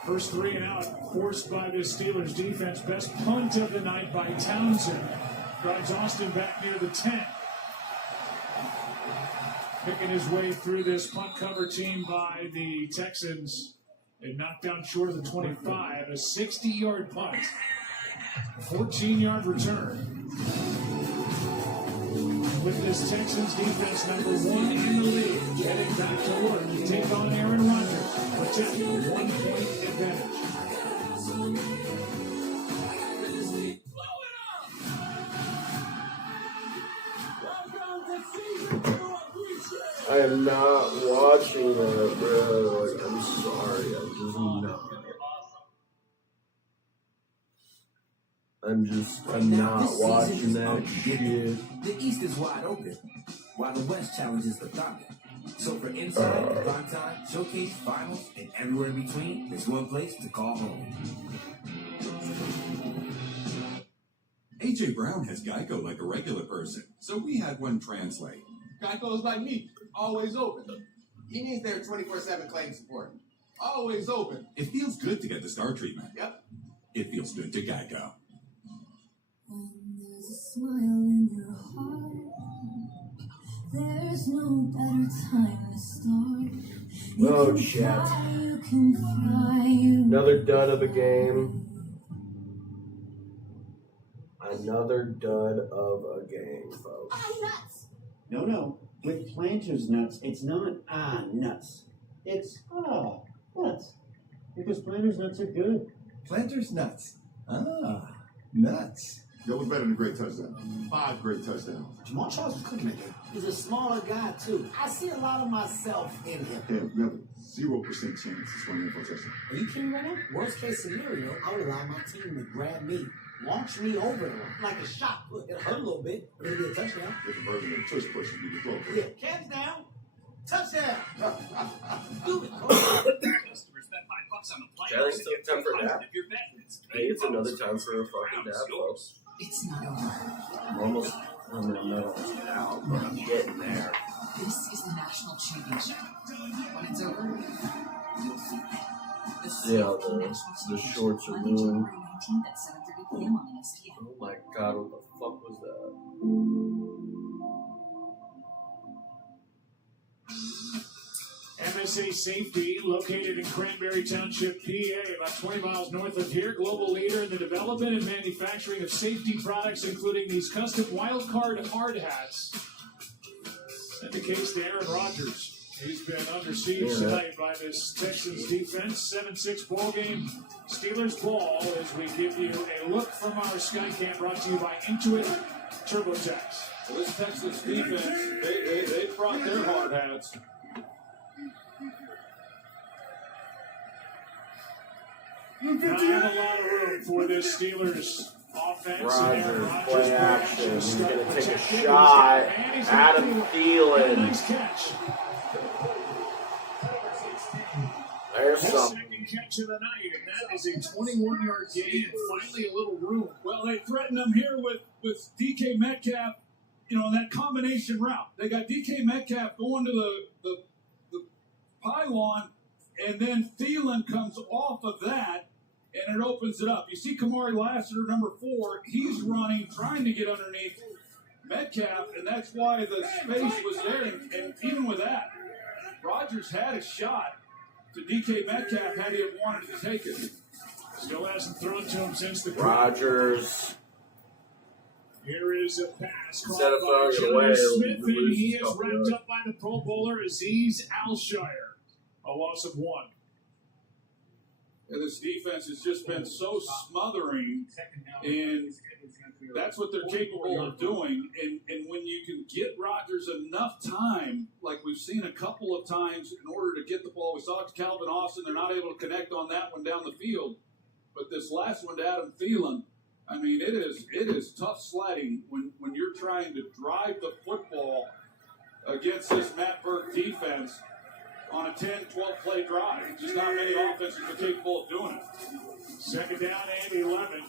First 3 and out forced by the Steelers defense. Best punt of the night by Townsend. Drives Austin back near the 10. Picking his way through this punt cover team by the Texans. And knocked down short of the 25. A 60-yard punt. 14-yard return. With this Texans defense number 1 in the league, heading back to work to take on Aaron Rodgers, protecting a 1-point advantage. I am not watching that, bro. Like, I'm sorry. I'm just not. I'm not watching that shit. The East is wide open, while the West challenges the Thunder. So for Inside, Prime Time, Showcase, Finals, and everywhere in between, there's one place to call home. AJ Brown has Geico like a regular person, so we had one translate. Geico's like me, always open. He means they're 24/7 claim support. Always open. It feels good to get the star treatment. Yep. It feels good to Geico. When there's a smile in your heart, there's no better time to start. Oh, shit. Another dud of a game. Another dud of a game, folks. Nuts. No. With Planters nuts, it's not nuts. It's nuts. Because Planters nuts are good. Planters nuts. Nuts. That was better than a great touchdown. 5 great touchdowns. Jamal Charles is cooking again. He's a smaller guy, too. I see a lot of myself in him. Yeah, we have a 0% chance of scoring for a touchdown. Are you kidding right now? Worst case scenario, I would allow my team to grab me, launch me over them like a shot. It'll hurt a little bit, but it'll be a touchdown. If the version of tush push would be the throw. Yeah, calves down. Touchdown. Do it. Challenge took time for that. Hey, it's another time for a fucking dab, folks. It's not over. I'm almost in the middle now, but I'm getting there. This is the national championship. When it's over, you'll feel it. Yeah, the shorts are moving. 19th at 7:30 p.m. on ESPN. Oh my god, what the fuck was that? MSA Safety, located in Cranberry Township, PA, about 20 miles north of here. Global leader in the development and manufacturing of safety products, including these custom wildcard hard hats. Send the case to Aaron Rodgers. He's been under siege tonight by this Texans defense. 7-6 ball game. Steelers ball as we give you a look from our Skycam, brought to you by Intuit TurboTax. Well, this Texas defense, they brought their hard hats. Not a lot of room for this Steelers offense. Rodgers, play action. He's going to take a shot. Adam Thielen. Nice catch. There's His something. second catch of the night, and that is a 21-yard gain and finally a little room. Well, they threatened them here with DK Metcalf, in that combination route. They got DK Metcalf going to the pylon, and then Thielen comes off of that, and it opens it up. You see Kamari Lassiter, number 4, he's running, trying to get underneath Metcalf, and that's why the space was there. And even with that, Rodgers had a shot to DK Metcalf had he have wanted to take it. Still hasn't thrown to him since the Rodgers. Here is a pass called Instead of by throwing it away, Johnny Smith, it'll and he is stop wrapped it. up by the Pro Bowler Azeez Al-Shire. A loss of 1. And this defense has just been so smothering, and that's what they're capable of doing. And when you can get Rodgers enough time, like we've seen a couple of times, in order to get the ball, we saw it to Calvin Austin. They're not able to connect on that one down the field. But this last one to Adam Thielen, I mean, it is tough sledding when you're trying to drive the football against this Matt Burke defense on a 10, 12-play drive. Just not many offenses are capable of doing it. Second down and 11.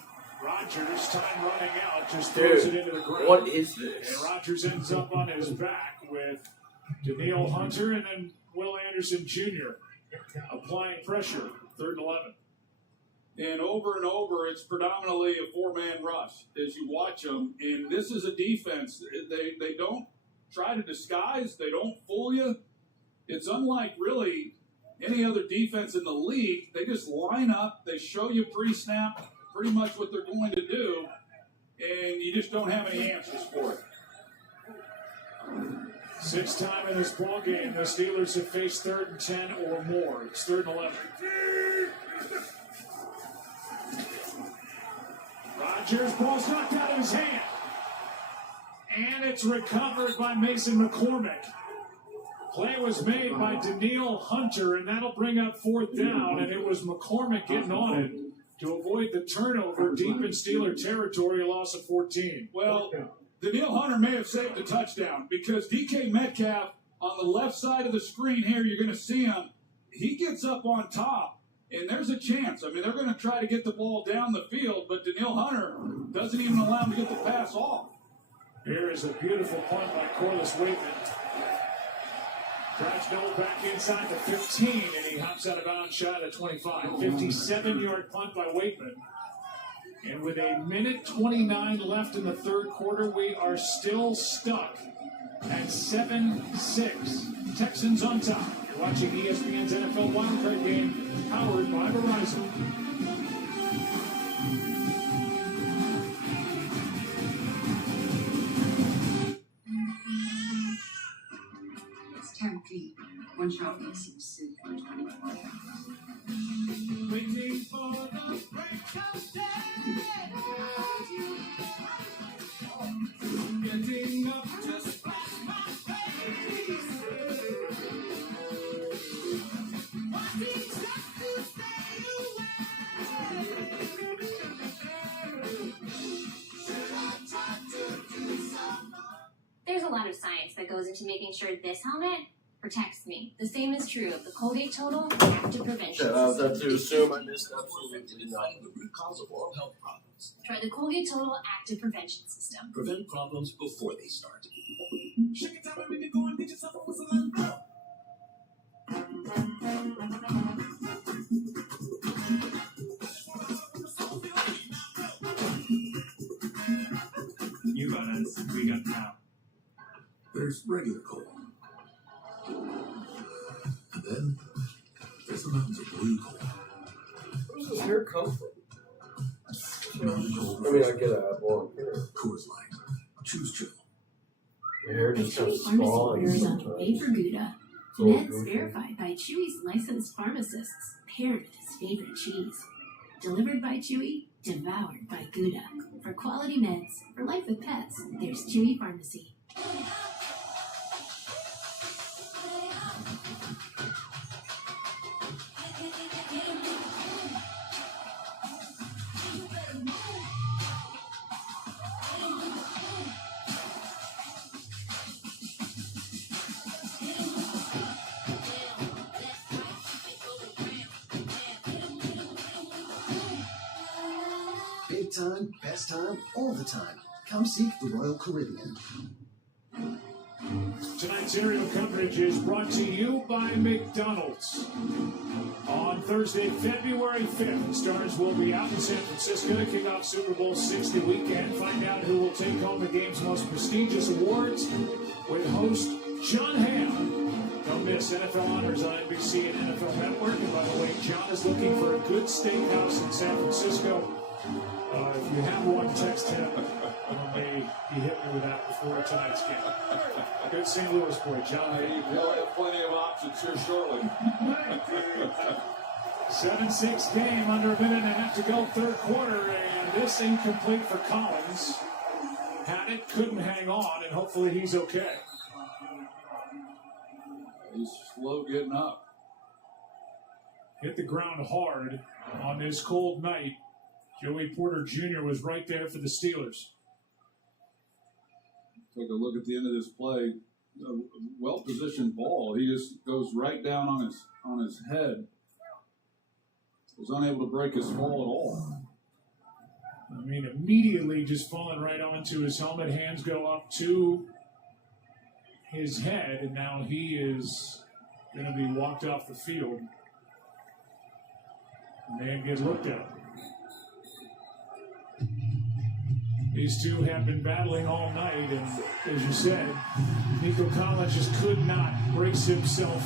Rodgers, time running out, just throws it into the ground. What is this? And Rodgers ends up on his back with Danielle Hunter and then Will Anderson Jr. applying pressure. 3rd and 11. And over, it's predominantly a 4-man rush as you watch them. And this is a defense. They don't try to disguise. They don't fool you. It's unlike really any other defense in the league. They just line up. They show you pre-snap pretty much what they're going to do, and you just don't have any answers for it. 6th time in this ball game, the Steelers have faced 3rd and 10 or more. It's 3rd and 11. Rodgers, ball's knocked out of his hand. And it's recovered by Mason McCormick. Play was made by Danielle Hunter, and that'll bring up 4th down, and it was McCormick getting on it to avoid the turnover deep in Steeler territory, a loss of 14. Well, Danielle Hunter may have saved the touchdown because DK Metcalf on the left side of the screen here, you're going to see him. He gets up on top, and there's a chance. I mean, they're going to try to get the ball down the field, but Danielle Hunter doesn't even allow him to get the pass off. Here is a beautiful punt by Corliss Waitman. Drives Noel back inside the 15, and he hops out of bounds shy of the 25. 57-yard punt by Waitman. And with 1:29 left in the 3rd quarter, we are still stuck at 7-6. Texans on top. You're watching ESPN's NFL Wildcard Game, powered by Verizon. One shot seems to 2024. Waiting for the break of day. Getting up to splash my face. Wanting just to stay away. Should I try to do some more? There's a lot of science that goes into making sure this helmet protects me. The same is true of the Colgate Total Active Prevention. Shout out to assume I missed absolutely nothing. The root cause of oral health problems. Try the Colgate Total Active Prevention System. Prevent problems before they start. Shake it down when you go and get yourself a whistle and blow. You got us. We got now. There's regular coal. And then there's the mountains of blue coal. Where does this hair come from? Mountain coal. I mean, I get a blonde hair. Coors Light. Choose chill. The hair The just kind of Chewy Pharmacy order is spawns on A for Gouda. Oh, Meds goofy. verified by Chewy's licensed pharmacists, paired with his favorite cheese. Delivered by Chewy, devoured by Gouda. For quality meds, for life with pets, there's Chewy Pharmacy. Big time, best time, all the time. Come seek the Royal Caribbean. Tonight's aerial coverage is brought to you by McDonald's. On Thursday, February 5th, the Stars will be out in San Francisco to kick off Super Bowl 60 weekend. Find out who will take home the game's most prestigious awards with host John Hamm. Don't miss NFL Honors on NBC and NFL Network. And by the way, John is looking for a good steakhouse in San Francisco. If you have one, text him. He hit me with that before tonight's game. Good St. Louis boy, John. He'll have plenty of options here shortly. 7-6 game, under a minute and a half to go, third quarter, and this incomplete for Collins. Had it, couldn't hang on, and hopefully he's okay. He's slow getting up. Hit the ground hard on this cold night. Joey Porter Jr. was right there for the Steelers. Take a look at the end of this play. A well-positioned ball. He just goes right down on his head. Was unable to break his fall at all. I mean, immediately just falling right onto his helmet. Hands go up to his head, and now he is going to be walked off the field. Man get looked at. These two have been battling all night, and as you said, Nico Collins just could not brace himself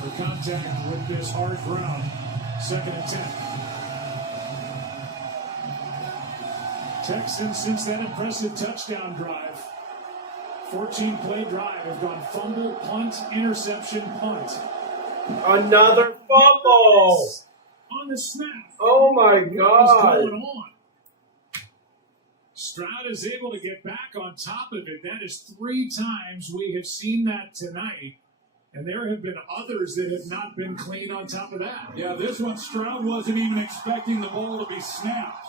for contact with this hard ground. Second and 10. Texans, since that impressive touchdown drive, 14-play drive, have gone fumble, punt, interception, punt. Another fumble! On the snap. Oh my What is God! going on? Stroud is able to get back on top of it. That is 3 times we have seen that tonight. And there have been others that have not been clean on top of that. Yeah, this one, Stroud wasn't even expecting the ball to be snapped.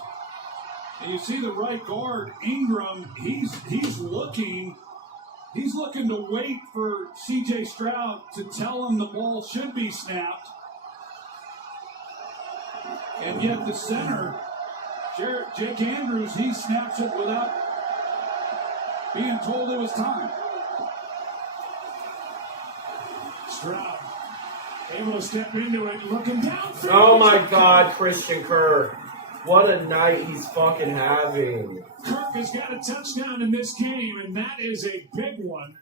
And you see the right guard, Ingram, he's looking to wait for C.J. Stroud to tell him the ball should be snapped. And yet the center, Jake Andrews, he snaps it without being told it was time. Stroud able to step into it, looking down. Oh my God, Christian Kirk. What a night he's fucking having. Kirk has got a touchdown in this game, and that is a big one.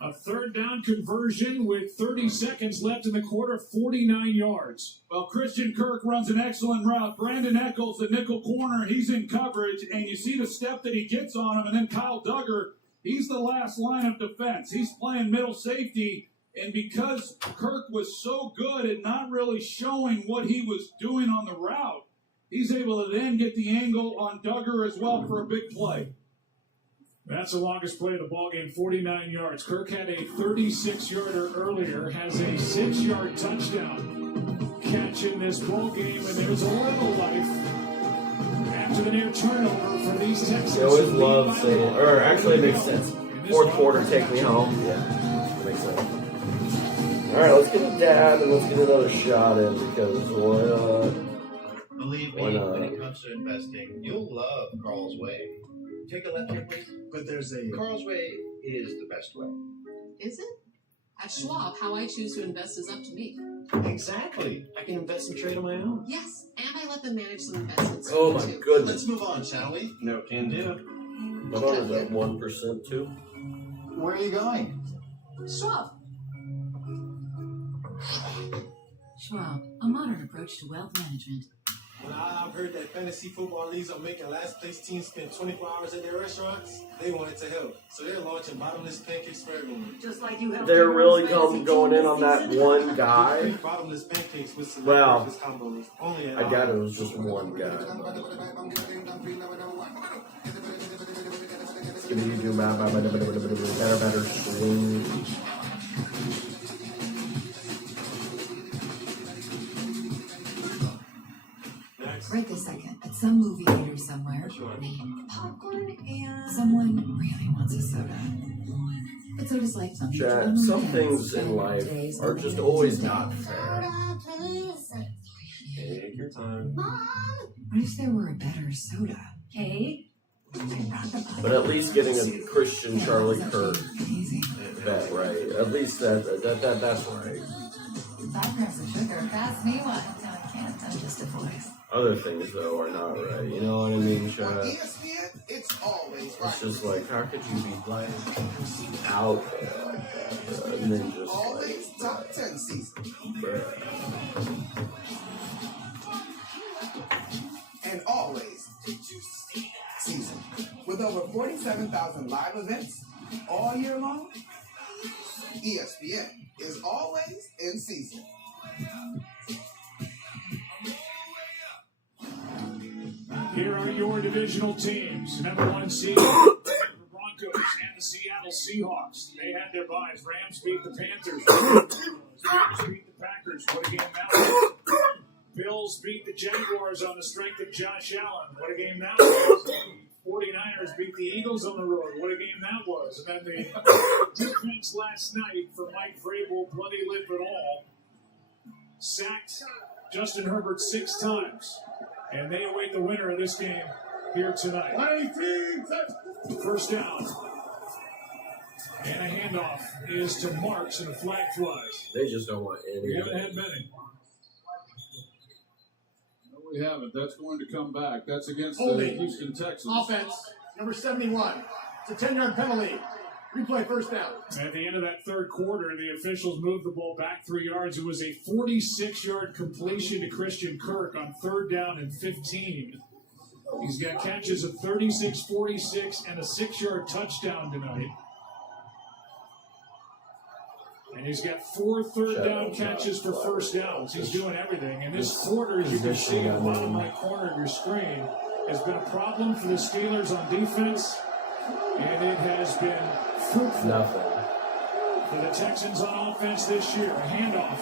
A third down conversion with 30 seconds left in the quarter, 49 yards. Well, Christian Kirk runs an excellent route. Brandon Echols, the nickel corner, he's in coverage, and you see the step that he gets on him, and then Kyle Duggar, he's the last line of defense. He's playing middle safety, And because Kirk was so good at not really showing what he was doing on the route, he's able to then get the angle on Duggar as well for a big play. That's the longest play of the ballgame, 49 yards. Kirk had a 36-yarder earlier, has a 6-yard touchdown catch in this ballgame, and there's a little life after the near turnover for these Texans. I always love saying, or actually it makes sense. Fourth quarter, take me home. Yeah, it makes sense. All right, let's get a dab and let's get another shot in because why not? Believe me, when it comes to investing, you'll love Carl's Way. Take a left here, please. But there's a Carl's Way is the best way. Is it? At Schwab, how I choose to invest is up to me. Exactly. I can invest and trade on my own. Yes, and I let them manage some investments. Oh my too. goodness. Let's move on, shall we? No can do. What is that, 1% too? Where are you going? Schwab. Schwab, a modern approach to wealth management. I've heard that fantasy football leagues are making last place teams spend 24 hours at their restaurants. They wanted to help, so they're launching bottomless pancakes for everyone. Just like you have. They're really going in on that one guy. Bottomless pancakes with some Well, combos. Only at I got it was just one guy. Better swing. Right this second, at some movie theater somewhere, they have popcorn and someone really wants a soda. But soda's like something. Chat, some things in life are just always not fair. Take your time. What if there were a better soda? Okay. But at least getting a Christian Charlie Kirk bet right. At least that's right. 5 grams of sugar, pass me one. I can't touch just a voice. Other things though are not right. You know what I mean, chat? It's always It's just like, how could you be like out there like that, bro? And then just always like, top 10 season. bruh. And always season. With over 47,000 live events all year long, ESPN is always in season. Here are your divisional teams. Number 1 seed, the Broncos and the Seattle Seahawks. They had their byes. Rams beat the Panthers. Rams beat the Packers. What a game that was. Bills beat the Jaguars on the strength of Josh Allen. What a game that was. 49ers beat the Eagles on the road. What a game that was. And then the defense last night for Mike Vrabel, bloody lip and all, sacked Justin Herbert 6 times. And they await the winner of this game here tonight. First down. And a handoff is to Marks and a flag flies. They just don't want any. We haven't had many. No, we haven't. That's going to come back. That's against the Holding. Houston Texans. Offense, number 71. It's a 10-yard penalty. Replay first down. At the end of that third quarter, the officials moved the ball back 3 yards. It was a 46-yard completion to Christian Kirk on 3rd down and 15. He's got catches of 36, 46, and a 6-yard touchdown tonight. And he's got 4 third-down catches for first downs. He's doing everything. And this quarter, as you can see in the bottom right corner of your screen, has been a problem for the Steelers on defense. And it has been fruitful for the Texans on offense this year. A handoff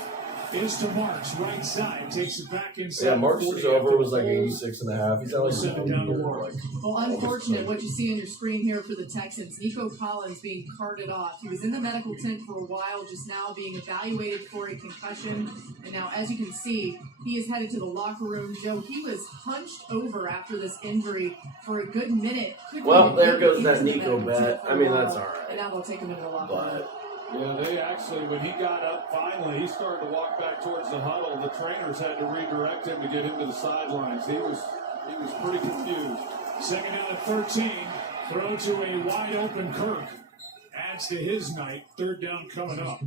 is to Marks, right side, takes it back inside. Yeah, Marks' over was like 86.5. He's only 7 down the wall. Well, unfortunate what you see on your screen here for the Texans. Nico Collins being carted off. He was in the medical tent for a while, just now being evaluated for a concussion. And now, as you can see, he is headed to the locker room. Joe, he was hunched over after this injury for a good minute. Well, there goes that Nico bet. I mean, that's all right. And now they'll take him into the locker room. Yeah, they actually, when he got up finally, he started to walk back towards the huddle. The trainers had to redirect him to get him to the sidelines. He was pretty confused. 2nd down at 13. Throw to a wide open Kirk. Adds to his night. 3rd down coming up.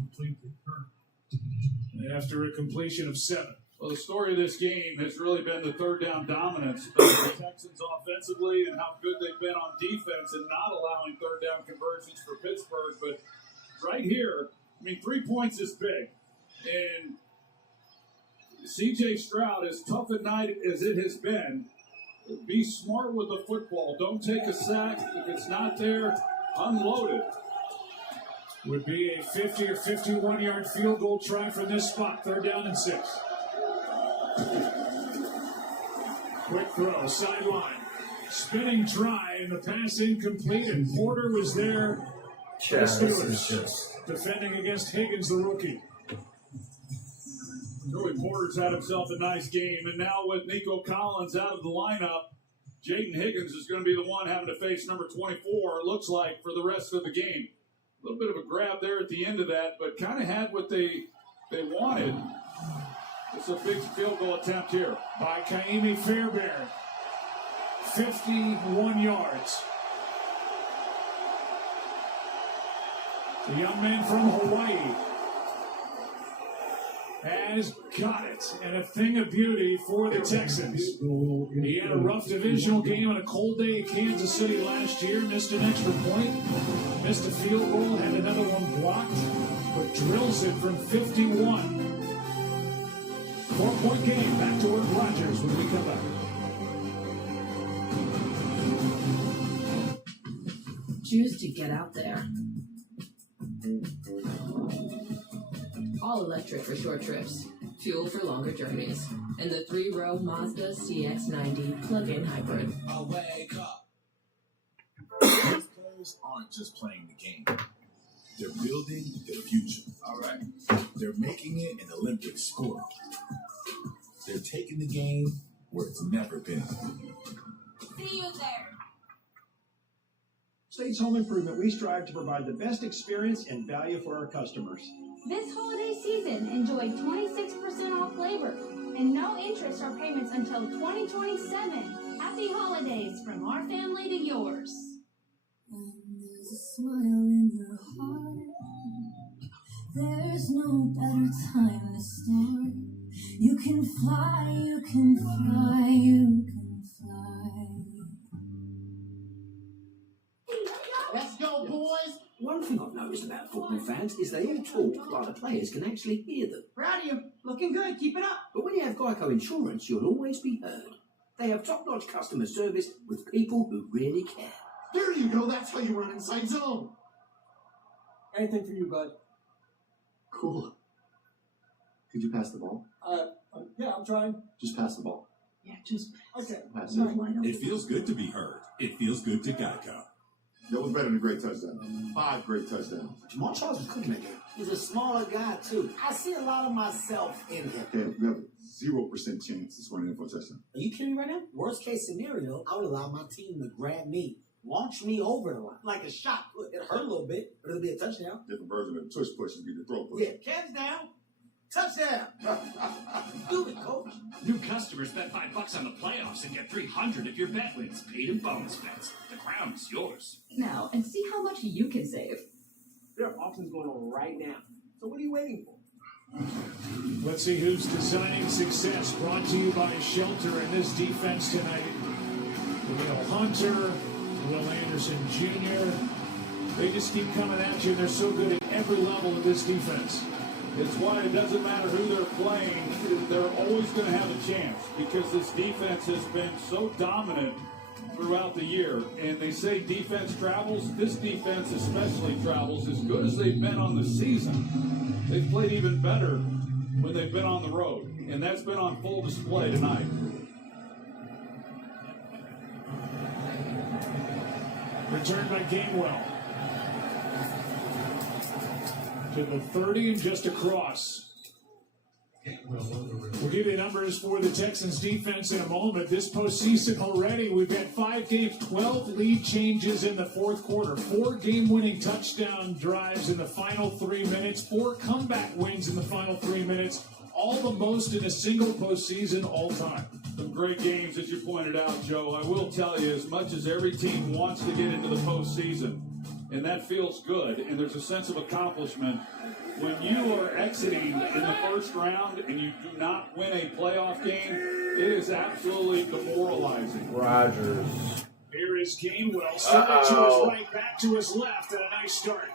After a completion of 7. Well, the story of this game has really been the 3rd down dominance of the Texans offensively and how good they've been on defense and not allowing 3rd down conversions for Pittsburgh. But right here, mean, 3 points is big. And C.J. Stroud, as tough a night as it has been, be smart with the football. Don't take a sack. If it's not there, unload it. Would be a 50 or 51-yard field goal try from this spot. 3rd down and 6. Quick throw, sideline. Spinning try, and the pass incomplete, and Porter was there. Yeah, The this Steelers is just... defending against Higgins, the rookie. Joey Porter's had himself a nice game, and now with Nico Collins out of the lineup, Jaden Higgins is going to be the one having to face number 24, it looks like, for the rest of the game. A little bit of a grab there at the end of that, but kind of had what they wanted. It's a big field goal attempt here. By Kaimi Fairbairn. 51 yards. The young man from Hawaii has got it. And a thing of beauty for the Texans. He had a rough divisional game on a cold day in Kansas City last year. Missed an extra point. Missed a field goal. Had another one blocked. But drills it from 51. 4-point game. Back to Aaron Rodgers when we come back. Choose to get out there. All electric for short trips, fuel for longer journeys, and the 3-row Mazda CX-90 plug-in hybrid. Wake up. These players aren't just playing the game. They're building their future. All right. They're making it an Olympic sport. They're taking the game where it's never been. See you there. States Home Improvement, we strive to provide the best experience and value for our customers. This holiday season, enjoy 26% off labor and no interest or payments until 2027. Happy holidays from our family to yours. When there's a smile in your heart, there's no better time to start. You can fly, you can fly, you can fly. Let's go, boys! One thing I've noticed about football fans is they all talk like the players can actually hear them. Proud of you. Looking good. Keep it up. But when you have Geico Insurance, you'll always be heard. They have top-notch customer service with people who really care. There you go. That's how you run inside zone. Anything for you, bud. Cool. Could you pass the ball? Yeah, I'm trying. Just pass the ball. Yeah, just Okay. Pass it. It feels good to be heard. It feels good to Geico. That was better than a great touchdown. 5 great touchdowns. Jamal Charles was cooking that game. He's a smaller guy, too. I see a lot of myself in him. Okay, we have a 0% chance to score an NFL touchdown. Are you kidding me right now? Worst case scenario, I would allow my team to grab me, launch me over the line. Like a shot put. It hurt a little bit, but it'll be a touchdown. Different version of the tush push would be the throw push. Yeah, catch down. Touchdown. Do it, coach. New customers bet $5 on the playoffs and get $300 if your bet wins. Paid in bonus bets. The crown is yours. Now, and see how much you can save. There are auctions going on right now. So what are you waiting for? Let's see who's designing success. Brought to you by Shelter and this defense tonight. Will Hunter, Will Anderson Jr. They just keep coming at you. They're so good at every level of this defense. It's why it doesn't matter who they're playing, they're always going to have a chance because this defense has been so dominant throughout the year. And they say defense travels. This defense especially travels as good as they've been on the season. They've played even better when they've been on the road. And that's been on full display tonight. Returned by Gainwell. To the 30 and just across. We'll give you numbers for the Texans defense in a moment. This postseason already, we've had 5 games, 12 lead changes in the fourth quarter, 4 game-winning touchdown drives in the final 3 minutes, 4 comeback wins in the final 3 minutes, all the most in a single postseason all time. Some great games, as you pointed out, Joe. I will tell you, as much as every team wants to get into the postseason, and that feels good, and there's a sense of accomplishment, when you are exiting in the first round and you do not win a playoff game, it is absolutely demoralizing. Rodgers. Here is Gainwell, started to his right, back to his left, and a nice start.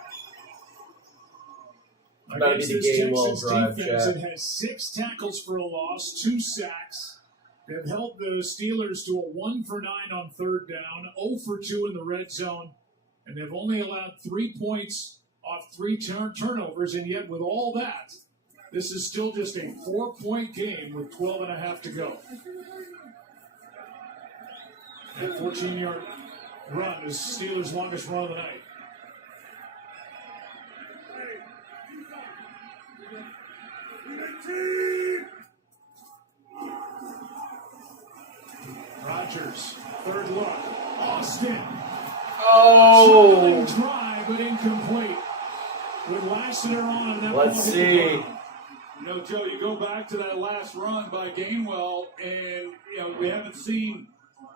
That'd Against be the this game well Texans drive, defense, Jack. it has 6 tackles for a loss, 2 sacks. They've held the Steelers to a 1 for 9 on third down, 0 for 2 in the red zone, and they've only allowed 3 points off 3 turnovers, and yet with all that, this is still just a 4-point game with 12.5 to go. That 14-yard run is Steelers' longest run of the night. Rodgers, third look. Austin. Oh! Try, but incomplete. With Lassiter on. That Let's see. You know, Joe, you go back to that last run by Gainwell, and, you know, we haven't seen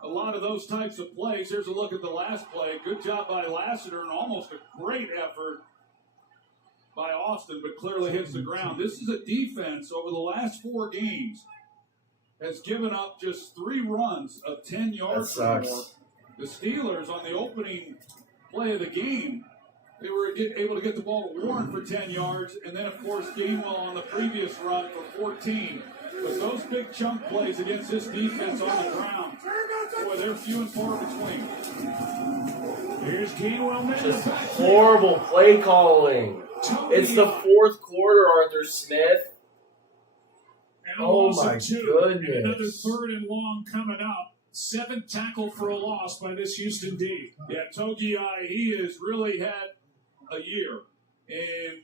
a lot of those types of plays. Here's a look at the last play. Good job by Lassiter, and almost a great effort by Austin, but clearly hits the ground. This is a defense over the last 4 games has given up just 3 runs of 10 yards or more. The Steelers, on the opening play of the game, they were able to get the ball to Warren for 10 yards, and then, of course, Gainwell on the previous run for 14. But those big chunk plays against this defense on the ground, boy, they're few and far between. Here's Gainwell. Just horrible play calling. It's the 4th quarter, Arthur Smith. And Oh my goodness. goodness. Another 3rd and long coming up. 7th tackle for a loss by this Houston D. Yeah, Togiai, he has really had a year. And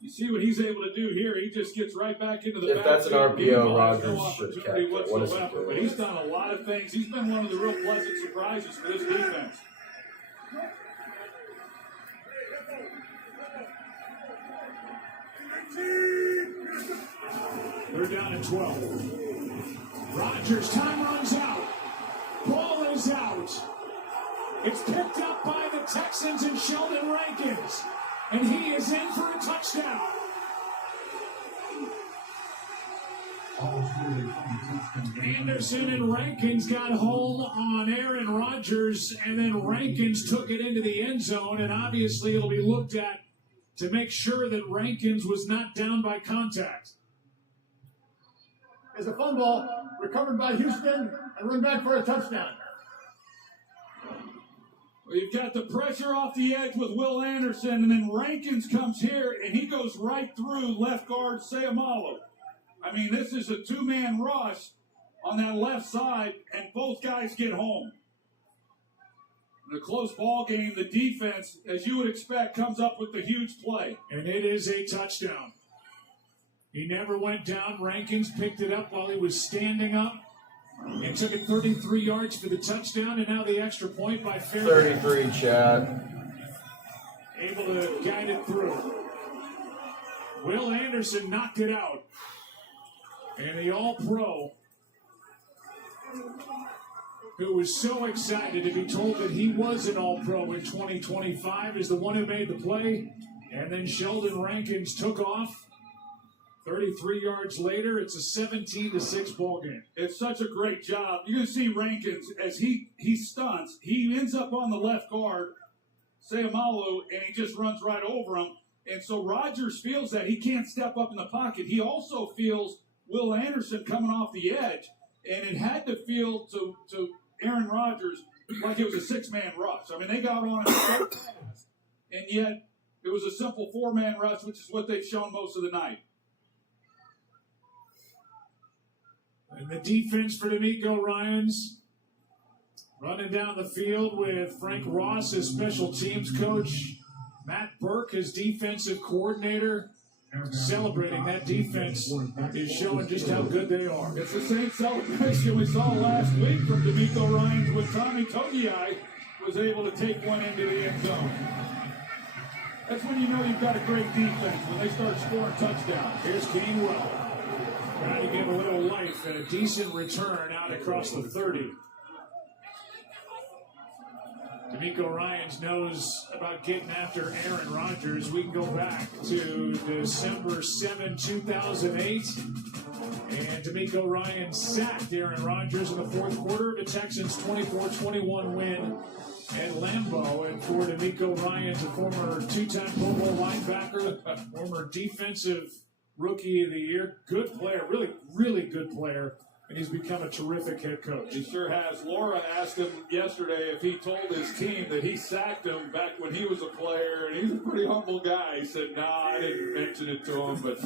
you see what he's able to do here. He just gets right back into the If that's an backfield. RPO, He has no Rodgers should catch opportunity it. What is he whatsoever. doing? But he's done a lot of things. He's been one of the real pleasant surprises for this defense. They're down at 12. Rodgers, time runs out. Ball is out. It's picked up by the Texans and Sheldon Rankins. And he is in for a touchdown. Anderson and Rankins got home on Aaron Rodgers, and then Rankins took it into the end zone, and obviously it'll be looked at to make sure that Rankins was not down by contact. Is a fumble recovered by Houston and run back for a touchdown. Well, you've got the pressure off the edge with Will Anderson, and then Rankins comes here, and he goes right through left guard Sayamalu. I mean, this is a 2-man rush on that left side, and both guys get home. In a close ball game, the defense, as you would expect, comes up with the huge play. And it is a touchdown. He never went down. Rankins picked it up while he was standing up and took it 33 yards for the touchdown, and now the extra point by Fairbairn. 33, Chad. Able to guide it through. Will Anderson knocked it out. And the All-Pro, who was so excited to be told that he was an All-Pro in 2025, is the one who made the play. And then Sheldon Rankins took off. 33 yards later, it's a 17-6 ball game. It's such a great job. You're going to see Rankins, as he stunts, he ends up on the left guard, Sayamalu, and he just runs right over him. And so Rodgers feels that he can't step up in the pocket. He also feels Will Anderson coming off the edge, and it had to feel to Aaron Rodgers like it was a 6-man rush. I mean, they got on it so fast, and yet it was a simple 4-man rush, which is what they've shown most of the night. And the defense for D'Amico Ryans running down the field with Frank Ross as special teams coach, Matt Burke as defensive coordinator. Celebrating that defense is showing just how good they are. It's the same celebration we saw last week from D'Amico Ryans when Tommy Togiai was able to take one into the end zone. That's when you know you've got a great defense, when they start scoring touchdowns. Here's Gainwell trying to give a little life and a decent return out across the 30. D'Amico Ryans knows about getting after Aaron Rodgers. We can go back to December 7, 2008. And D'Amico Ryans sacked Aaron Rodgers in the 4th quarter of the Texans' 24-21 win and Lambeau. And for D'Amico Ryans, a former two-time Pro Bowl linebacker, a former defensive rookie of the year. Good player, really, really good player. And he's become a terrific head coach. He sure has. Laura asked him yesterday if he told his team that he sacked him back when he was a player, and he's a pretty humble guy. He said, "Nah, I didn't mention it to him," but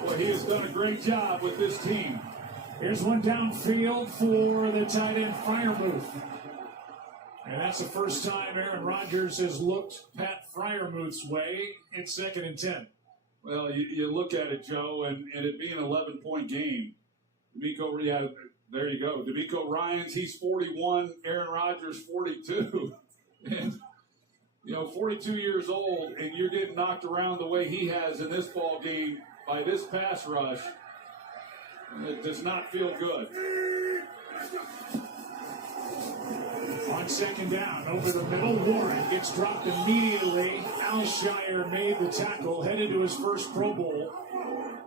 boy, he has done a great job with this team. Here's one downfield for the tight end, Freiermuth. And that's the first time Aaron Rodgers has looked Pat Freiermuth's way in 2nd and 10. Well, you look at it, Joe, and it being an 11-point game. D'Amico, yeah, there you go. D'Amico Ryans, he's 41. Aaron Rodgers, 42. And, 42 years old, and you're getting knocked around the way he has in this ball game by this pass rush. It does not feel good. On 2nd down, over the middle, Warren gets dropped immediately. Alshire made the tackle, headed to his first Pro Bowl.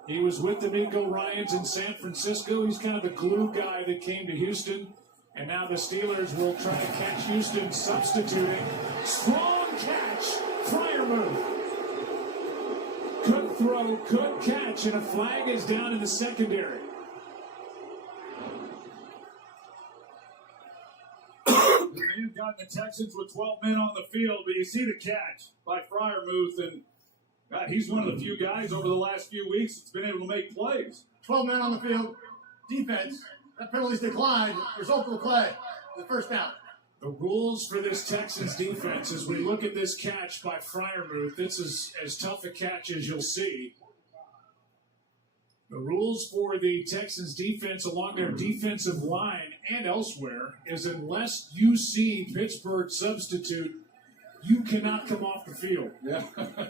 He was with D'Amico Ryans in San Francisco. He's kind of the glue guy that came to Houston. And now the Steelers will try to catch Houston substituting. Strong catch, Freiermuth. Good throw, good catch, and a flag is down in the secondary. They may have gotten the Texans with 12 men on the field, but you see the catch by Freiermuth, and God, he's one of the few guys over the last few weeks that's been able to make plays. 12 men on the field. Defense. That penalty's declined. Result will play. The first down. The rules for this Texans defense, as we look at this catch by Freiermuth, this is as tough a catch as you'll see. The rules for the Texans defense along their defensive line and elsewhere is unless you see Pittsburgh substitute, you cannot come off the field. Yeah,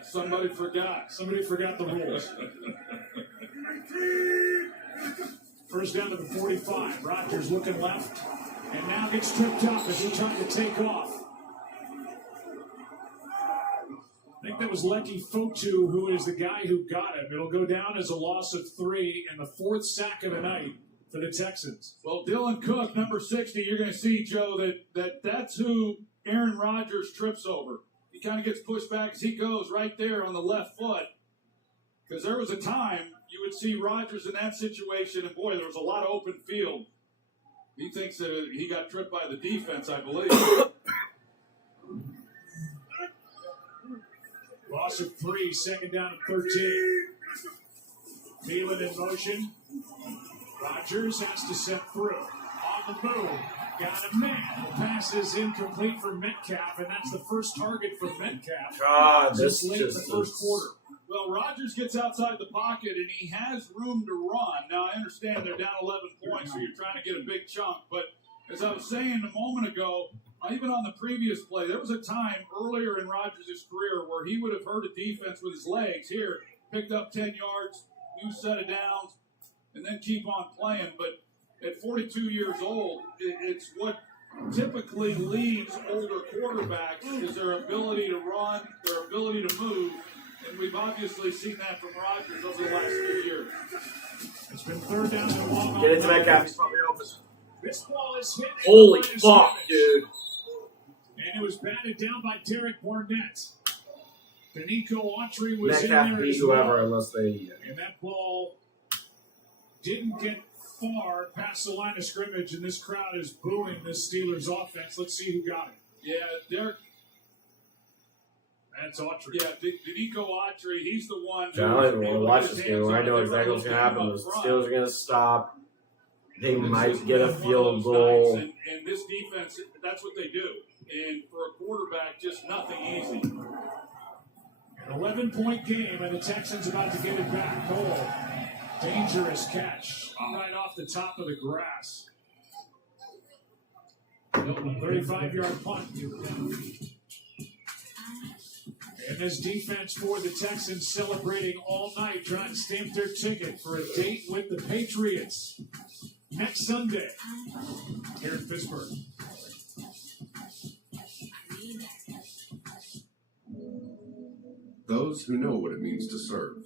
somebody forgot. Somebody forgot the rules. First down to the 45. Rodgers looking left and now gets tripped up as he tried to take off. I think that was Lecky Fotu, who is the guy who got him. It'll go down as a loss of 3 and the 4th sack of the night for the Texans. Well, Dylan Cook, number 60, you're going to see, Joe, that's who Aaron Rodgers trips over. He kind of gets pushed back as he goes right there on the left foot. Because there was a time you would see Rodgers in that situation, and boy, there was a lot of open field. He thinks that he got tripped by the defense, I believe. Loss of 3, 2nd down and 13. Thielen in motion. Rodgers has to step through. On the move. Got a man. The pass is incomplete for Metcalf, and that's the first target for Metcalf. God, since this late in the first quarter. Well, Rodgers gets outside the pocket, and he has room to run. Now, I understand they're down 11 points, so you're trying to get a big chunk. But as I was saying a moment ago, even on the previous play, there was a time earlier in Rodgers' career where he would have hurt a defense with his legs. Here, picked up 10 yards, new set of downs, and then keep on playing. But at 42 years old, it's what typically leads older quarterbacks is their ability to run, their ability to move. And we've obviously seen that from Rodgers over the last few years. It's been 3rd down and long. Get into Metcalf. He's probably open. This ball is hit. Holy fuck, dude. And it was batted down by Derek Barnett. Danico Autry was Metcalf in there beat as well. whoever unless they... And that ball didn't get far past the line of scrimmage, and this crowd is booing this Steelers offense. Let's see who got it. Yeah, Derek. That's Autry. Yeah, Danico Autry, he's the one. I don't even want to watch this game. I know exactly what's going to happen. The Steelers are going to stop. They might get a field goal. And this defense, that's what they do. And for a quarterback, just nothing easy. An 11-point game, and the Texans about to get it back. Cole, dangerous catch right off the top of the grass. 35-yard punt. And this defense for the Texans celebrating all night, trying to stamp their ticket for a date with the Patriots next Sunday here in Pittsburgh. Those who know what it means to serve,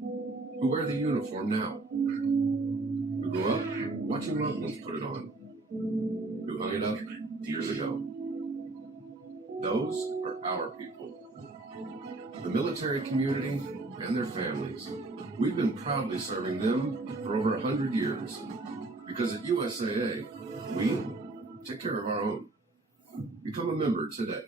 who wear the uniform now, who grew up watching loved ones put it on, who hung it up years ago. Those are our people. The military community and their families. We've been proudly serving them for over 100 years. Because at USAA, we take care of our own. Become a member today.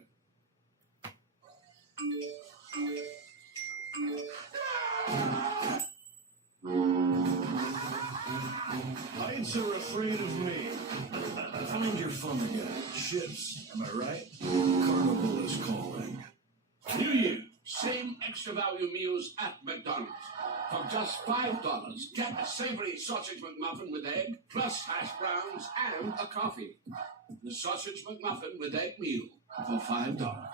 Heights are afraid of me. Find your fun again. Ships, am I right? Carnival is calling. New Year, same extra value meals at McDonald's. For just $5, get a savory sausage McMuffin with egg, plus hash browns and a coffee. The sausage McMuffin with egg meal for $5.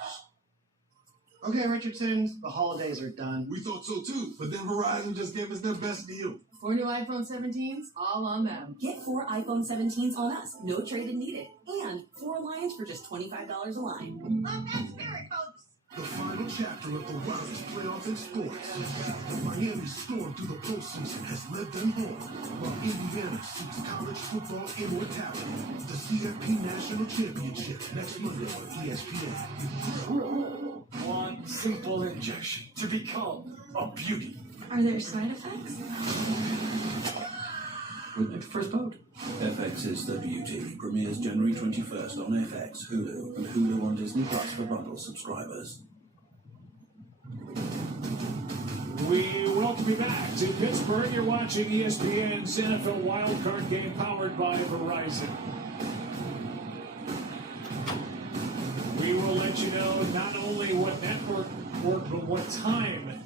Okay, Richardson's, the holidays are done. We thought so too, but then Verizon just gave us their best deal. 4 new iPhone 17s, all on them. Get 4 iPhone 17s on us, no trade-in needed. And 4 lines for just $25 a line. Love that spirit, folks. The final chapter of the wildest playoffs in sports. The Miami storm through the postseason has led them home, while Indiana seeks college football immortality. The CFP National Championship next Monday on ESPN. One simple injection to become a beauty. Are there side effects? Would like to first vote. FX is the Beauty. Premieres January 21st on FX, Hulu, and Hulu on Disney Plus for bundle subscribers. We welcome you back to Pittsburgh. You're watching ESPN's NFL Wildcard Game powered by Verizon. We will let you know not only what network, but what time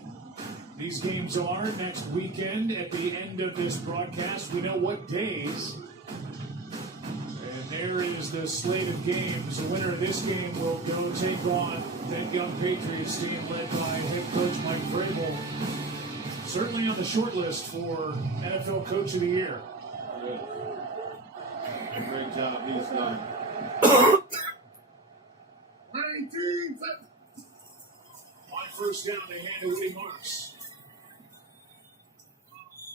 these games are next weekend. At the end of this broadcast, we know what days. And there is the slate of games. The winner of this game will go take on that young Patriots team led by head coach Mike Vrabel. Certainly on the short list for NFL Coach of the Year. Great job he's done. 19 seconds. On first down, they hand to Woody Marks.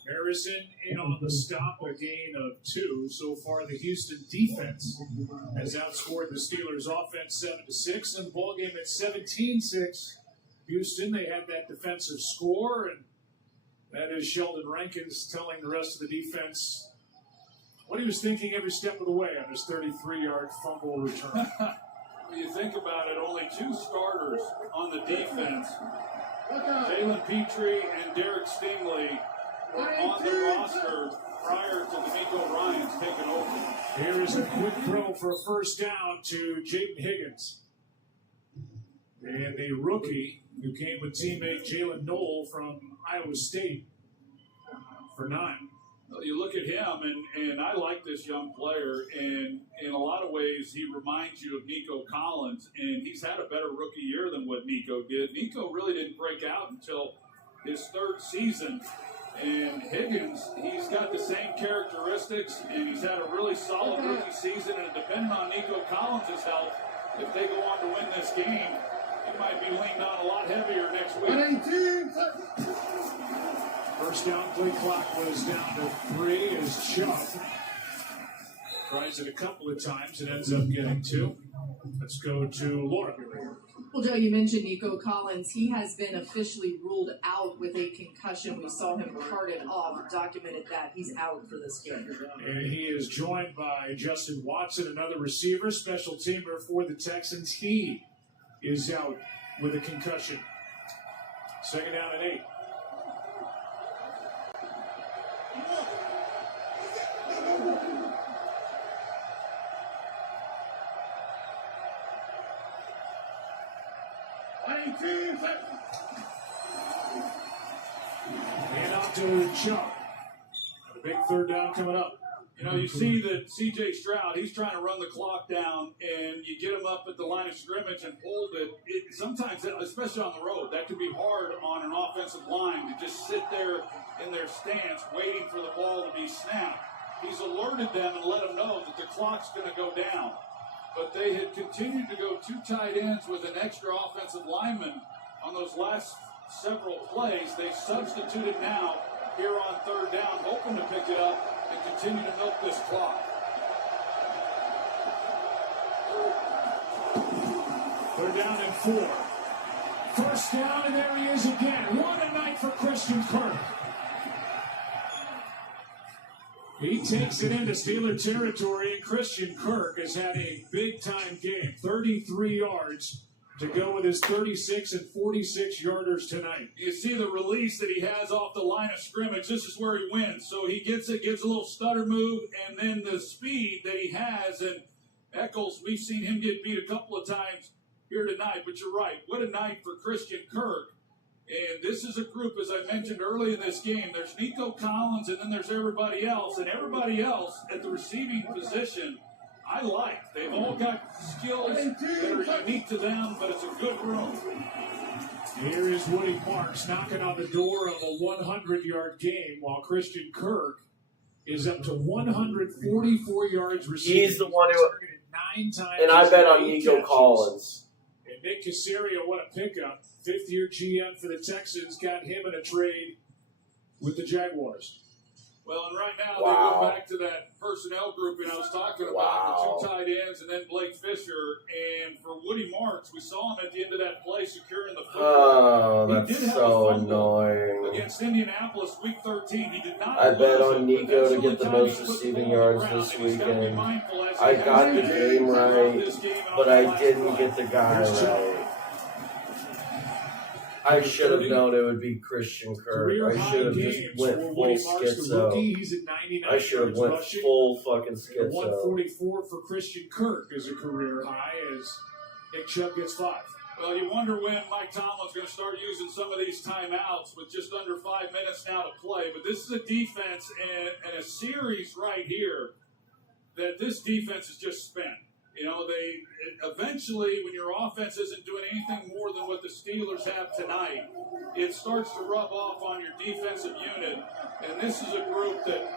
Harrison in on the stop, a gain of 2. So far, the Houston defense has outscored the Steelers' offense 7-6, and the ball game at 17-6. Houston, they had that defensive score, and that is Sheldon Rankins telling the rest of the defense what he was thinking every step of the way on his 33-yard fumble return. When you think about it, only 2 starters on the defense, Jalen Petrie and Derek Stingley, were on the roster prior to D'Amico Ryans taking over. Here is a quick throw for a first down to Jaden Higgins. And the rookie who came with teammate Jalen Knoll from Iowa State for 9. Well, you look at him, and I like this young player, and in a lot of ways, he reminds you of Nico Collins, and he's had a better rookie year than what Nico did. Nico really didn't break out until his 3rd season, and Higgins, he's got the same characteristics, and he's had a really solid rookie season, and depending on Nico Collins' health, if they go on to win this game, he might be leaned on a lot heavier next week. 18 seconds. First down, play clock was down to 3 as Chubb tries it a couple of times and ends up getting 2. Let's go to Laura. Well, Joe, you mentioned Nico Collins. He has been officially ruled out with a concussion. We saw him carted off, documented that. He's out for this game. And he is joined by Justin Watson, another receiver, special teamer for the Texans. He is out with a concussion. Second down and 8. And off to Chubb. A big third down coming up. You know, you see that C.J. Stroud, he's trying to run the clock down, and you get him up at the line of scrimmage and hold it. Sometimes, especially on the road, that can be hard on an offensive line to just sit there in their stance waiting for the ball to be snapped. He's alerted them and let them know that the clock's going to go down. But they had continued to go 2 tight ends with an extra offensive lineman on those last several plays. They substituted now here on third down, hoping to pick it up and continue to milk this clock. 3rd down and 4. First down, and there he is again. What a night for Christian Kirk. He takes it into Steeler territory, and Christian Kirk has had a big-time game. 33 yards to go with his 36 and 46 yarders tonight. You see the release that he has off the line of scrimmage. This is where he wins. So he gets it, gives a little stutter move, and then the speed that he has. And Eccles, we've seen him get beat a couple of times here tonight. But you're right. What a night for Christian Kirk. And this is a group, as I mentioned early in this game, there's Nico Collins, and then there's everybody else. And everybody else at the receiving position, I like. They've all got skills that are unique to them, but it's a good room. Here is Woody Marks knocking on the door of a 100-yard game, while Christian Kirk is up to 144 yards receiving. He's the one who, 9 times, and I bet on Nico Collins. And Nick Caserio, what a pickup. Fifth-year GM for the Texans, got him in a trade with the Jaguars. Well, and right now they go back to that personnel grouping I was talking about, the 2 tight ends and then Blake Fisher. And for Woody Marks, we saw him at the end of that play securing the football. Oh, that's so annoying. Against Indianapolis, Week 13, he did not. I bet on Nico to get the most receiving yards this weekend. I got the game right, but I didn't get the guy right. I should have known it would be Christian Kirk. I should have just went full schizo. I should have went full fucking schizo. 144 for Christian Kirk is a career high as Nick Chubb gets 5. Well, you wonder when Mike Tomlin's going to start using some of these timeouts with just under 5 minutes now to play. But this is a defense and a series right here that this defense is just spent. You know, they eventually, when your offense isn't doing anything more than what the Steelers have tonight, it starts to rub off on your defensive unit. And this is a group that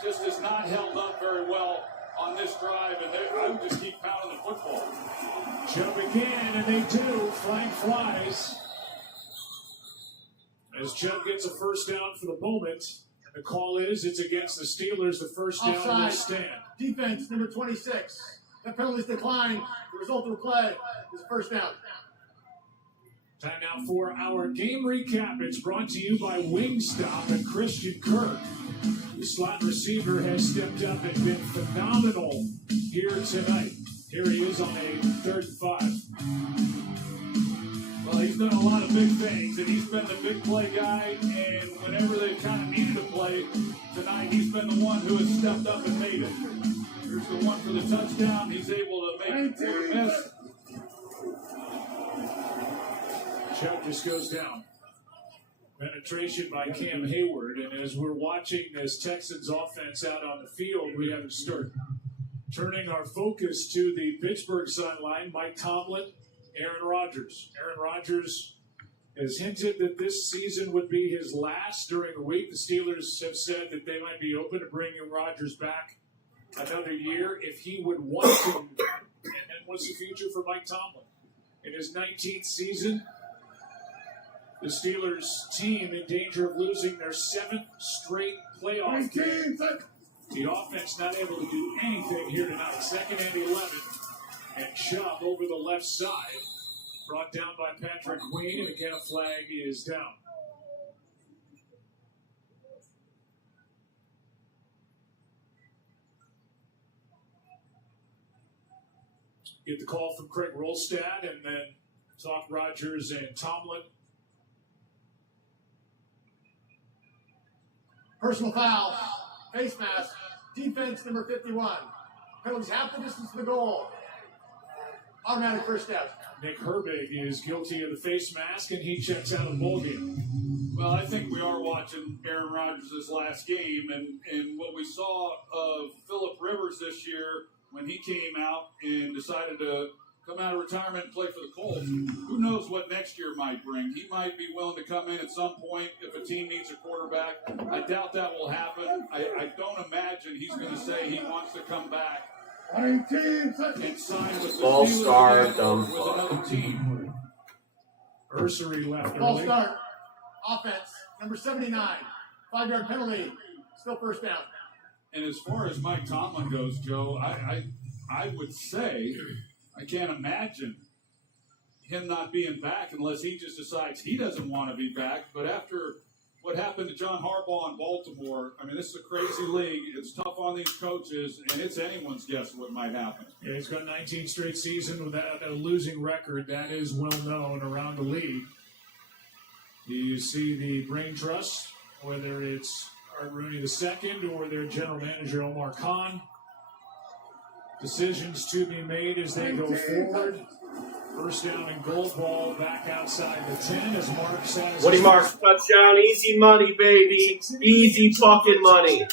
just is not held up very well on this drive. And I would just keep pounding the football. Jump again, and they do. Flag flies. As Chubb gets a first down for the moment. The call is it's against the Steelers. The first down will stand. Defense, number 26. That penalty's declined. The result of the play is a first down. Time now for our game recap. It's brought to you by Wingstop and Christian Kirk. The slot receiver has stepped up and been phenomenal here tonight. Here he is on a 3rd and 5. Well, he's done a lot of big things, and he's been the big play guy, and whenever they've kind of needed to play tonight, he's been the one who has stepped up and made it. Here's the one for the touchdown. He's able to make it miss. Chubb just goes down. Penetration by Cam Hayward, and as we're watching this Texans offense out on the field, we have to start turning our focus to the Pittsburgh sideline. Mike Tomlin, Aaron Rodgers. Aaron Rodgers has hinted that this season would be his last during the week. The Steelers have said that they might be open to bringing Rodgers back another year if he would want to. And then what's the future for Mike Tomlin? In his 19th season, the Steelers team in danger of losing their 7th straight playoff game. The offense not able to do anything here tonight. 2nd and 11. And Chubb over the left side. Brought down by Patrick Queen. And again, a flag is down. Get the call from Craig Rolstad and then talk Rodgers and Tomlin. Personal foul. Face mask. Defense number 51. Penalties half the distance to the goal. Automatic first step. Nick Herbig is guilty of the face mask, and he checks out of the ballgame. Well, I think we are watching Aaron Rodgers' last game, and what we saw of Phillip Rivers this year when he came out and decided to come out of retirement and play for the Colts. Who knows what next year might bring? He might be willing to come in at some point if a team needs a quarterback. I doubt that will happen. I don't imagine he's going to say he wants to come back and sign with the Steelers with another team. Ursery left False early. start. Offense. Number 79. 5-yard penalty. Still first down. And as far as Mike Tomlin goes, Joe, I would say I can't imagine him not being back unless he just decides he doesn't want to be back. But after what happened to John Harbaugh in Baltimore, I mean, this is a crazy league. It's tough on these coaches, and it's anyone's guess what might happen. Yeah, he's got 19 straight seasons without a losing record. That is well known around the league. You see the brain trust, whether it's Art Rooney II or their general manager Omar Khan. Decisions to be made as they go forward. First down and goal, ball back outside the 10 as Mark says. Woody Marks touchdown, easy money, baby. Easy fucking money.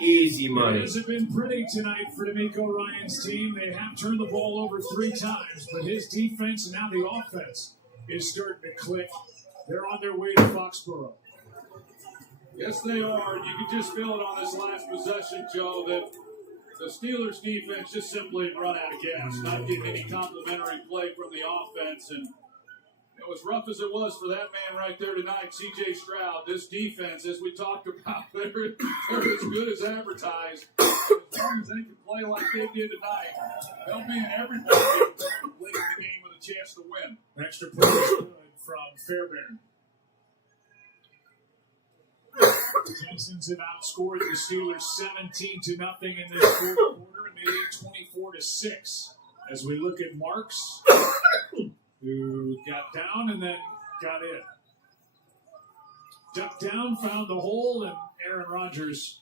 Easy money. It hasn't been pretty tonight for D'Amico Ryan's team. They have turned the ball over 3 times, but his defense and now the offense is starting to click. They're on their way to Foxborough. Yes, they are. You can just feel it on this last possession, Joe, that the Steelers' defense just simply run out of gas, not getting any complimentary play from the offense. And it was rough as it was for that man right there tonight, C.J. Stroud. This defense, as we talked about, they're as good as advertised. As long as they can play like they did tonight, they'll be in every game late in the game with a chance to win. Extra point is good from Fairbairn. The Texans have outscored the Steelers 17-0 in this fourth quarter and made it 24-6. As we look at Marks, who got down and then got in. Ducked down, found the hole, and Aaron Rodgers,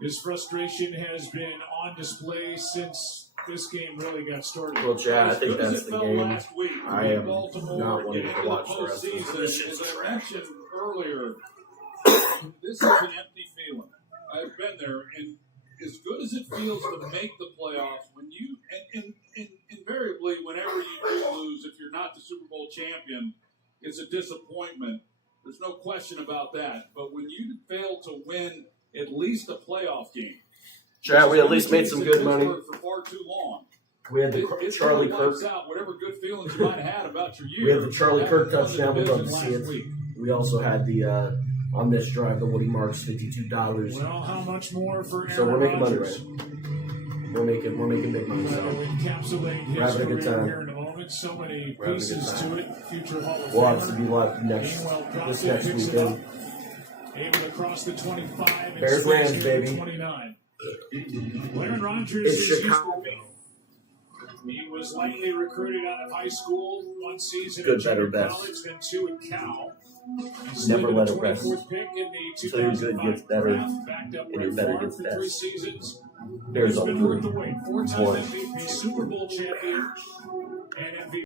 his frustration has been on display since this game really got started. Well, Chad, I think that's the game. I am Baltimore not wanting to watch the rest of postseason, this. as I mentioned earlier, this is an empty feeling. I've been there, and as good as it feels to make the playoffs, when you and invariably, whenever you do lose, if you're not the Super Bowl champion, it's a disappointment. There's no question about that. But when you fail to win at least a playoff game, Chad, we at least made some good money. For far too long. We had the Charlie Kirk. Out whatever good feelings you might have had about your year. We had the Charlie Kirk touchdown. We'd love to see it. We also had the on this drive the Woody Marks $52. Well, how much more for Aaron So we're making Rodgers? money, right? We're making big money. So We'll encapsulate his we're having a good career time. here in a moment. So many We're having a good pieces time. to it. Future Hall of We'll Famer. obviously be live this next weekend. Able to cross the 25 and Bears stays Rams, here baby. at 29. Well, Aaron Rodgers It's is used Chicago. to being. He was likely recruited out of high school, 1 season Good, at junior better, best. college, then 2 at Cal. Never let it it rest. Pick in the So your good 2005 gets better, draft, backed up and your Brett better Favre gets for 3 best. seasons. Bears He's on been three. worth the wait. 4-time One. MVP, Super Bowl champion, and MVP.